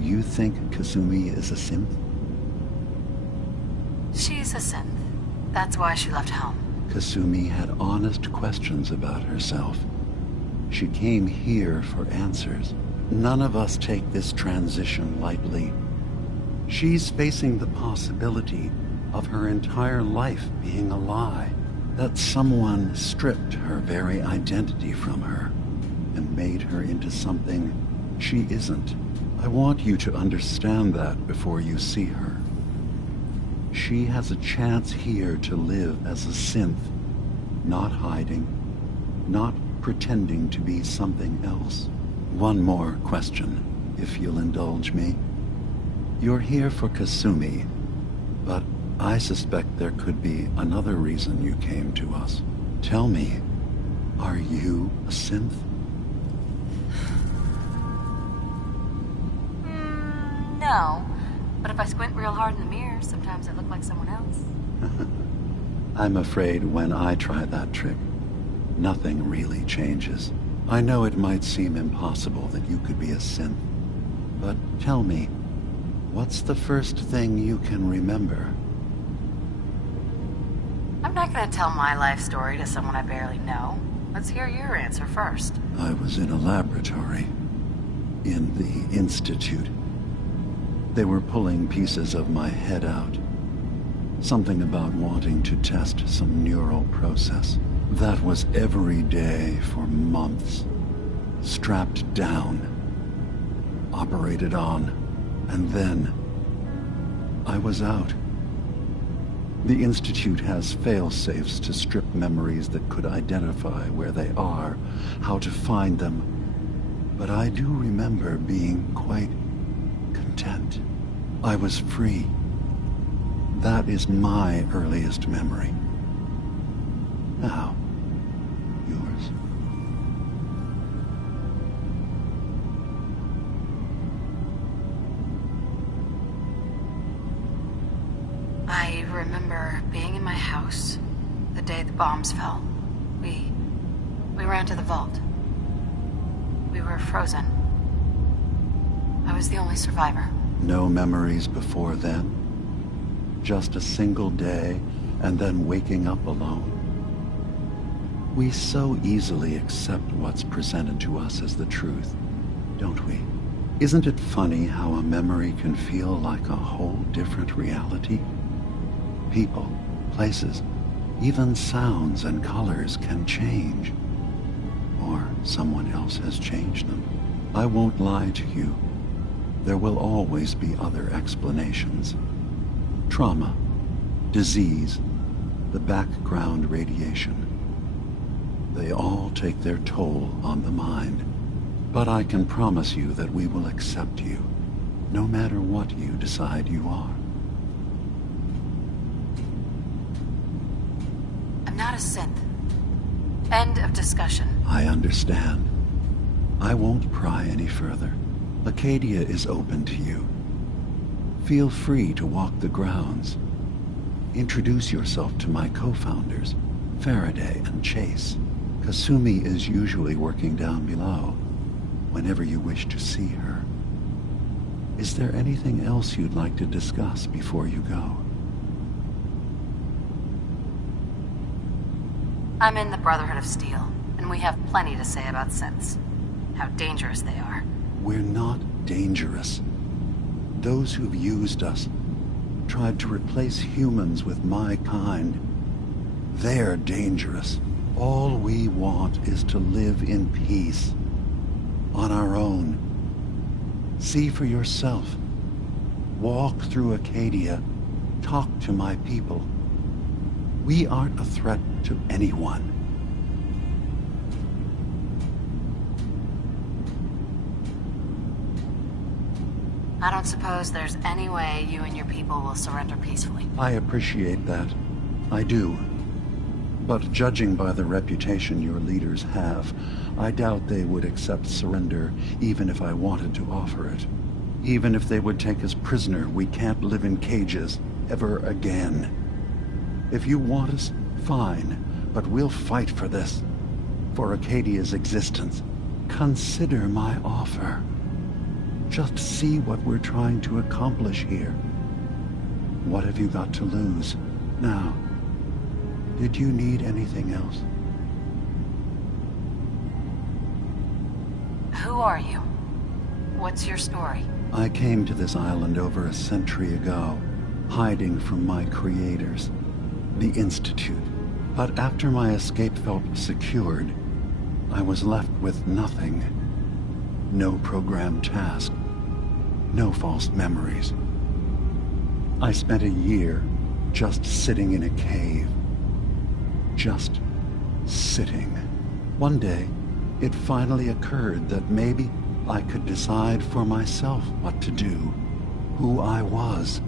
do you think Kasumi is a synth? She's a synth. That's why she left home. Kasumi had honest questions about herself. She came here for answers. None of us take this transition lightly. She's facing the possibility of her entire life being a lie, that someone stripped her very identity from her and made her into something she isn't. I want you to understand that before you see her. She has a chance here to live as a synth, not hiding, not pretending to be something else. One more question, if you'll indulge me. You're here for Kasumi, but I suspect there could be another reason you came to us. Tell me, are you a synth? No, but if I squint real hard in the mirror, sometimes I look like someone else. I'm afraid when I try that trick, nothing really changes. I know it might seem impossible that you could be a synth, but tell me, what's the first thing you can remember? I'm not gonna tell my life story to someone I barely know. Let's hear your answer first. I was in a laboratory, in the Institute. They were pulling pieces of my head out. Something about wanting to test some neural process. That was every day for months. Strapped down, operated on, and then I was out. The Institute has fail-safes to strip memories that could identify where they are, how to find them. But I do remember being quite content. I was free. That is my earliest memory. Now, yours. I remember being in my house the day the bombs fell. We ran to the vault. We were frozen. I was the only survivor. No memories before then? Just a single day, and then waking up alone? We so easily accept what's presented to us as the truth, don't we? Isn't it funny how a memory can feel like a whole different reality? People, places, even sounds and colors can change. Or someone else has changed them. I won't lie to you. There will always be other explanations. Trauma, disease, the background radiation. They all take their toll on the mind. But I can promise you that we will accept you, no matter what you decide you are. I'm not a synth. End of discussion. I understand. I won't pry any further. Acadia is open to you. Feel free to walk the grounds. Introduce yourself to my co-founders, Faraday and Chase. Kasumi is usually working down below, whenever you wish to see her. Is there anything else you'd like to discuss before you go? I'm in the Brotherhood of Steel, and we have plenty to say about synths. How dangerous they are. We're not dangerous. Those who've used us, tried to replace humans with my kind, they're dangerous. All we want is to live in peace, on our own. See for yourself. Walk through Acadia, talk to my people. We aren't a threat to anyone. I don't suppose there's any way you and your people will surrender peacefully. I appreciate that. I do. But judging by the reputation your leaders have, I doubt they would accept surrender even if I wanted to offer it. Even if they would take us prisoner, we can't live in cages ever again. If you want us, fine, but we'll fight for this. For Acadia's existence. Consider my offer. Just see what we're trying to accomplish here. What have you got to lose? Now, did you need anything else? Who are you? What's your story? I came to this island over a century ago, hiding from my creators, the Institute. But after my escape felt secured, I was left with nothing. No programmed task. No false memories. I spent a year just sitting in a cave. Just sitting. One day, it finally occurred that maybe I could decide for myself what to do, who I was.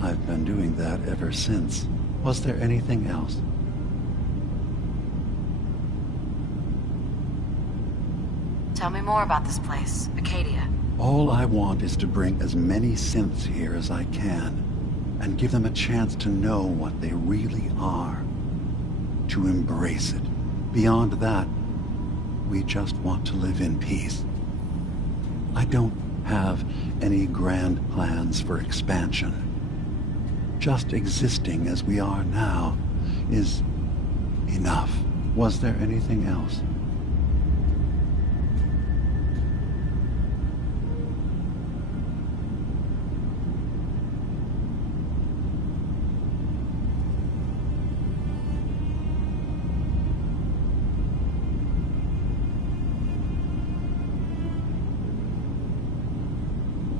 I've been doing that ever since. Was there anything else? Tell me more about this place, Acadia. All I want is to bring as many synths here as I can, and give them a chance to know what they really are. To embrace it. Beyond that, we just want to live in peace. I don't have any grand plans for expansion. Just existing as we are now is enough. Was there anything else?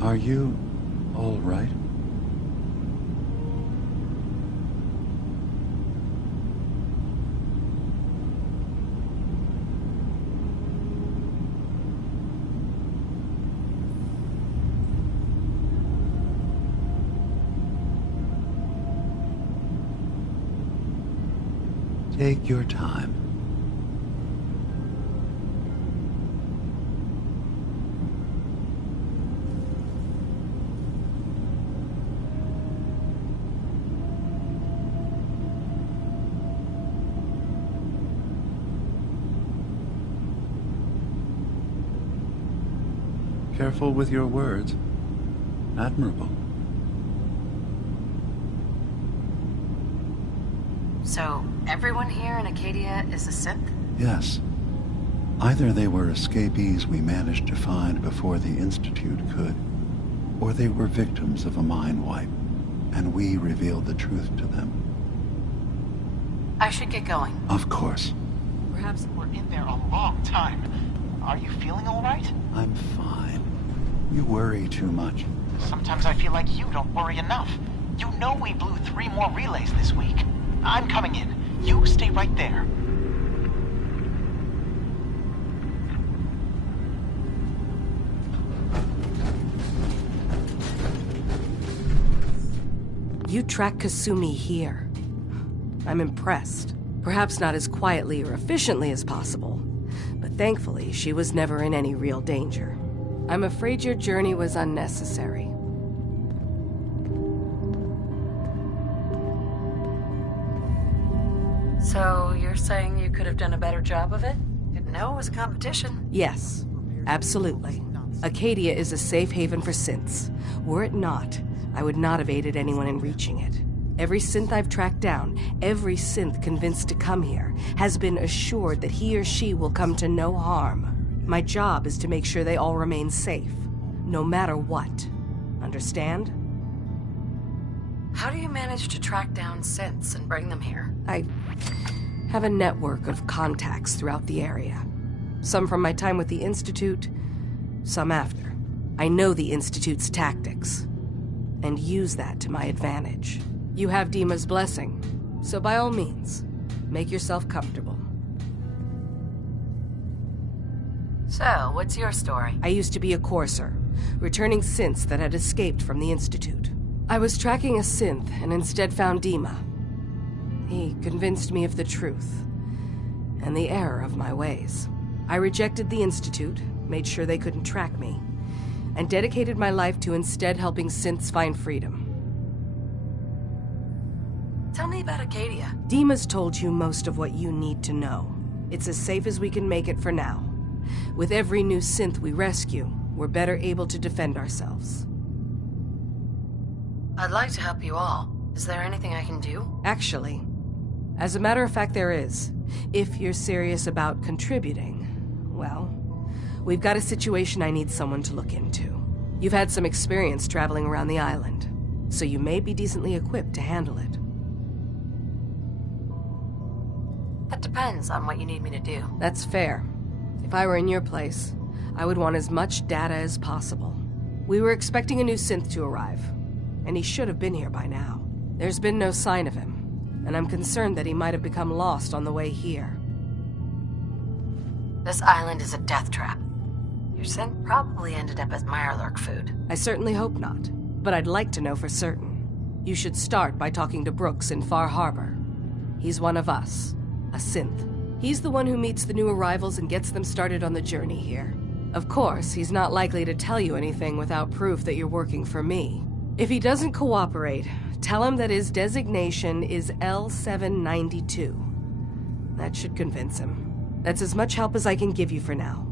Are you all right? Take your time. Careful with your words. Admirable. So, everyone here in Acadia is a synth? Yes. Either they were escapees we managed to find before the Institute could, or they were victims of a mind wipe, and we revealed the truth to them. I should get going. Of course. Perhaps we're in there a long time. Are you feeling all right? I'm fine. You worry too much. Sometimes I feel like you don't worry enough. You know we blew 3 more relays this week. I'm coming in. You stay right there. You track Kasumi here. I'm impressed. Perhaps not as quietly or efficiently as possible, but thankfully she was never in any real danger. I'm afraid your journey was unnecessary. So, you're saying you could have done a better job of it? Didn't know it was a competition. Yes, absolutely. Acadia is a safe haven for synths. Were it not, I would not have aided anyone in reaching it. Every synth I've tracked down, every synth convinced to come here, has been assured that he or she will come to no harm. My job is to make sure they all remain safe, no matter what. Understand? How do you manage to track down synths and bring them here? I have a network of contacts throughout the area. Some from my time with the Institute, some after. I know the Institute's tactics, and use that to my advantage. You have Dima's blessing, so by all means, make yourself comfortable. So, what's your story? I used to be a courser, returning synths that had escaped from the Institute. I was tracking a synth and instead found Dima. He convinced me of the truth and the error of my ways. I rejected the Institute, made sure they couldn't track me, and dedicated my life to instead helping synths find freedom. Tell me about Acadia. Dima's told you most of what you need to know. It's as safe as we can make it for now. With every new synth we rescue, we're better able to defend ourselves. I'd like to help you all. Is there anything I can do? Actually, as a matter of fact, there is. If you're serious about contributing, well, we've got a situation I need someone to look into. You've had some experience traveling around the island, so you may be decently equipped to handle it. That depends on what you need me to do. That's fair. If I were in your place, I would want as much data as possible. We were expecting a new synth to arrive, and he should have been here by now. There's been no sign of him, and I'm concerned that he might have become lost on the way here. This island is a death trap. Your synth probably ended up as Mirelurk food. I certainly hope not, but I'd like to know for certain. You should start by talking to Brooks in Far Harbor. He's one of us, a synth. He's the one who meets the new arrivals and gets them started on the journey here. Of course, he's not likely to tell you anything without proof that you're working for me. If he doesn't cooperate, tell him that his designation is L792. That should convince him. That's as much help as I can give you for now.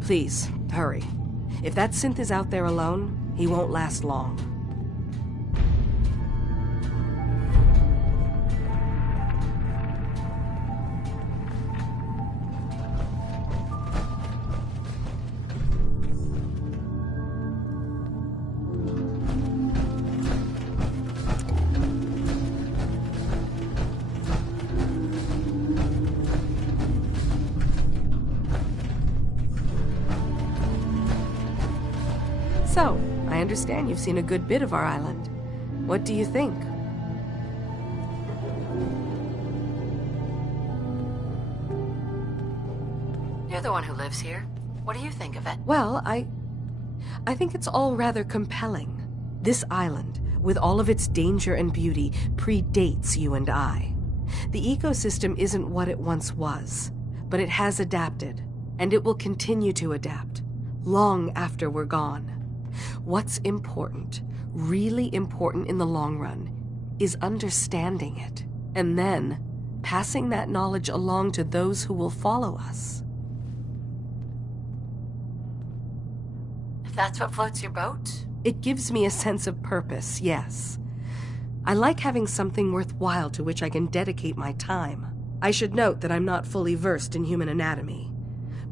Please, hurry. If that synth is out there alone, he won't last long. So, I understand you've seen a good bit of our island. What do you think? You're the one who lives here. What do you think of it? Well, I think it's all rather compelling. This island, with all of its danger and beauty, predates you and I. The ecosystem isn't what it once was, but it has adapted, and it will continue to adapt, long after we're gone. What's important, really important in the long run, is understanding it, and then passing that knowledge along to those who will follow us. If that's what floats your boat? It gives me a sense of purpose, yes. I like having something worthwhile to which I can dedicate my time. I should note that I'm not fully versed in human anatomy,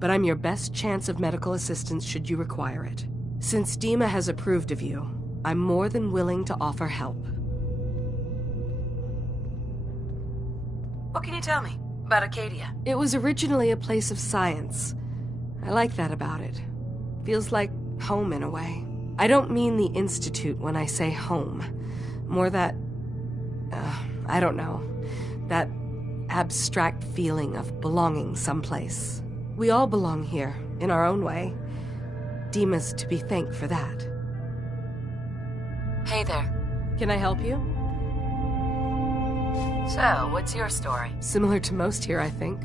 but I'm your best chance of medical assistance should you require it. Since Dima has approved of you, I'm more than willing to offer help. What can you tell me about Acadia? It was originally a place of science. I like that about it. Feels like home in a way. I don't mean the Institute when I say home. More that, I don't know, that abstract feeling of belonging someplace. We all belong here, in our own way. Dima's to be thanked for that. Hey there. Can I help you? So, what's your story? Similar to most here, I think.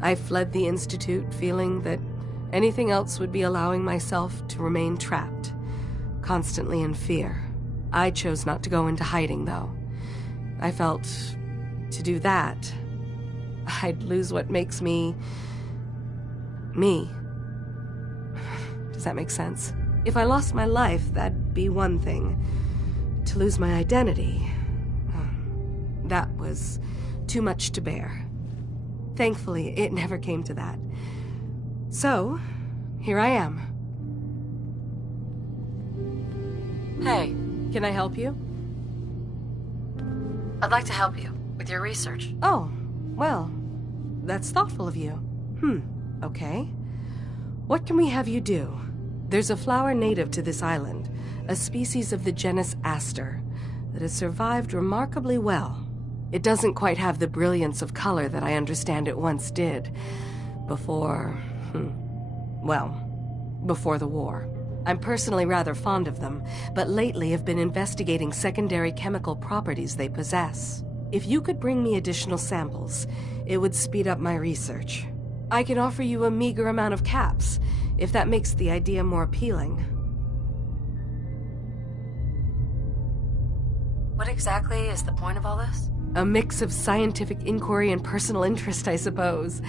I fled the Institute feeling that anything else would be allowing myself to remain trapped, constantly in fear. I chose not to go into hiding, though. I felt to do that, I'd lose what makes me... me. Does that make sense? If I lost my life, that'd be one thing. To lose my identity, that was too much to bear. Thankfully, it never came to that. So, here I am. Hey. Can I help you? I'd like to help you with your research. Oh, well, that's thoughtful of you. Okay. What can we have you do? There's a flower native to this island, a species of the genus Aster, that has survived remarkably well. It doesn't quite have the brilliance of color that I understand it once did. Before the war. I'm personally rather fond of them, but lately have been investigating secondary chemical properties they possess. If you could bring me additional samples, it would speed up my research. I can offer you a meager amount of caps, if that makes the idea more appealing. What exactly is the point of all this? A mix of scientific inquiry and personal interest, I suppose.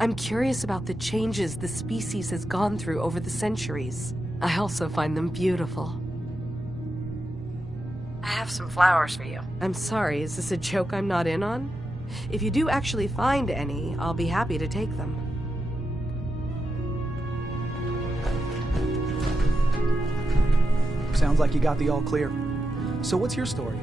I'm curious about the changes the species has gone through over the centuries. I also find them beautiful. I have some flowers for you. I'm sorry, is this a joke I'm not in on? If you do actually find any, I'll be happy to take them. Sounds like you got the all clear. So what's your story?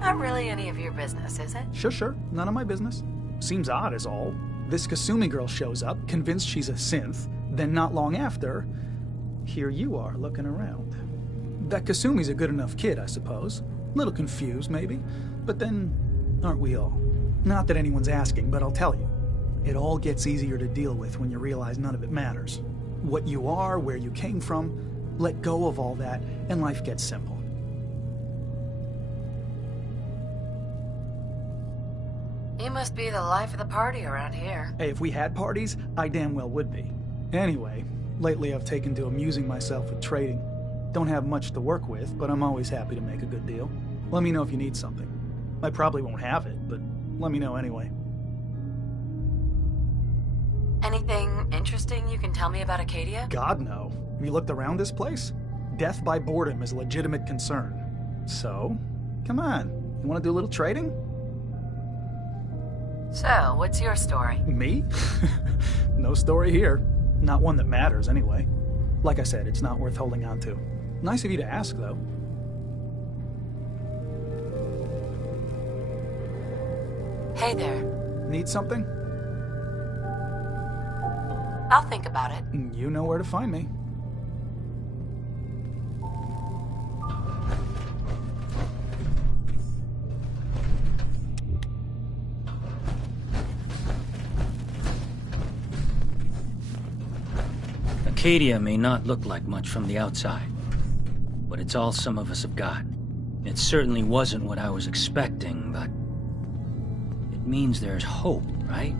Not really any of your business, is it? Sure. None of my business. Seems odd is all. This Kasumi girl shows up, convinced she's a synth, then not long after, here you are looking around. That Kasumi's a good enough kid, I suppose. Little confused, maybe. But then, aren't we all? Not that anyone's asking, but I'll tell you. It all gets easier to deal with when you realize none of it matters. What you are, where you came from, let go of all that, and life gets simple. You must be the life of the party around here. Hey, if we had parties, I damn well would be. Anyway, lately I've taken to amusing myself with trading. Don't have much to work with, but I'm always happy to make a good deal. Let me know if you need something. I probably won't have it, but let me know anyway. Anything interesting you can tell me about Acadia? God, no. Have you looked around this place? Death by boredom is a legitimate concern. So, come on. You want to do a little trading? So, what's your story? Me? No story here. Not one that matters, anyway. Like I said, it's not worth holding on to. Nice of you to ask, though. Hey there. Need something? I'll think about it. You know where to find me. Acadia may not look like much from the outside, but it's all some of us have got. It certainly wasn't what I was expecting, but it means there's hope, right?